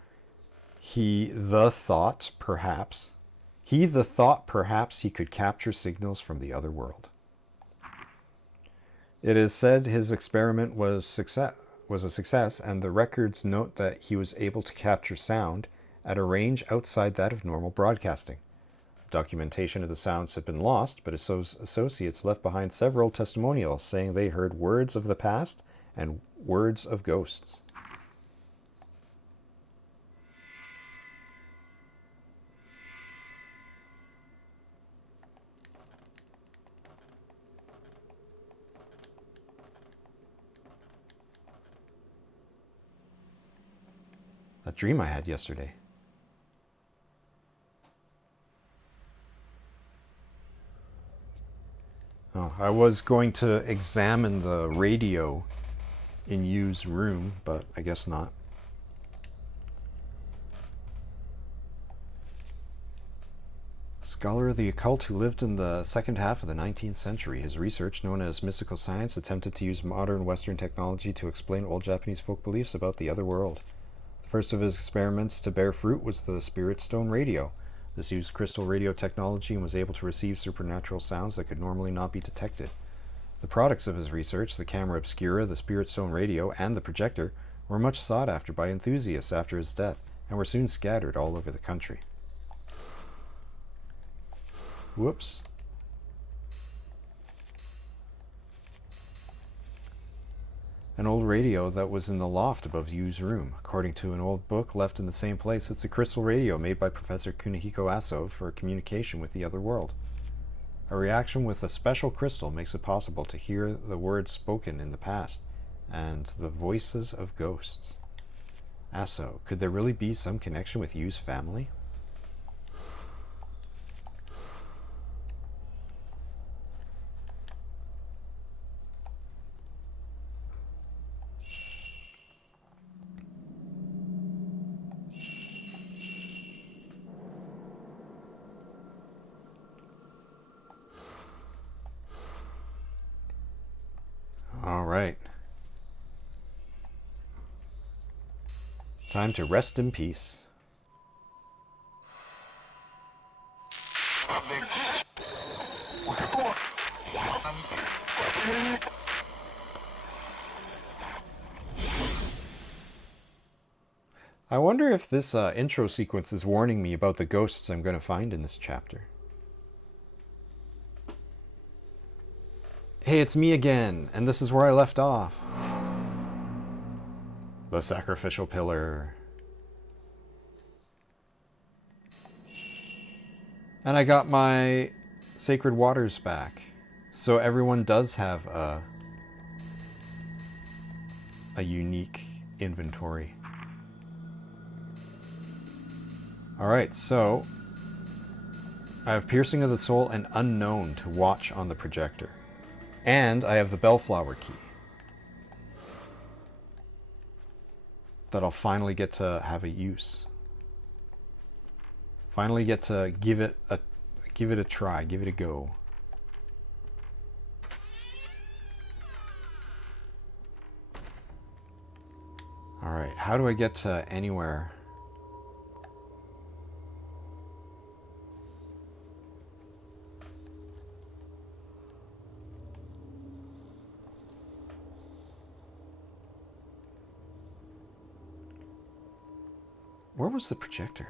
he the thought perhaps he could capture signals from the other world. It is said his experiment was a success, and the records note that he was able to capture sound at a range outside that of normal broadcasting. Documentation of the sounds had been lost, but Aso's associates left behind several testimonials saying they heard words of the past and words of ghosts. That dream I had yesterday. Oh, I was going to examine the radio in Yu's room, but I guess not. Scholar of the occult who lived in the second half of the 19th century. His research, known as mystical science, attempted to use modern Western technology to explain old Japanese folk beliefs about the other world. First of his experiments to bear fruit was the Spirit Stone radio. This used crystal radio technology and was able to receive supernatural sounds that could normally not be detected. The products of his research, the camera obscura, the Spirit Stone radio, and the projector, were much sought after by enthusiasts after his death, and were soon scattered all over the country. Whoops. An old radio that was in the loft above Yu's room. According to an old book left in the same place, it's a crystal radio made by Professor Kunihiko Aso for communication with the other world. A reaction with a special crystal makes it possible to hear the words spoken in the past and the voices of ghosts. Aso, could there really be some connection with Yu's family? All right. Time to rest in peace. I wonder if this intro sequence is warning me about the ghosts I'm going to find in this chapter. Hey, it's me again, and this is where I left off. The sacrificial pillar. And I got my sacred waters back. So everyone does have a unique inventory. Alright, so I have Piercing of the Soul and Unknown to watch on the projector. And I have the Bellflower key. That I'll finally get to have a use. Finally get to give it a try, give it a go. Alright, how do I get to anywhere? Where was the projector?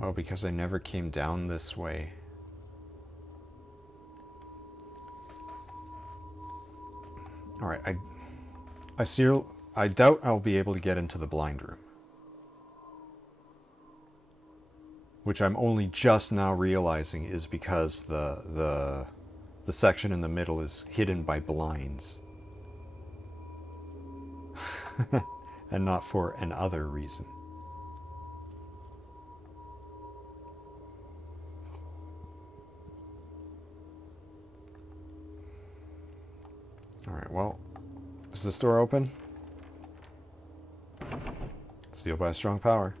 Oh, because I never came down this way. Alright, I doubt I'll be able to get into the blind room. Which I'm only just now realizing is because the section in the middle is hidden by blinds. And not for an other reason. Alright, well, is this door open? Sealed by a strong power.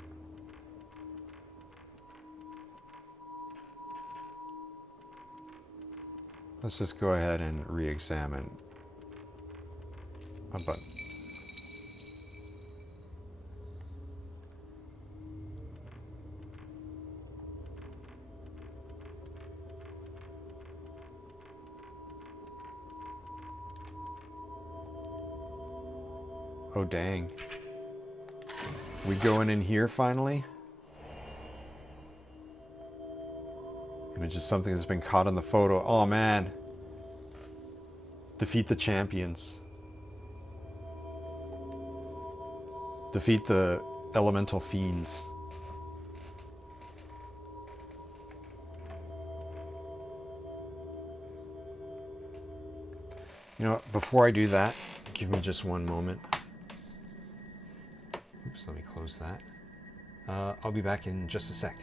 Let's just go ahead and re-examine a button. Oh dang. We going in here finally? Image is something that's been caught in the photo. Oh man. Defeat the champions. Defeat the elemental fiends. You know what, before I do that, give me just one moment. Oops, let me close that. I'll be back in just a sec.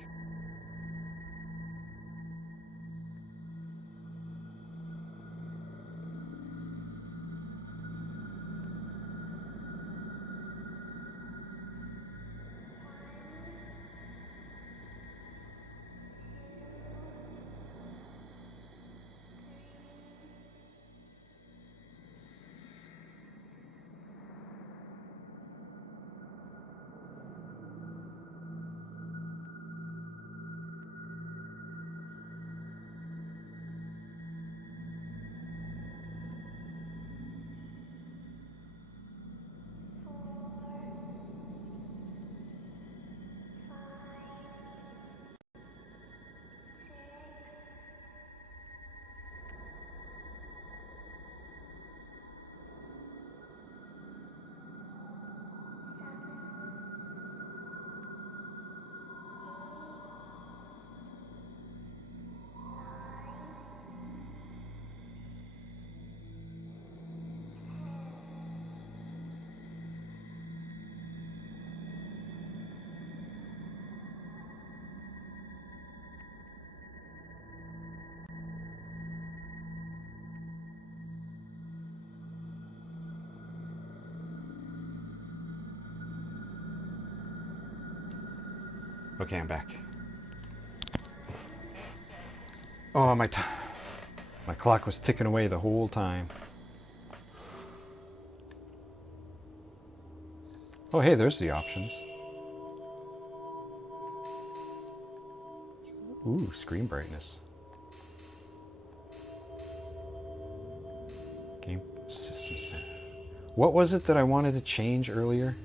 Okay, I'm back. Oh, my clock was ticking away the whole time. Oh, hey, there's the options. Ooh, screen brightness. Game system set. What was it that I wanted to change earlier?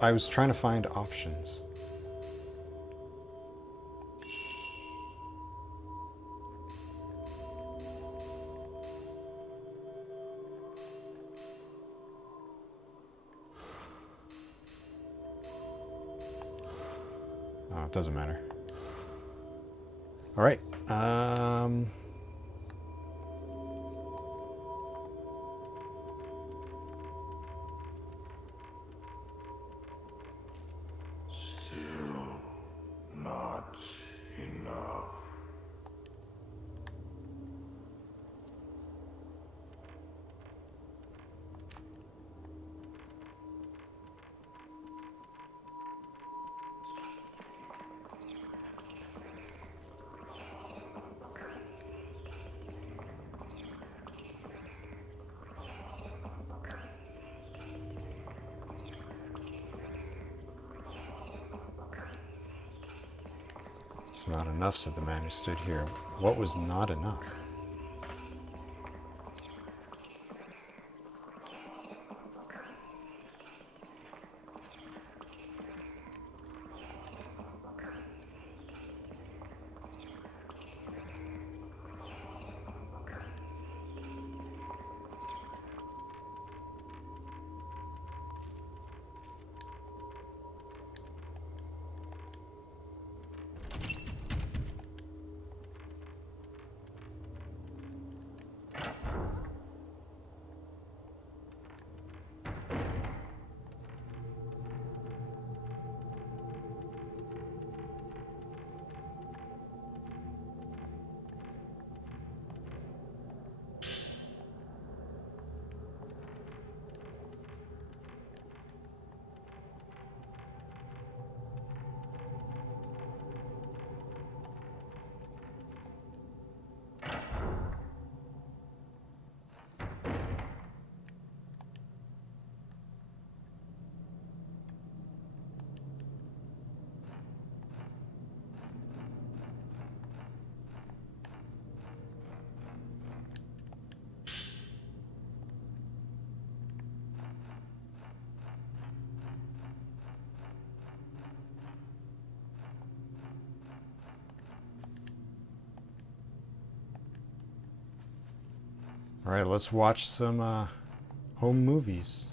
I was trying to find options. Oh, it doesn't matter. All right. It's not enough, said the man who stood here. What was not enough? All right, let's watch some home movies.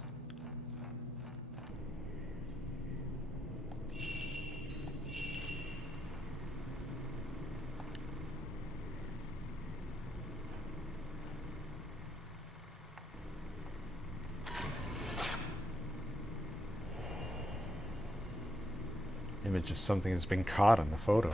Image of something that's been caught on the photo.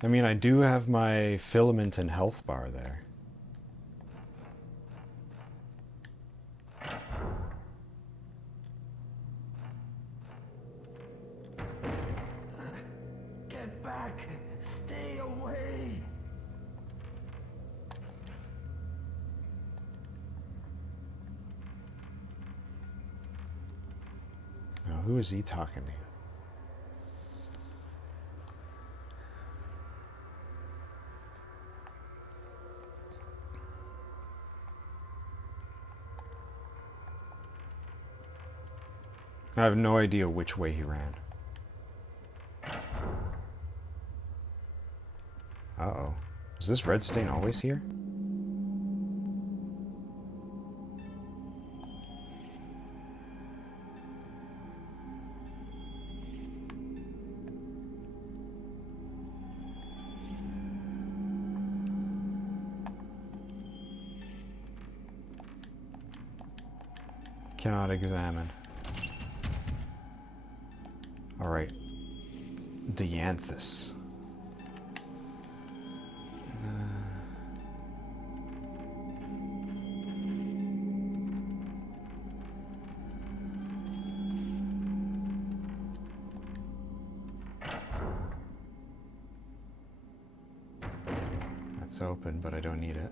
I mean, I do have my filament and health bar there. Get back! Stay away! Now, who is he talking to? I have no idea which way he ran. Uh-oh. Is this red stain always here? Cannot examine. All right. Dianthus. It's open, but I don't need it.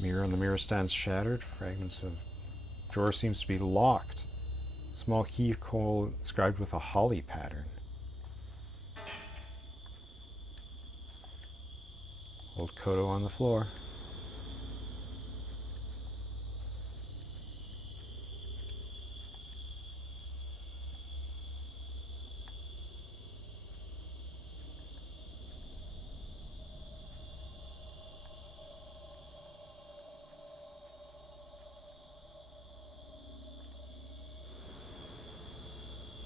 Mirror on the mirror stands shattered. Fragments of drawer seems to be locked. Small keyhole inscribed with a holly pattern. Old Kodo on the floor.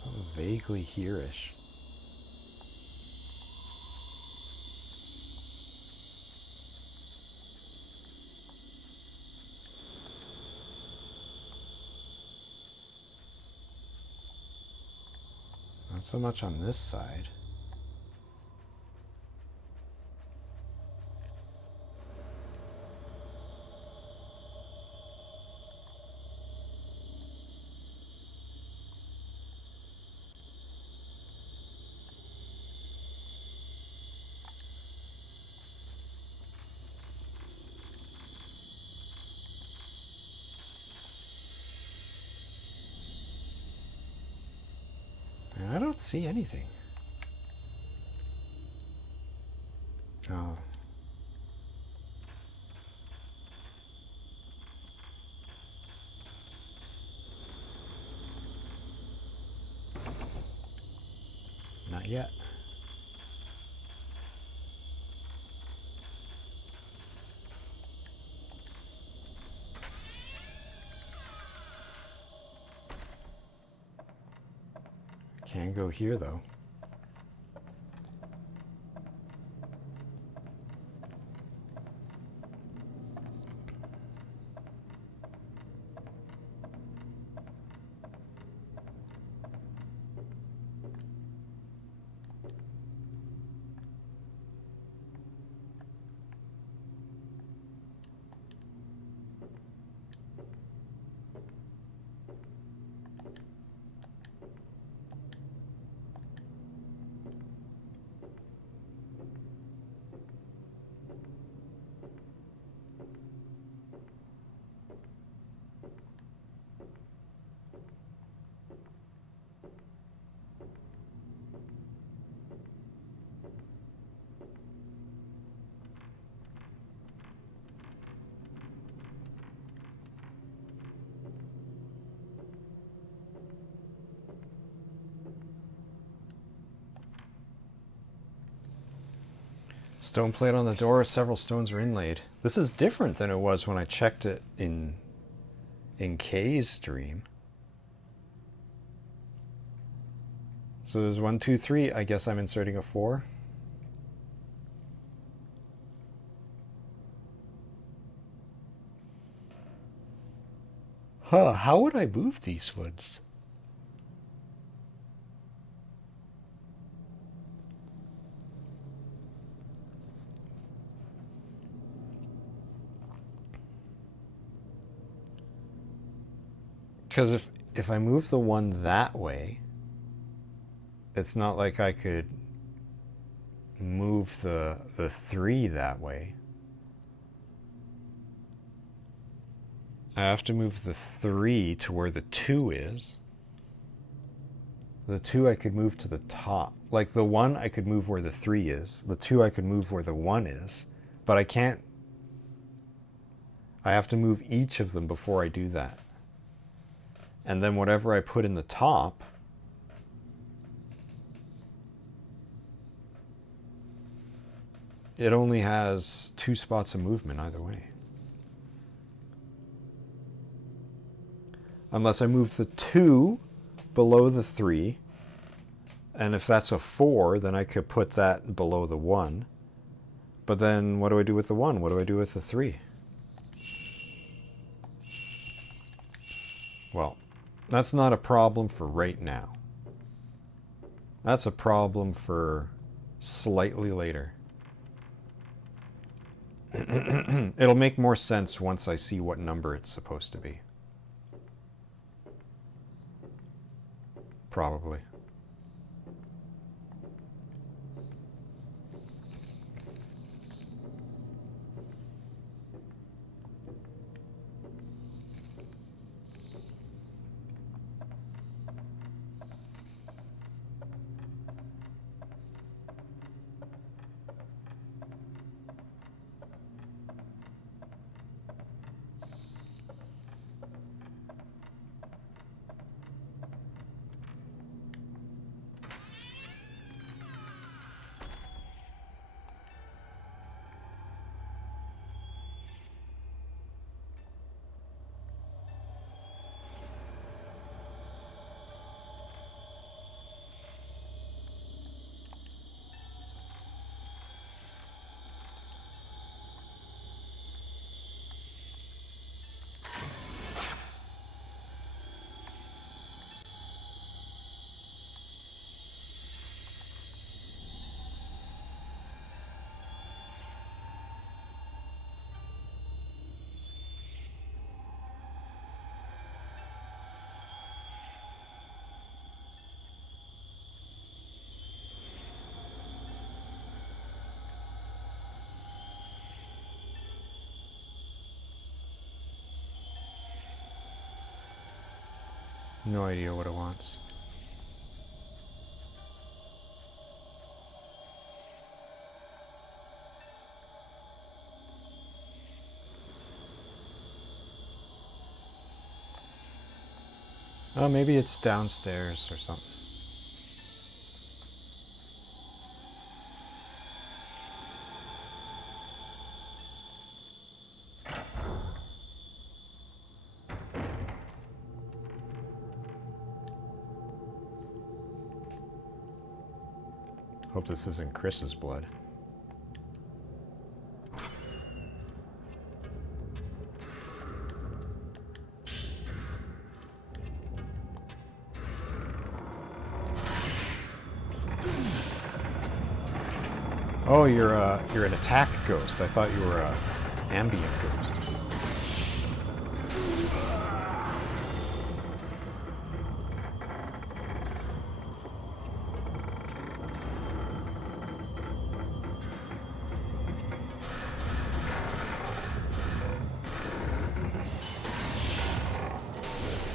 Something vaguely here-ish. Not so much on this side. I don't see anything. Oh. Not yet. Can go here though. Stone plate on the door, several stones are inlaid. This is different than it was when I checked it in Kay's dream. So there's 1, 2, 3. I guess I'm inserting a 4. Huh, how would I move these ones? Because if I move the one that way, it's not like I could move the 3 that way. I have to move the 3 to where the 2 is. The 2 I could move to the top. Like the 1 I could move where the 3 is. The 2 I could move where the 1 is. But I can't. I have to move each of them before I do that. And then whatever I put in the top, it only has 2 spots of movement either way. Unless I move the 2 below the 3, and if that's a 4, then I could put that below the 1. But then what do I do with the 1? What do I do with the 3? Well, that's not a problem for right now. That's a problem for slightly later. It'll make more sense once I see what number it's supposed to be. Probably. No idea what it wants. Oh, maybe it's downstairs or something. Hope this isn't Chris's blood. Oh, you're an attack ghost. I thought you were a ambient ghost.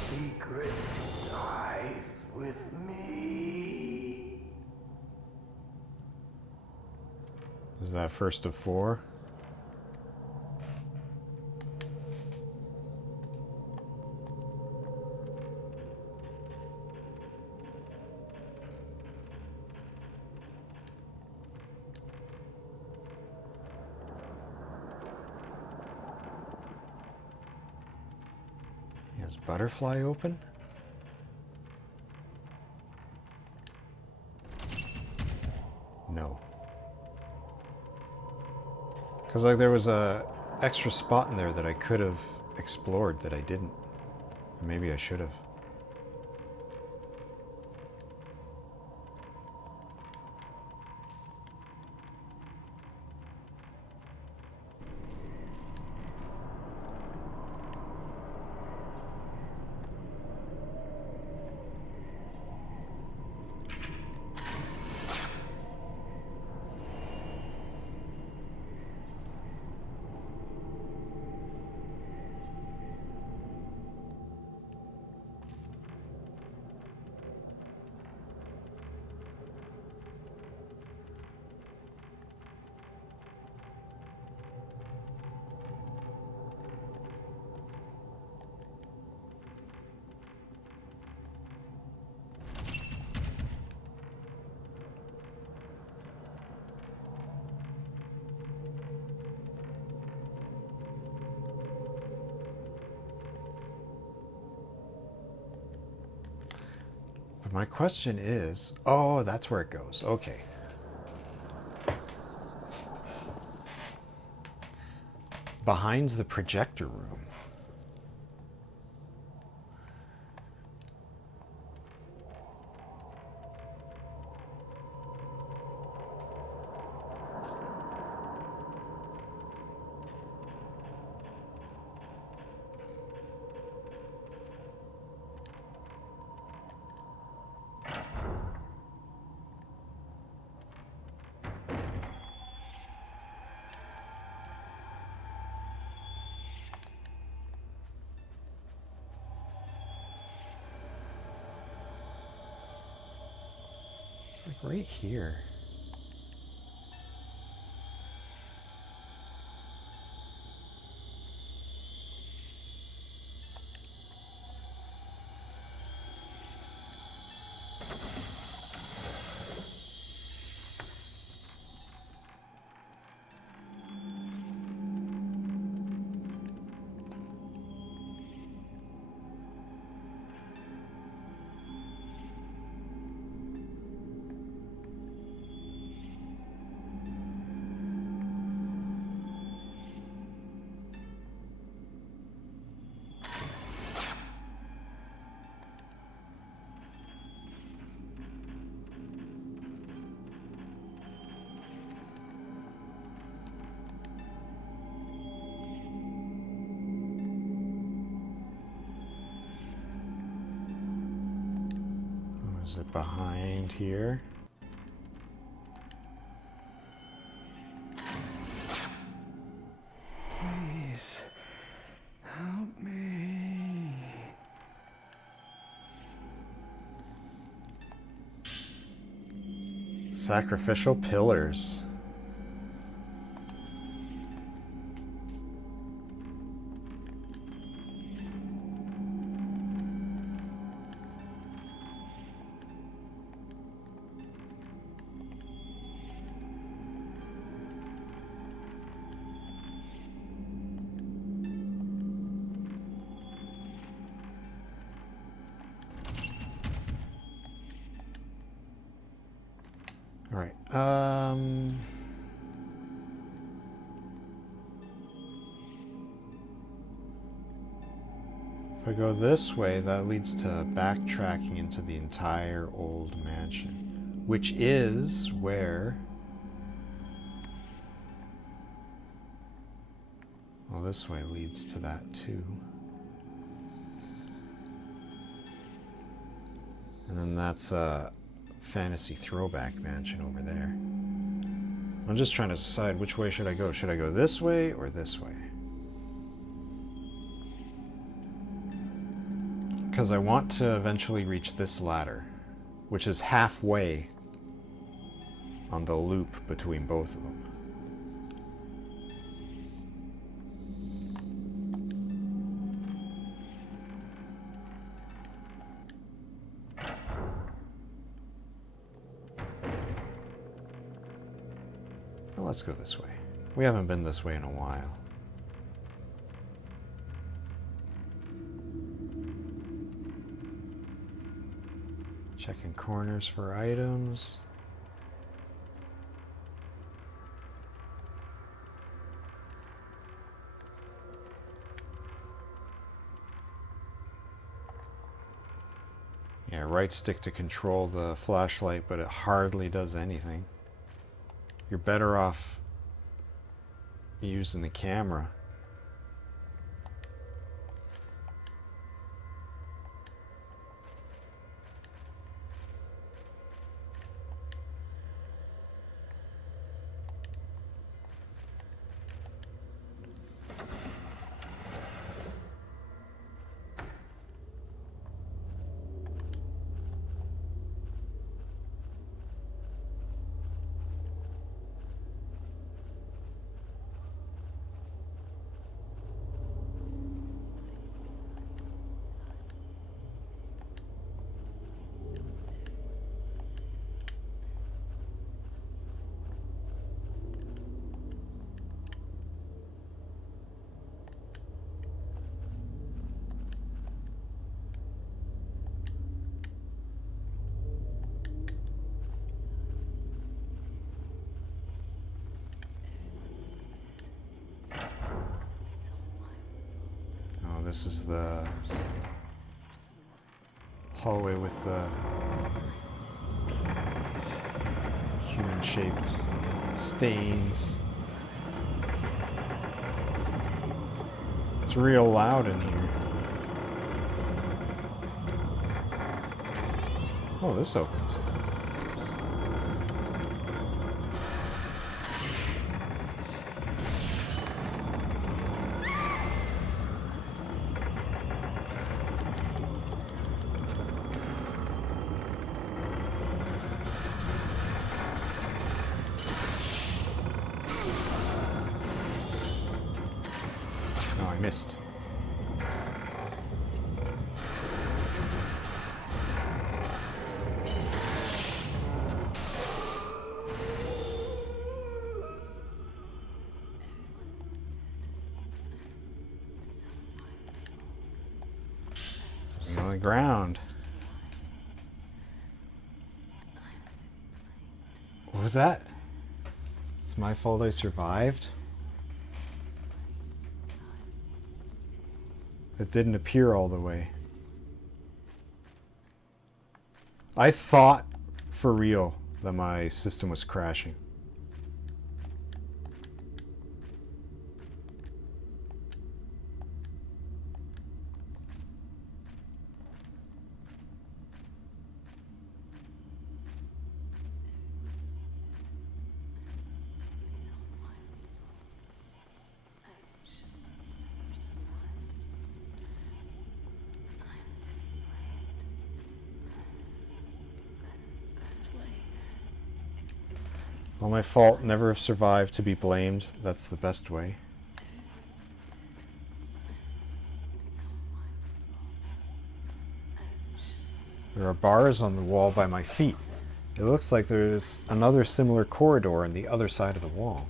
Secret dies with me. Is that first of 4? Is butterfly open? No. Because like there was a extra spot in there that I could have explored that I didn't. Maybe I should have. But my question is, oh, that's where it goes. Okay. Behind the projector room. It's like right here. Is it behind here? Please, help me. Sacrificial pillars. All right. If I go this way, that leads to backtracking into the entire old mansion, which is where... Well, this way leads to that too. And then that's a fantasy throwback mansion over there. I'm just trying to decide which way should I go. Should I go this way or this way? Because I want to eventually reach this ladder, which is halfway on the loop between both of them. Well, let's go this way. We haven't been this way in a while. Checking corners for items. Yeah, right stick to control the flashlight, but it hardly does anything. You're better off using the camera. this is the hallway with the human-shaped stains. It's real loud in here. Oh, this opens. Oh, I missed. Something on the ground. What was that? It's my fault I survived? It didn't appear all the way. I thought for real that my system was crashing. All my fault, never have survived to be blamed. That's the best way. There are bars on the wall by my feet. It looks like there's another similar corridor on the other side of the wall.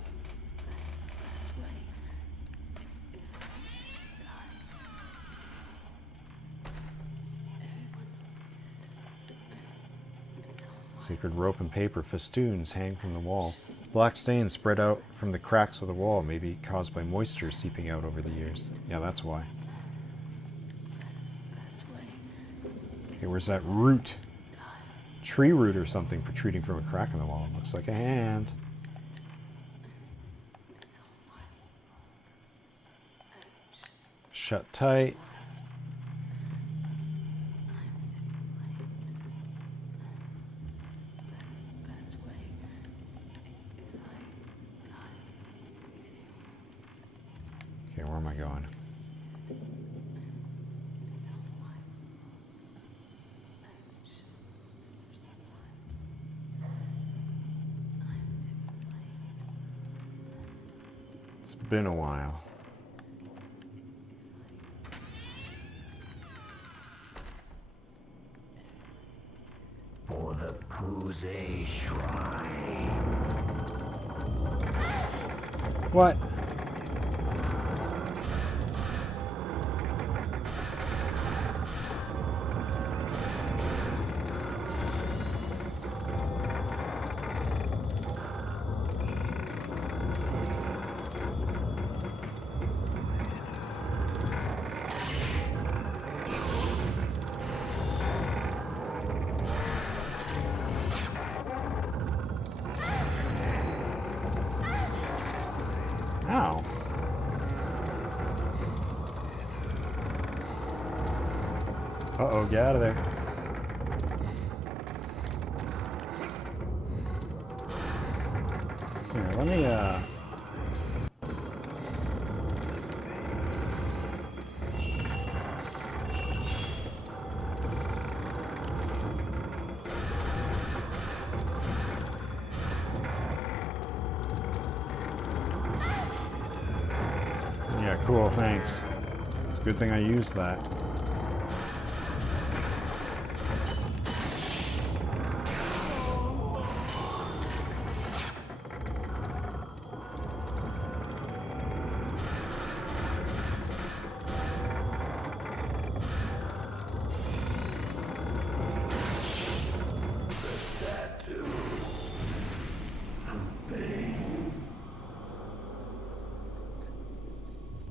Sacred rope and paper festoons hang from the wall. Black stains spread out from the cracks of the wall, maybe caused by moisture seeping out over the years. Yeah, that's why. Okay, where's that root? Tree root or something protruding from a crack in the wall. Looks like a hand. Shut tight. Okay, where am I going? It's been a while. For the Kuze Shrine. What? Ow. Uh-oh, get out of there. Here, let me, Yeah, cool, thanks. It's a good thing I used that.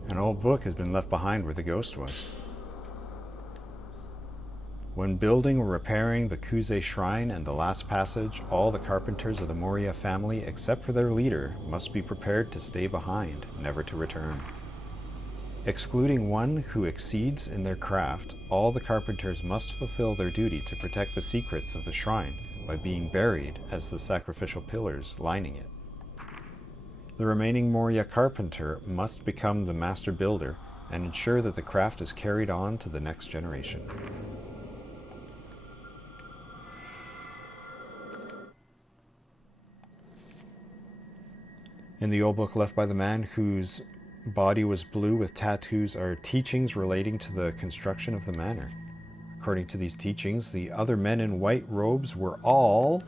And An old book has been left behind where the ghost was. When building or repairing the Kuze Shrine and the last passage, all the carpenters of the Moria family, except for their leader, must be prepared to stay behind, never to return. Excluding one who exceeds in their craft, all the carpenters must fulfill their duty to protect the secrets of the shrine by being buried as the sacrificial pillars lining it. The remaining Moria carpenter must become the master builder and ensure that the craft is carried on to the next generation. In the old book left by the man whose body was blue with tattoos are teachings relating to the construction of the manor. According to these teachings, the other men in white robes were all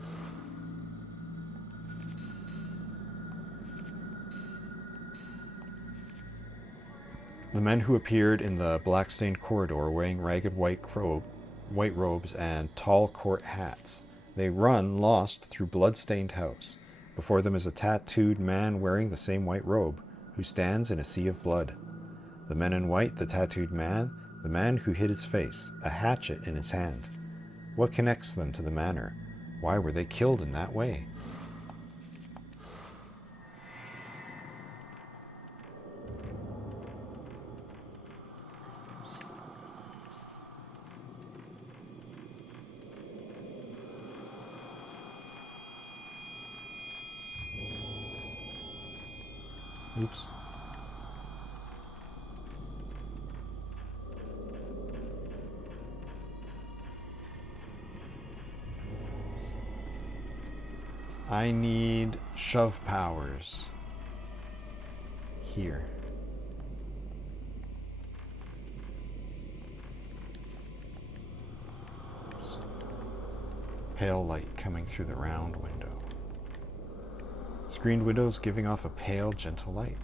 the men who appeared in the black-stained corridor wearing ragged white robes and tall court hats. They run lost through blood-stained house. Before them is a tattooed man wearing the same white robe, who stands in a sea of blood. The men in white, the tattooed man, the man who hid his face, a hatchet in his hand. What connects them to the manor? Why were they killed in that way? Oops. I need shove powers here. Oops. Pale light coming through the round window. Screened windows giving off a pale, gentle light.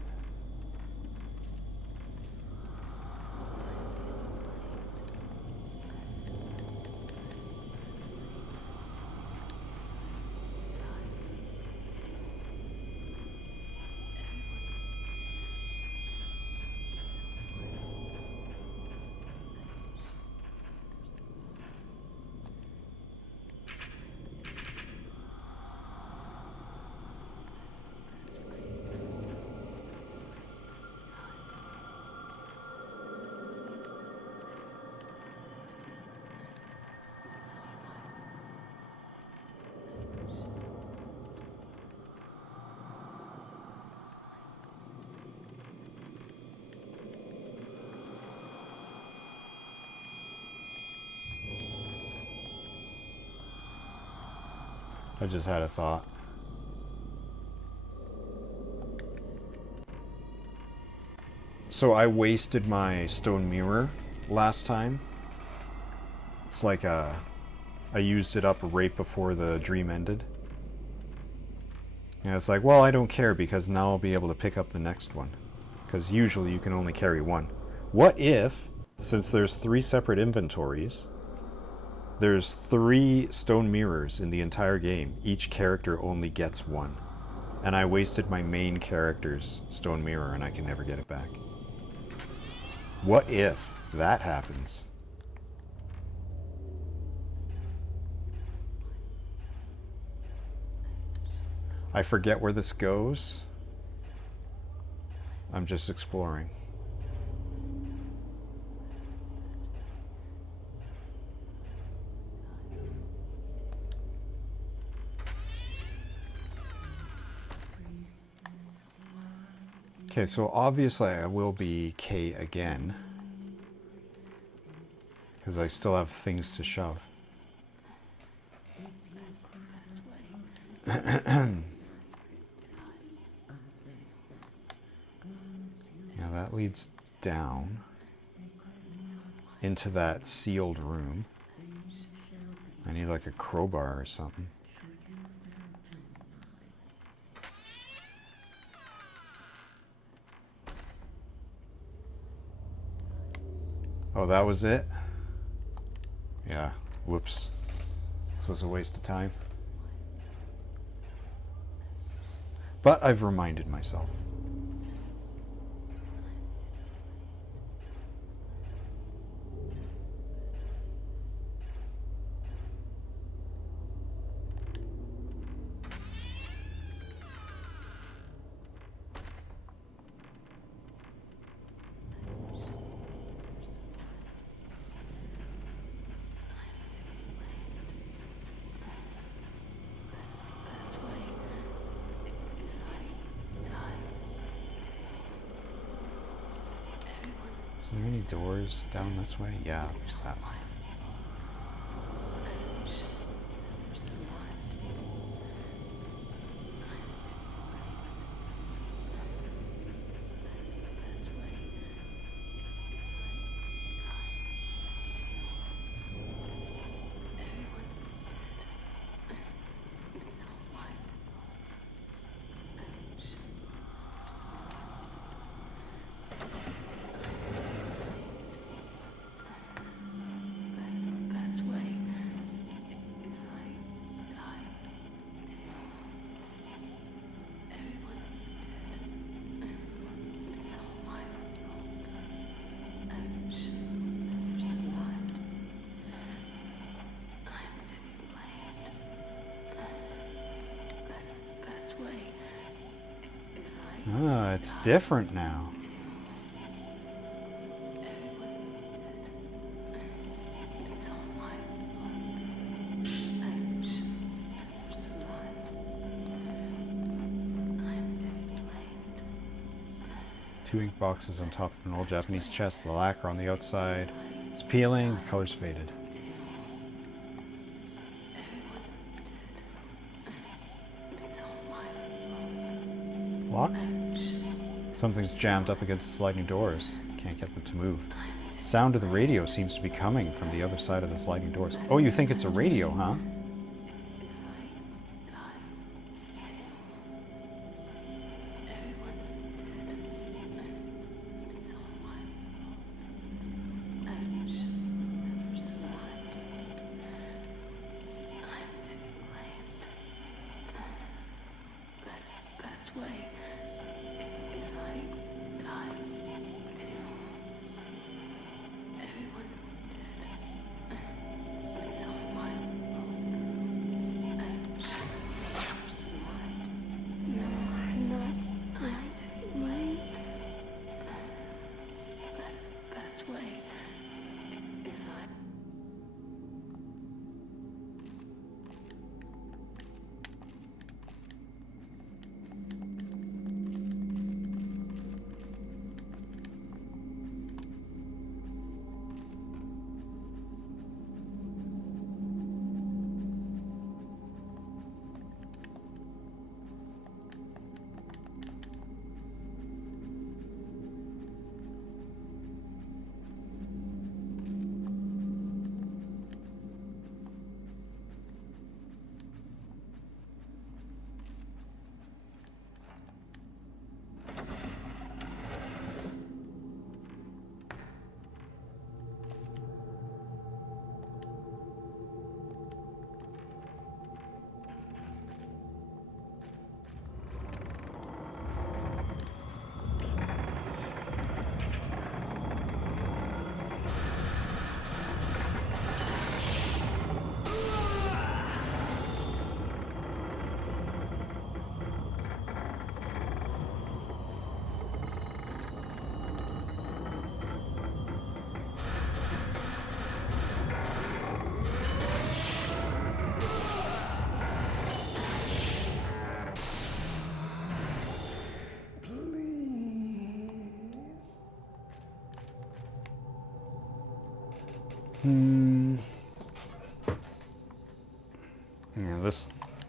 I just had a thought. So I wasted my stone mirror last time. It's like I used it up right before the dream ended. And it's like, well, I don't care because now I'll be able to pick up the next one. Because usually you can only carry one. What if, since there's 3 separate inventories, there's 3 stone mirrors in the entire game. Each character only gets 1. And I wasted my main character's stone mirror and I can never get it back. What if that happens? I forget where this goes. I'm just exploring. Okay, so obviously I will be K again. Because I still have things to shove. Yeah, that leads down into that sealed room. I need like a crowbar or something. Oh, that was it? Yeah, whoops. This was a waste of time. But I've reminded myself. Is there any doors down this way? Yeah, there's that one. Ah, it's different now. Two ink boxes on top of an old Japanese chest. The lacquer on the outside is peeling. The color's faded. Locked? Something's jammed up against the sliding doors. Can't get them to move. Sound of the radio seems to be coming from the other side of the sliding doors. Oh, you think it's a radio, huh?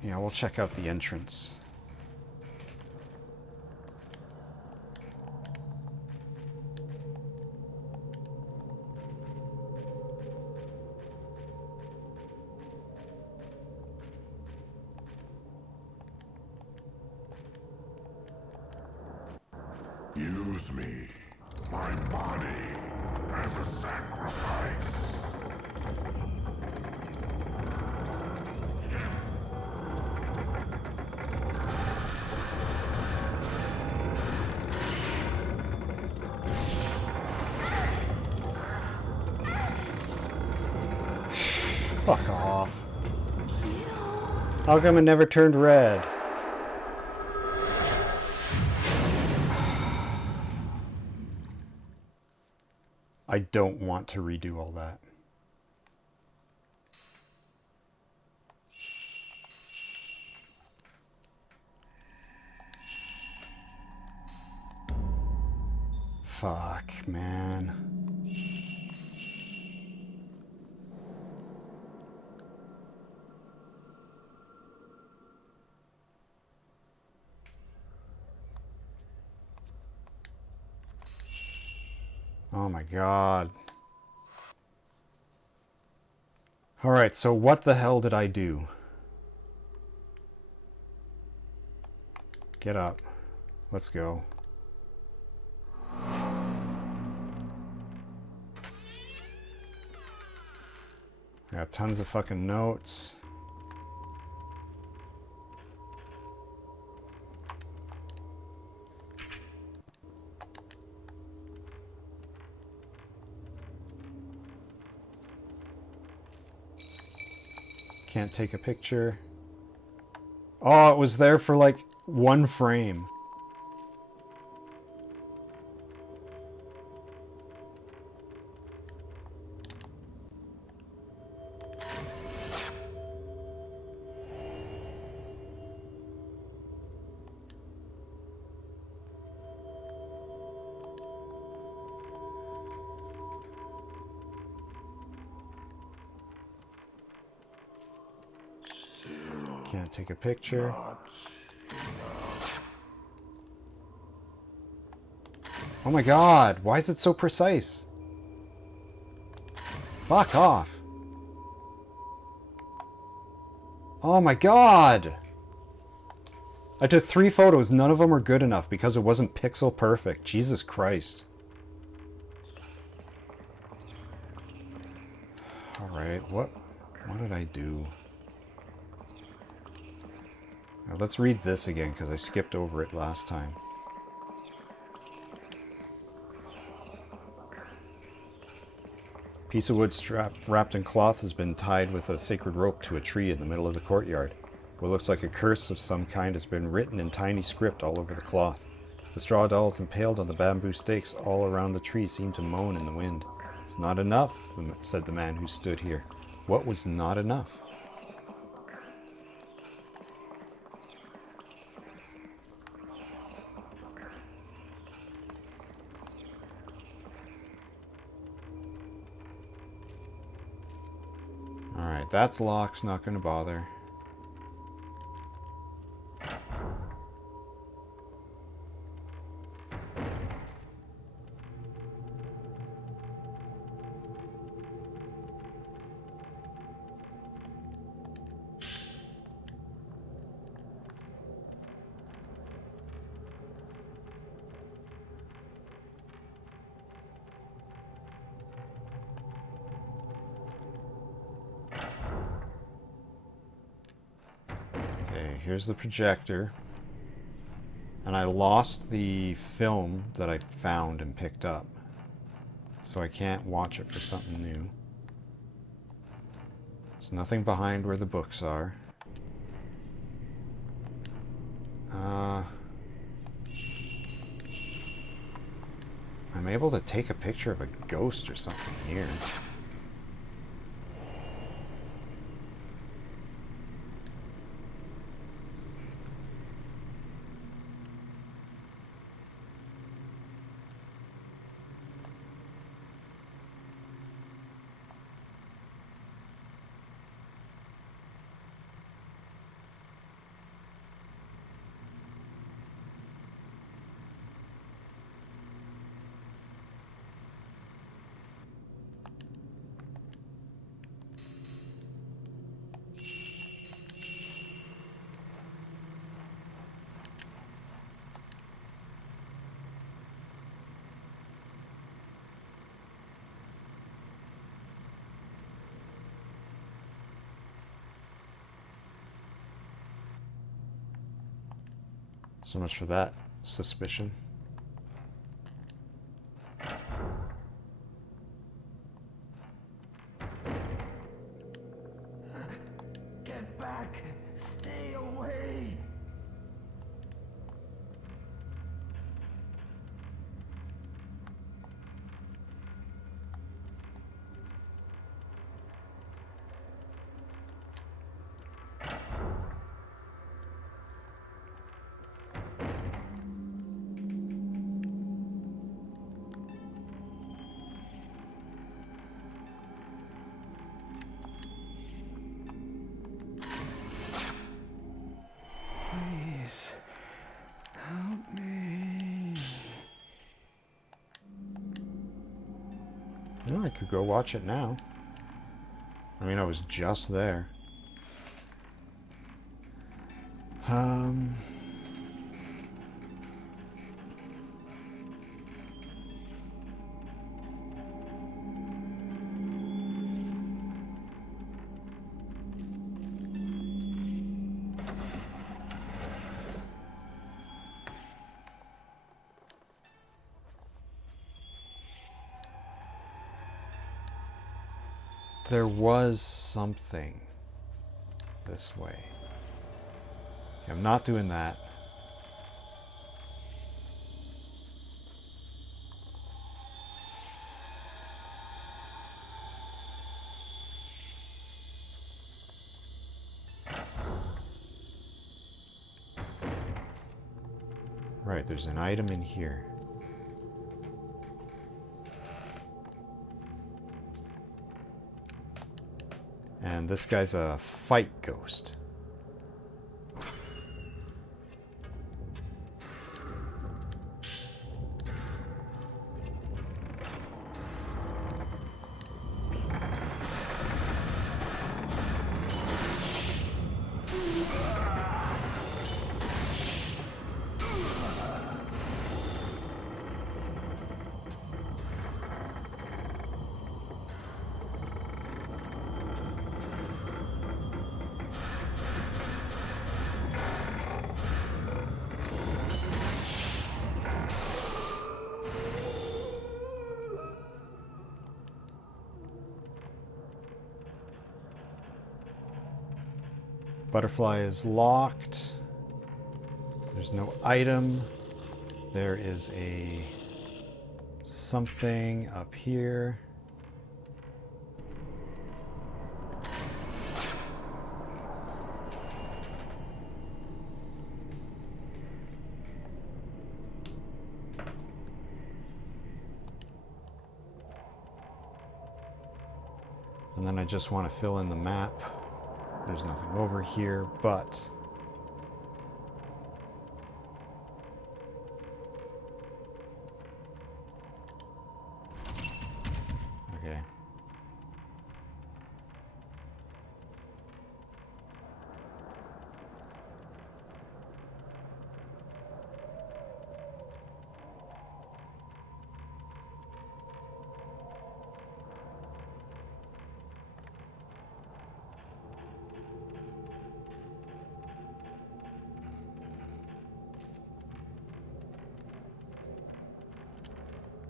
Yeah, we'll check out the entrance. Use me, my body, as a sacrifice. Fuck off. How come it never turned red? I don't want to redo all that. Fuck, man. Oh my god. Alright, so what the hell did I do? Get up. Let's go. I got tons of fucking notes. Can't take a picture. Oh, it was there for like 1 frame. Can't take a picture. Oh my god, why is it so precise? Fuck off. Oh my god! I took 3 photos, none of them are good enough because it wasn't pixel perfect. Jesus Christ. Alright, what did I do? Now let's read this again because I skipped over it last time. Piece of wood wrapped in cloth has been tied with a sacred rope to a tree in the middle of the courtyard. What looks like a curse of some kind has been written in tiny script all over the cloth. The straw dolls impaled on the bamboo stakes all around the tree seem to moan in the wind. It's not enough, said the man who stood here. What was not enough? Alright, that's locked, not gonna bother. Here's the projector. And I lost the film that I found and picked up. So I can't watch it for something new. There's nothing behind where the books are. I'm able to take a picture of a ghost or something here. So much for that suspicion. Get back! Stay away! Well, I could go watch it now. I mean, I was just there. There was something this way. Okay, I'm not doing that. Right, there's an item in here. And this guy's a fight ghost. Butterfly is locked. There's no item. There is a something up here. And then I just want to fill in the map. There's nothing over here, but okay.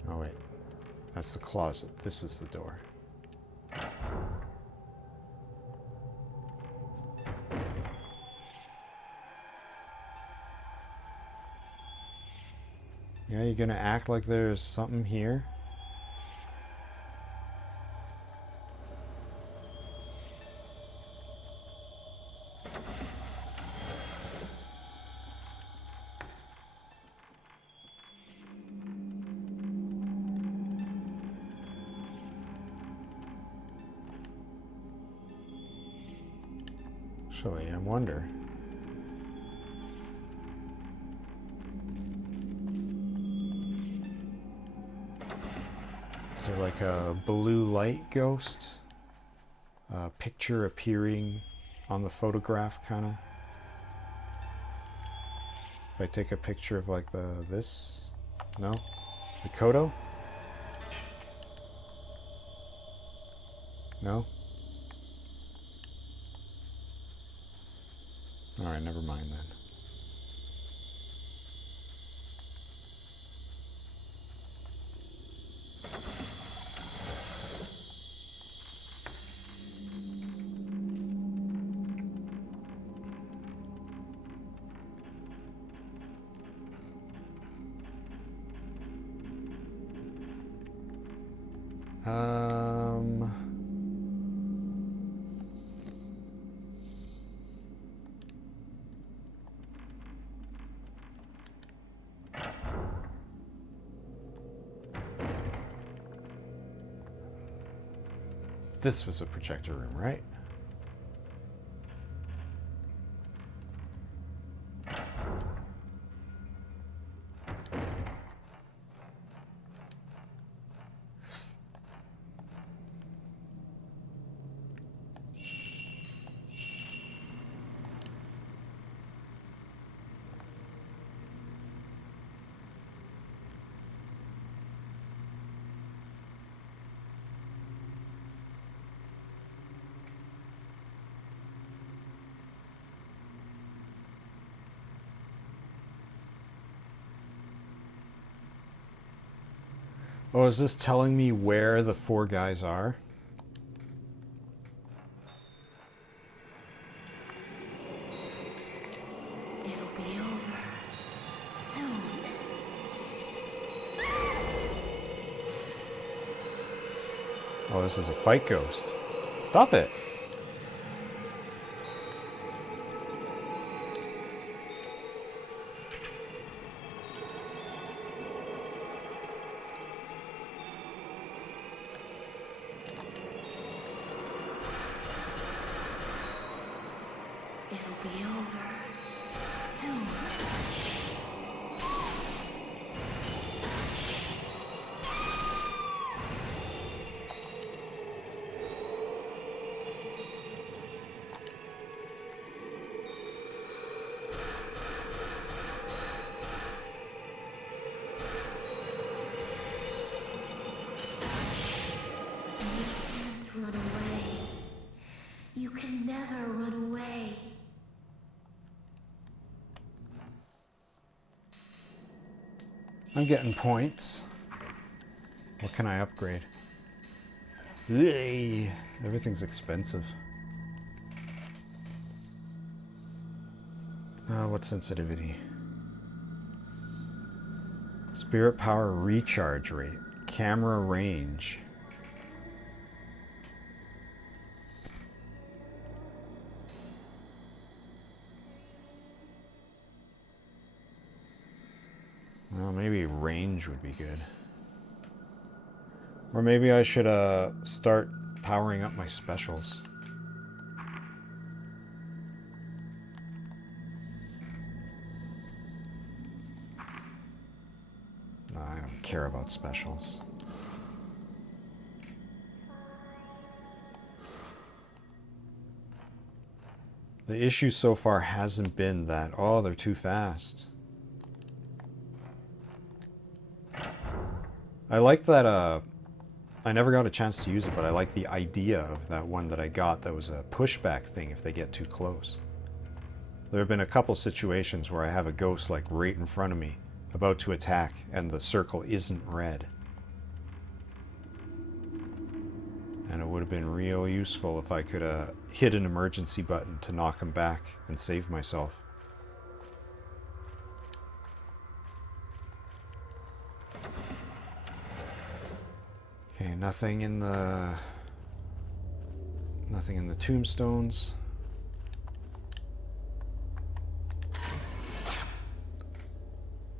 Oh wait, that's the closet. This is the door. Yeah, you gonna act like there's something here? Actually, I wonder. Is there like a blue light ghost? A picture appearing on the photograph, kind of? If I take a picture of like this? No? The Kodo? No? Alright, never mind then. This was a projector room, right? Oh, is this telling me where the 4 guys are? It'll be over soon. Oh, this is a fight ghost. Stop it! It'll be over soon. You can't run away. You can never run away. I'm getting points. What can I upgrade? Yay! Everything's expensive. What sensitivity? Spirit power recharge rate. Camera range. Well, maybe range would be good. Or maybe I should start powering up my specials. No, I don't care about specials. The issue so far hasn't been that, oh, they're too fast. I liked that, I never got a chance to use it, but I like the idea of that one that I got that was a pushback thing if they get too close. There have been a couple situations where I have a ghost like right in front of me, about to attack, and the circle isn't red. And it would have been real useful if I could hit an emergency button to knock him back and save myself. Okay, nothing in the tombstones.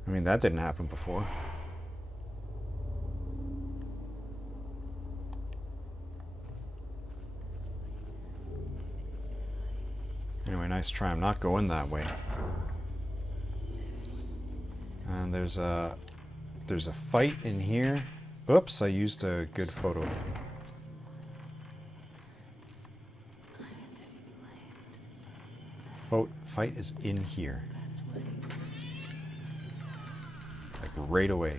I mean, that didn't happen before. Anyway, nice try. I'm not going that way. And there's a fight in here. Oops, I used a good photo. Fight is in here. Like right away.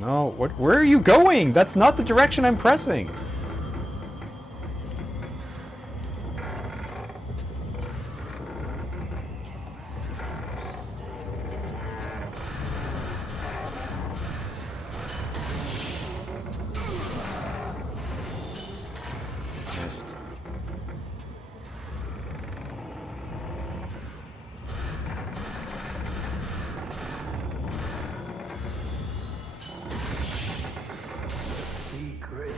No, where are you going? That's not the direction I'm pressing. Missed. Secret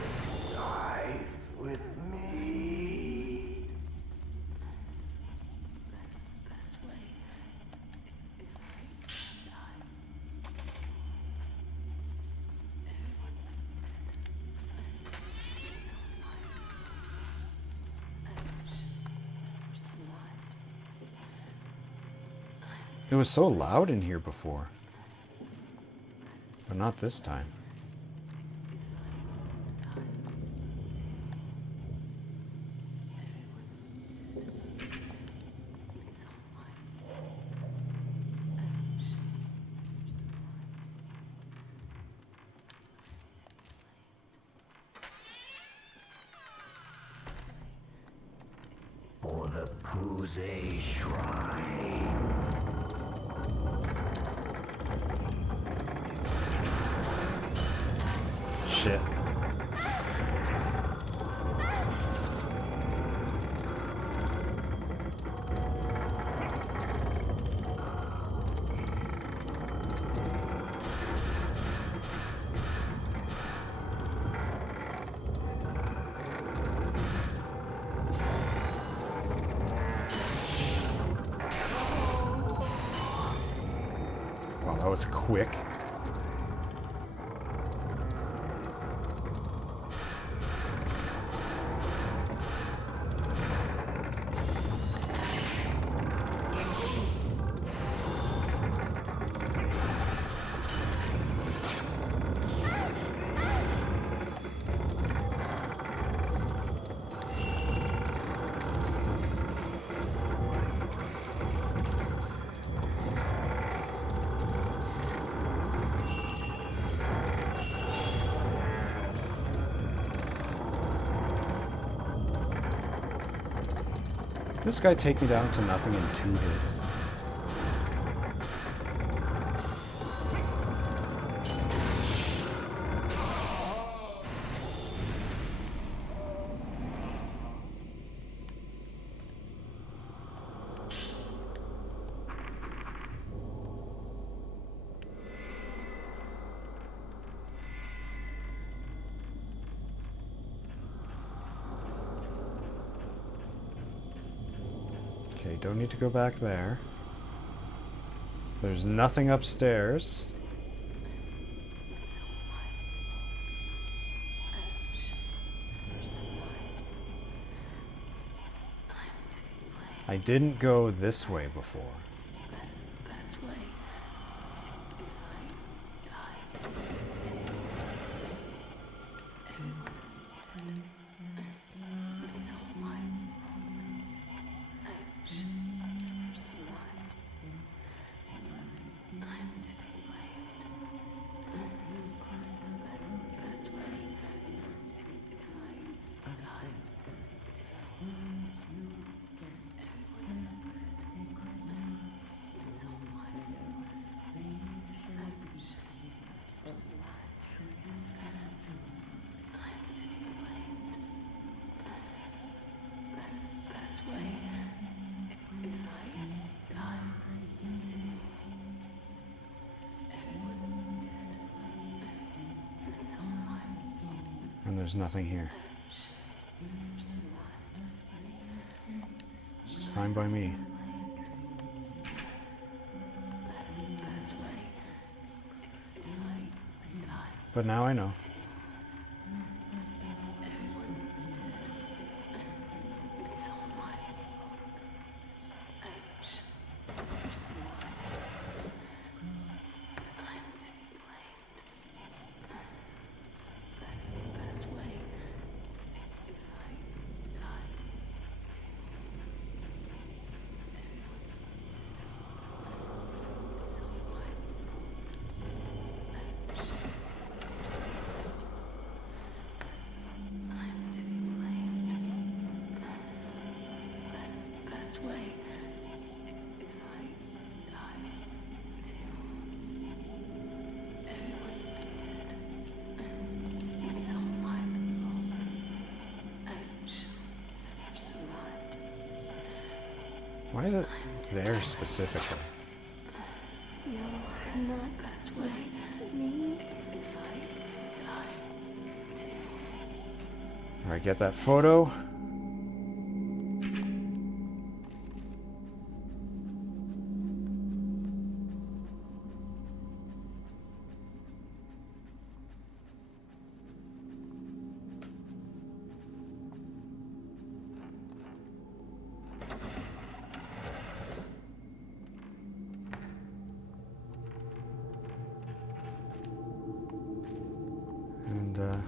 dies with me. It was so loud in here before. But not this time. Choose a shrine. Shit. Wow, that was quick. This guy take me down to nothing in 2 hits. Okay, don't need to go back there. There's nothing upstairs. I didn't go this way before. And there's nothing here. It's just fine by me. But now I know. Why is it there specifically? You're not like me. Alright, get that photo. And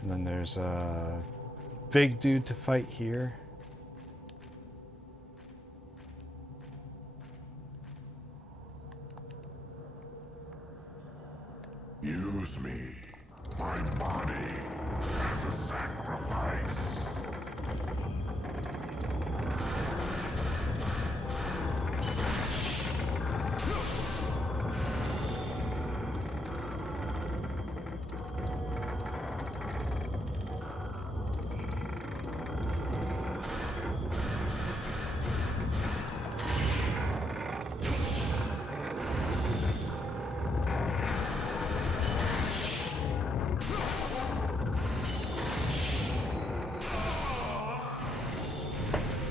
And then there's a big dude to fight here. Use me, my body, as a sacrifice.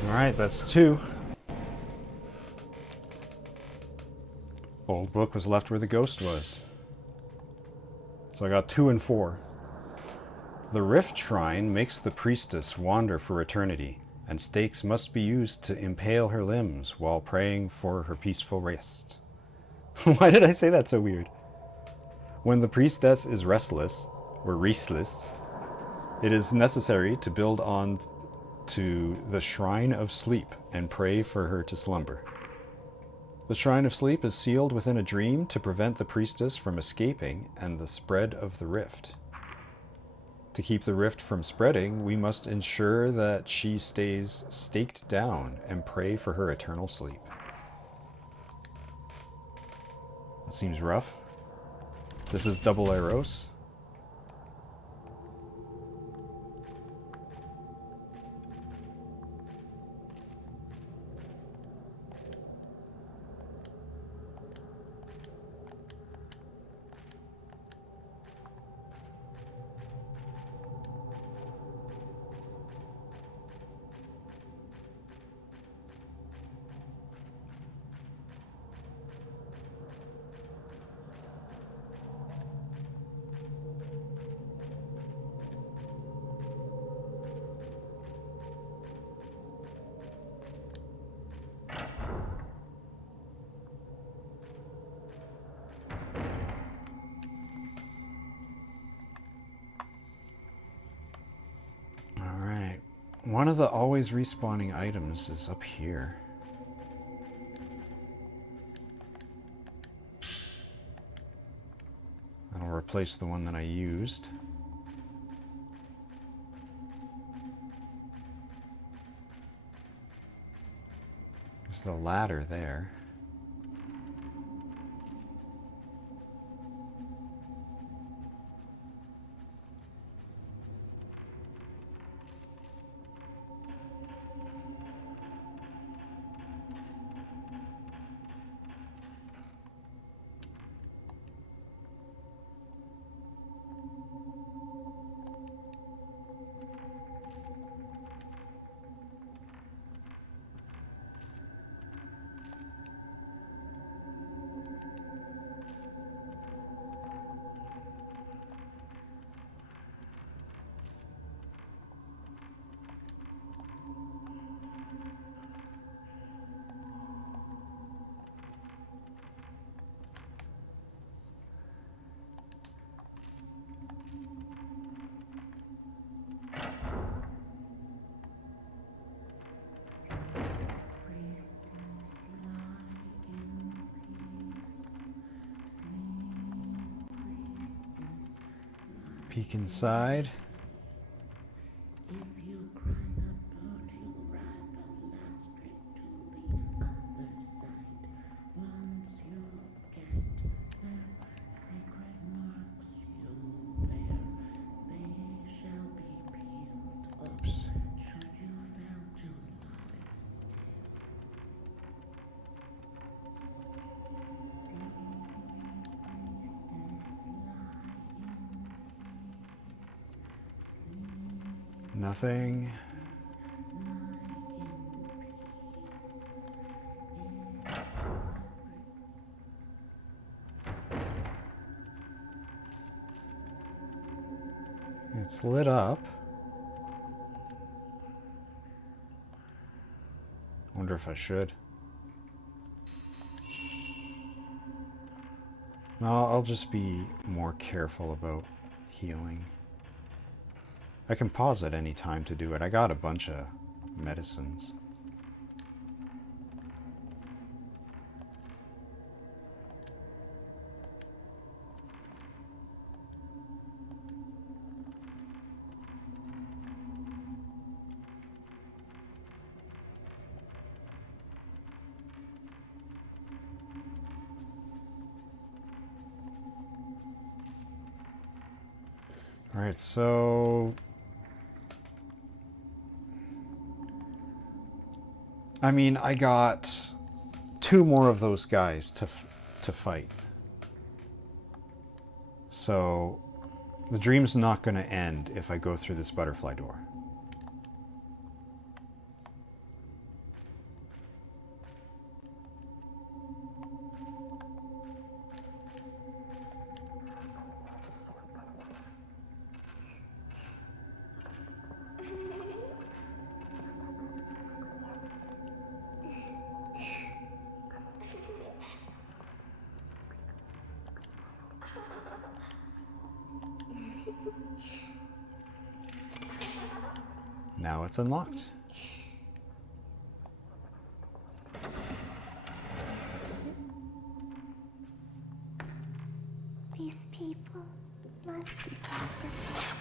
Alright, that's 2. Old book was left where the ghost was. So I got 2 and 4. The Rift Shrine makes the priestess wander for eternity, and stakes must be used to impale her limbs while praying for her peaceful rest. Why did I say that so weird? When the priestess is restless, or restless, it is necessary to build on to the Shrine of Sleep and pray for her to slumber. The Shrine of Sleep is sealed within a dream to prevent the priestess from escaping and the spread of the rift. To keep the rift from spreading, we must ensure that she stays staked down and pray for her eternal sleep. That seems rough. This is double arrows. Alright. One of the always respawning items is up here. That'll replace the one that I used. There's the ladder there. Peek inside. Oops. Nothing. It's lit up. Wonder if I should. No, I'll just be more careful about healing. I can pause at any time to do it. I got a bunch of medicines. Alright, so... I mean, I got 2 more of those guys to fight. So, the dream's not going to end if I go through this butterfly door. Now it's unlocked. These people must be sacrificed.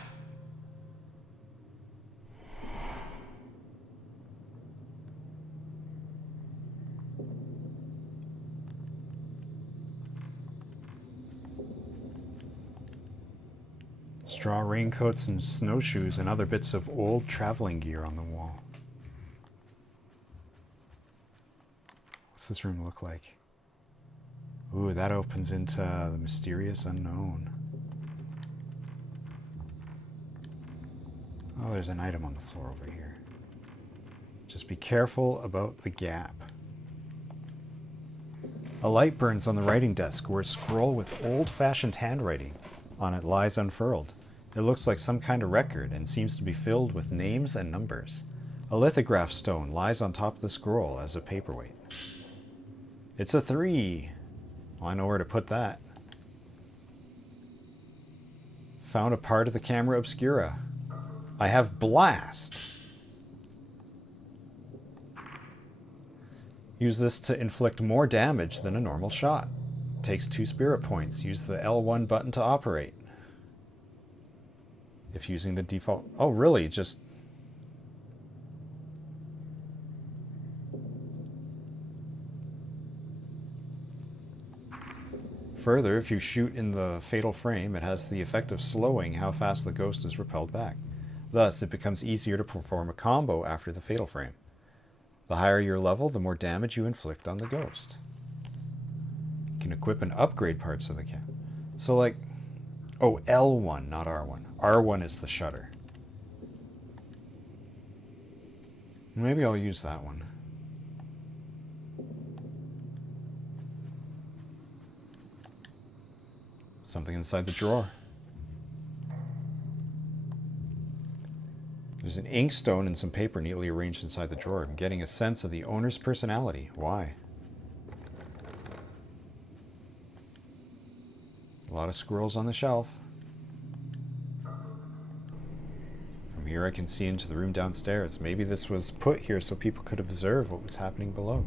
Straw raincoats and snowshoes and other bits of old traveling gear on the wall. What's this room look like? Ooh, that opens into the mysterious unknown. Oh, there's an item on the floor over here. Just be careful about the gap. A light burns on the writing desk where a scroll with old-fashioned handwriting on it lies unfurled. It looks like some kind of record and seems to be filled with names and numbers. A lithograph stone lies on top of the scroll as a paperweight. It's a 3. Well, I know where to put that. Found a part of the camera obscura. I have blast. Use this to inflict more damage than a normal shot. Takes 2 spirit points. Use the L1 button to operate. If using the default... Oh, really? Just... Further, if you shoot in the fatal frame, it has the effect of slowing how fast the ghost is repelled back. Thus, it becomes easier to perform a combo after the fatal frame. The higher your level, the more damage you inflict on the ghost. You can equip and upgrade parts of the cam. So like... Oh, L1, not R1. R1 is the shutter. Maybe I'll use that one. Something inside the drawer. There's an inkstone and some paper neatly arranged inside the drawer. I'm getting a sense of the owner's personality. Why? A lot of squirrels on the shelf. From here I can see into the room downstairs. Maybe this was put here so people could observe what was happening below.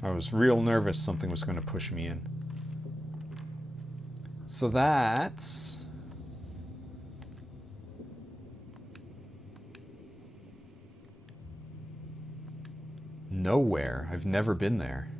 I was real nervous something was going to push me in. So that's... nowhere. I've never been there.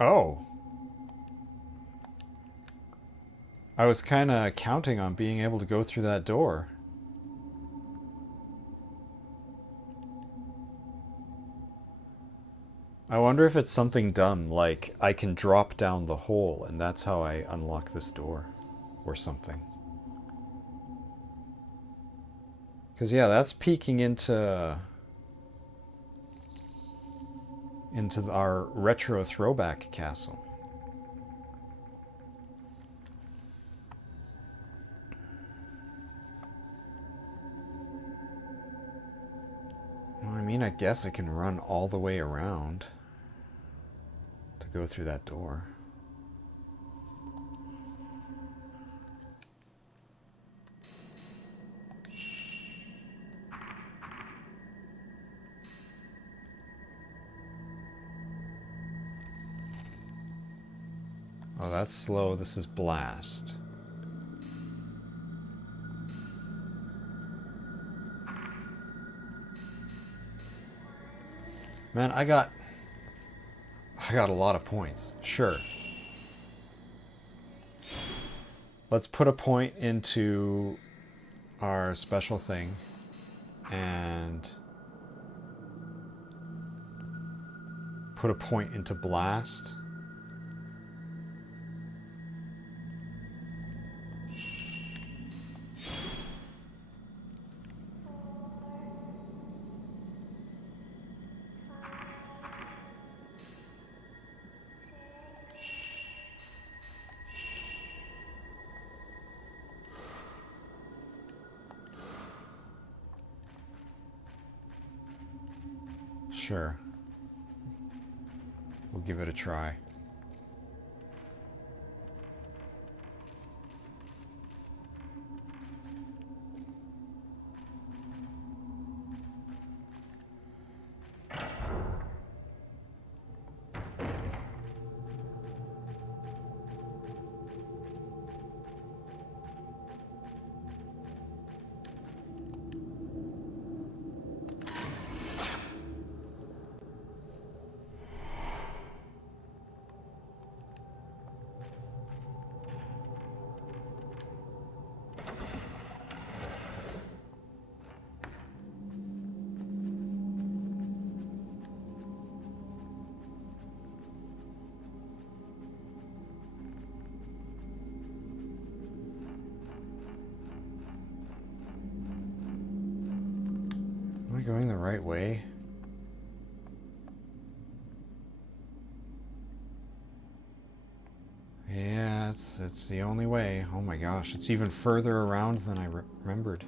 Oh. I was kind of counting on being able to go through that door. I wonder if it's something dumb, like I can drop down the hole and that's how I unlock this door. Or something. Because, yeah, that's peeking into our retro throwback castle. Well, I mean, I guess I can run all the way around to go through that door. Oh, that's slow. This is blast. Man, I got a lot of points. Sure. Let's put a point into our special thing and put a point into blast. Sure. We'll give it a try. Am I going the right way? Yeah, it's the only way. Oh my gosh, it's even further around than I remembered.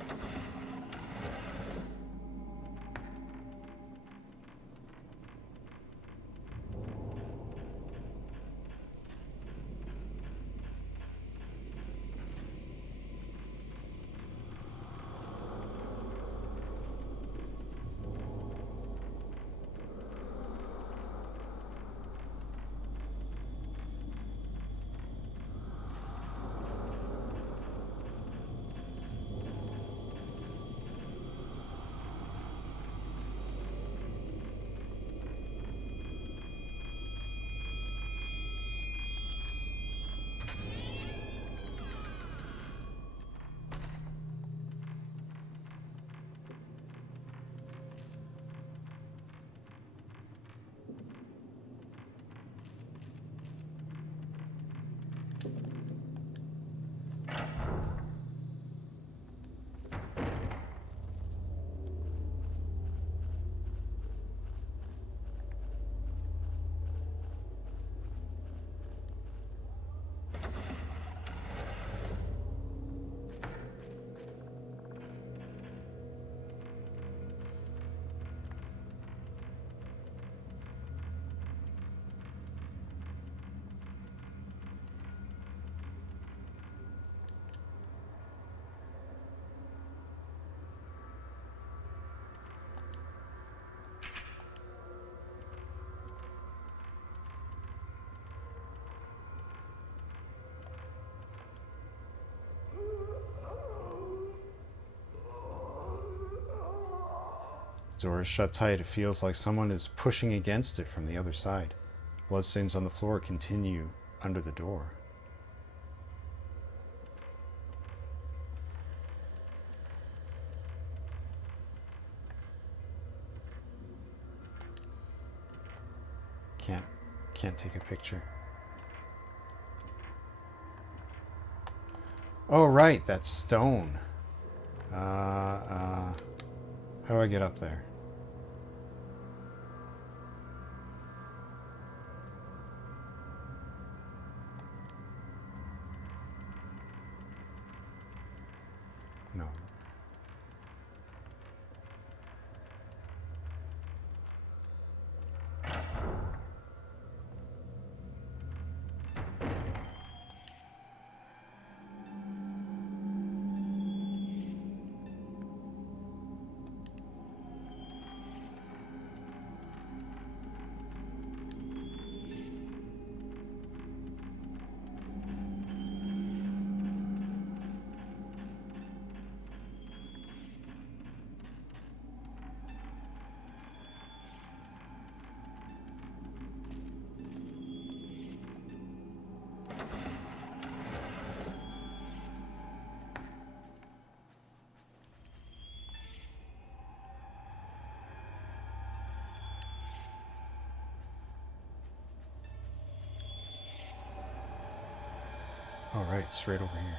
Door is shut tight. It feels like someone is pushing against it from the other side. Bloodstains on the floor continue under the door. Can't take a picture. Oh, right, that's stone. How do I get up there? No. All right, straight over here.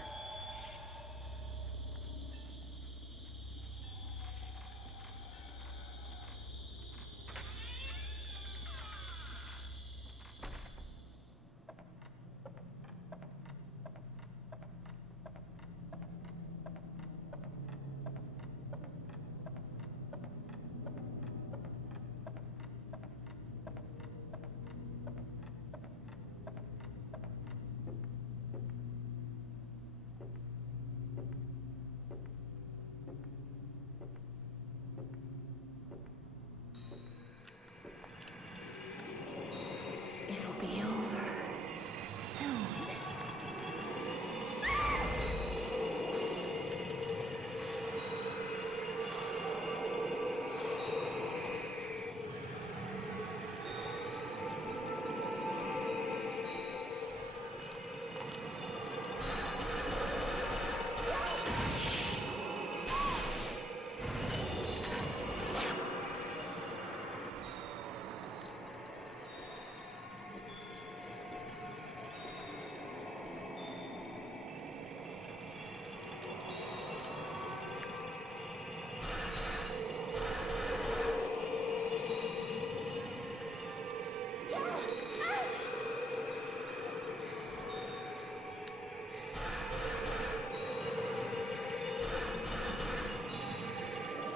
It'll be over soon.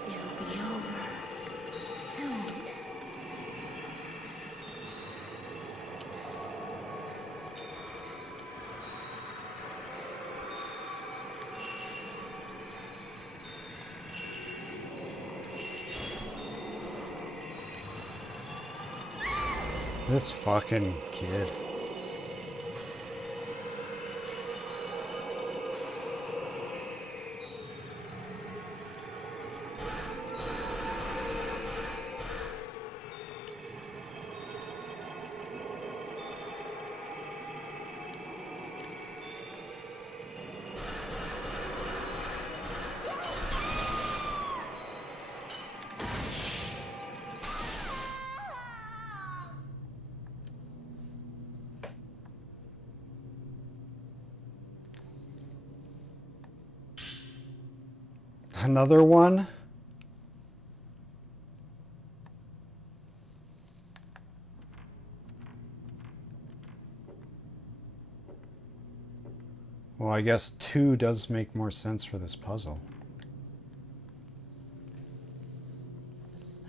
It'll be over soon. This fucking kid. Another one? Well, I guess 2 does make more sense for this puzzle.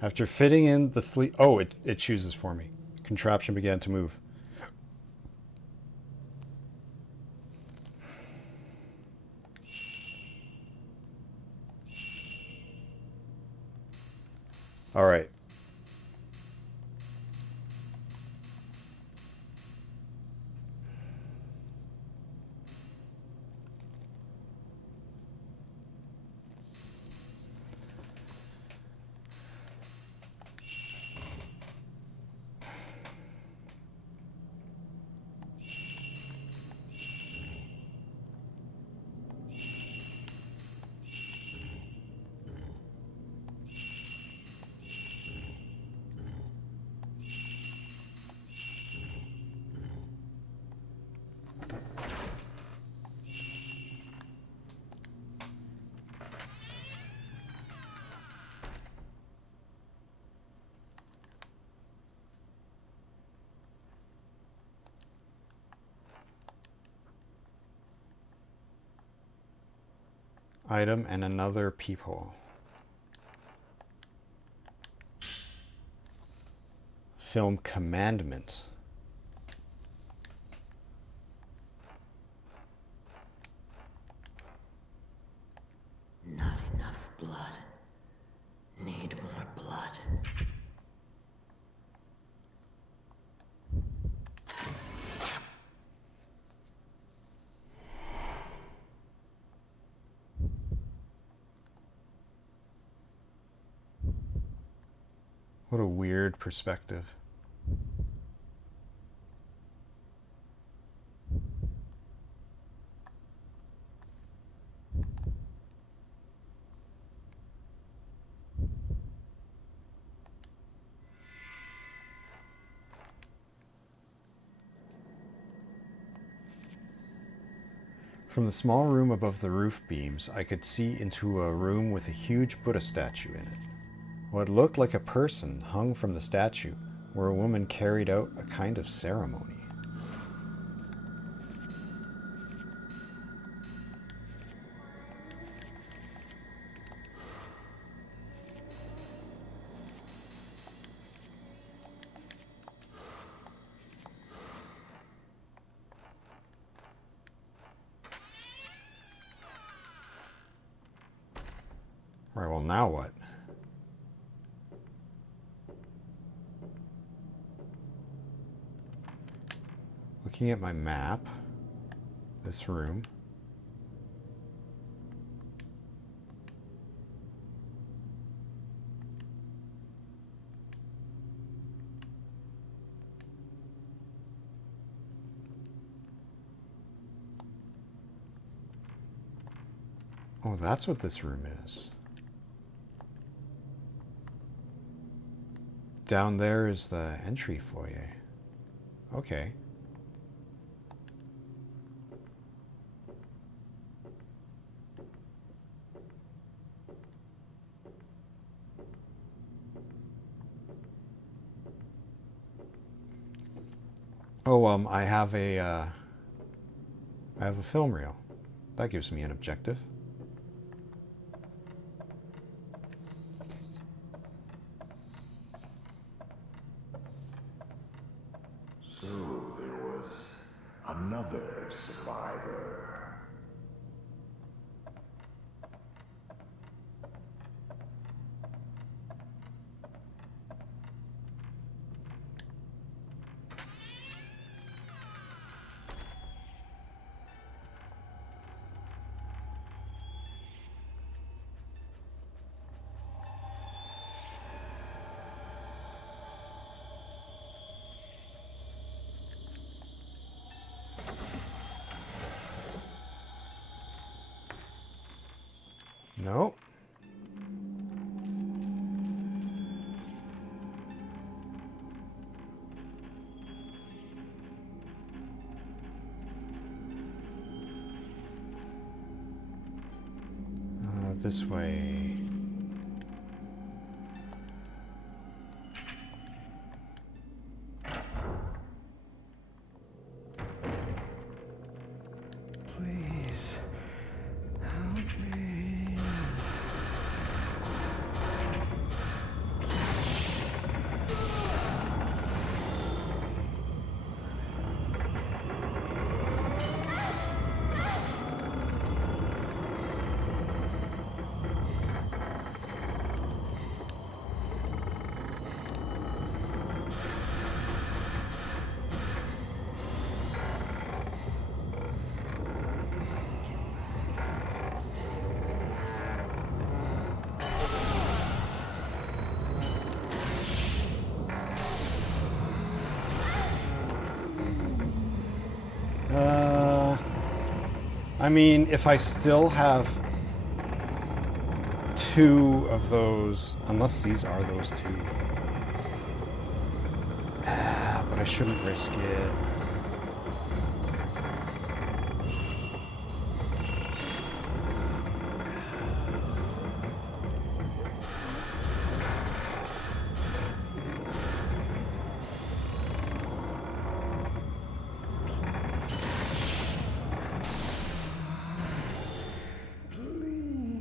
After fitting in the sleep... Oh, it chooses for me. Contraption began to move. All right. item and another peephole. Film Commandment. Not enough blood. Need more blood. What a weird perspective. From the small room above the roof beams, I could see into a room with a huge Buddha statue in it. What looked like a person hung from the statue, where a woman carried out a kind of ceremony. Right, well, now what? Looking at my map, this room. Oh, that's what this room is. Down there is the entry foyer. Okay. Oh, I have a film reel. That gives me an objective. So there was another survivor. Nope. This way. Please, help me. I mean, if I still have two of those, unless these are those two. But I shouldn't risk it. Please.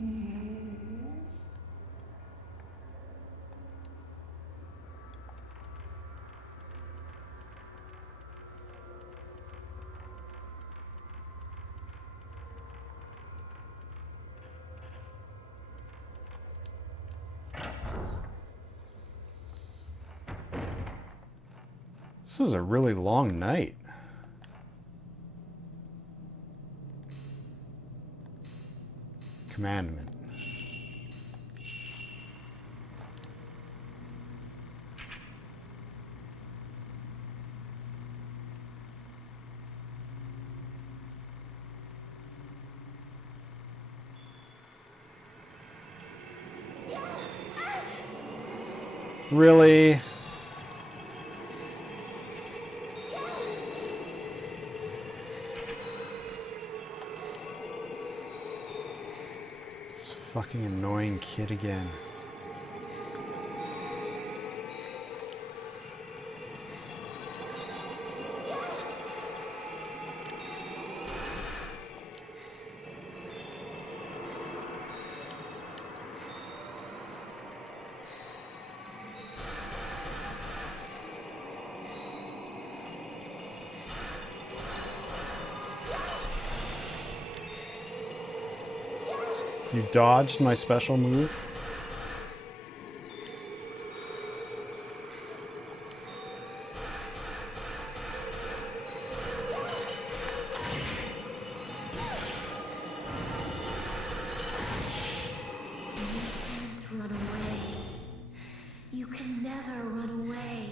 This is a really long night. Commandment. Really? This fucking annoying kid again. You dodged my special move? Run away. You can never run away.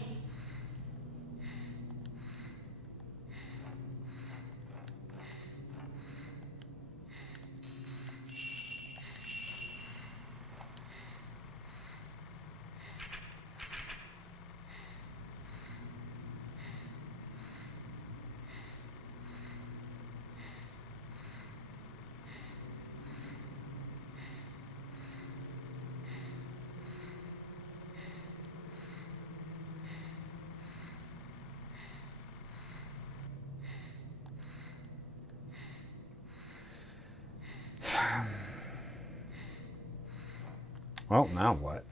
Well, now what?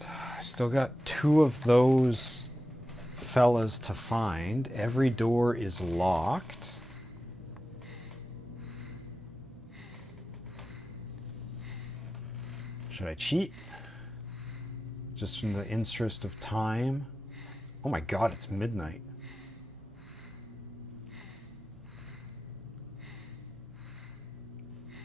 I still got 2 of those fellas to find. Every door is locked. Should I cheat? Just from the interest of time? Oh my god, it's midnight.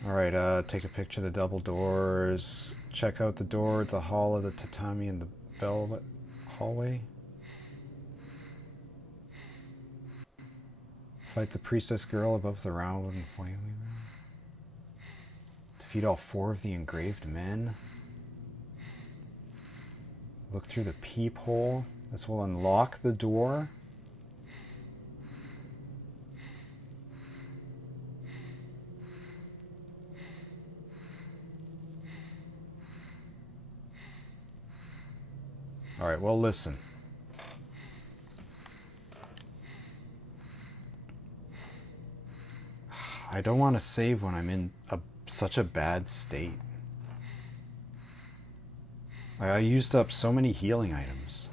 Alright, take a picture of the double doors. Check out the door, the hall of the tatami, and the velvet hallway. Fight the priestess girl above the round wooden flame. Defeat all 4 of the engraved men. Look through the peephole. This will unlock the door. Alright, well listen. I don't want to save when I'm in such a bad state. I used up so many healing items.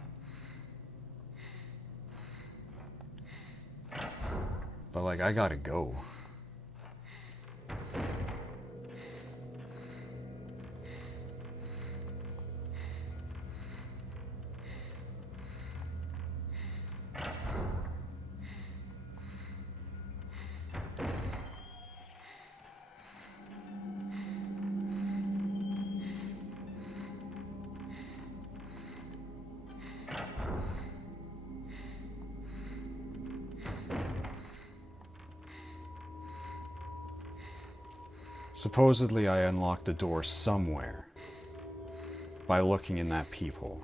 But like, I gotta go. Supposedly I unlocked a door somewhere by looking in that peephole.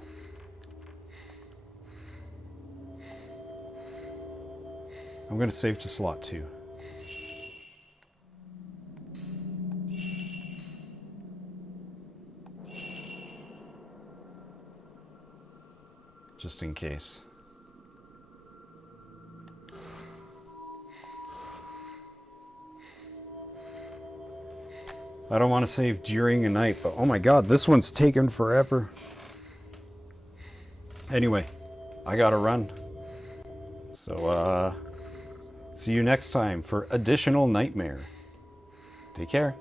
I'm gonna save to slot 2. Just in case. I don't want to save during a night, but oh my god, this one's taken forever. Anyway, I gotta run. So, see you next time for additional nightmare. Take care.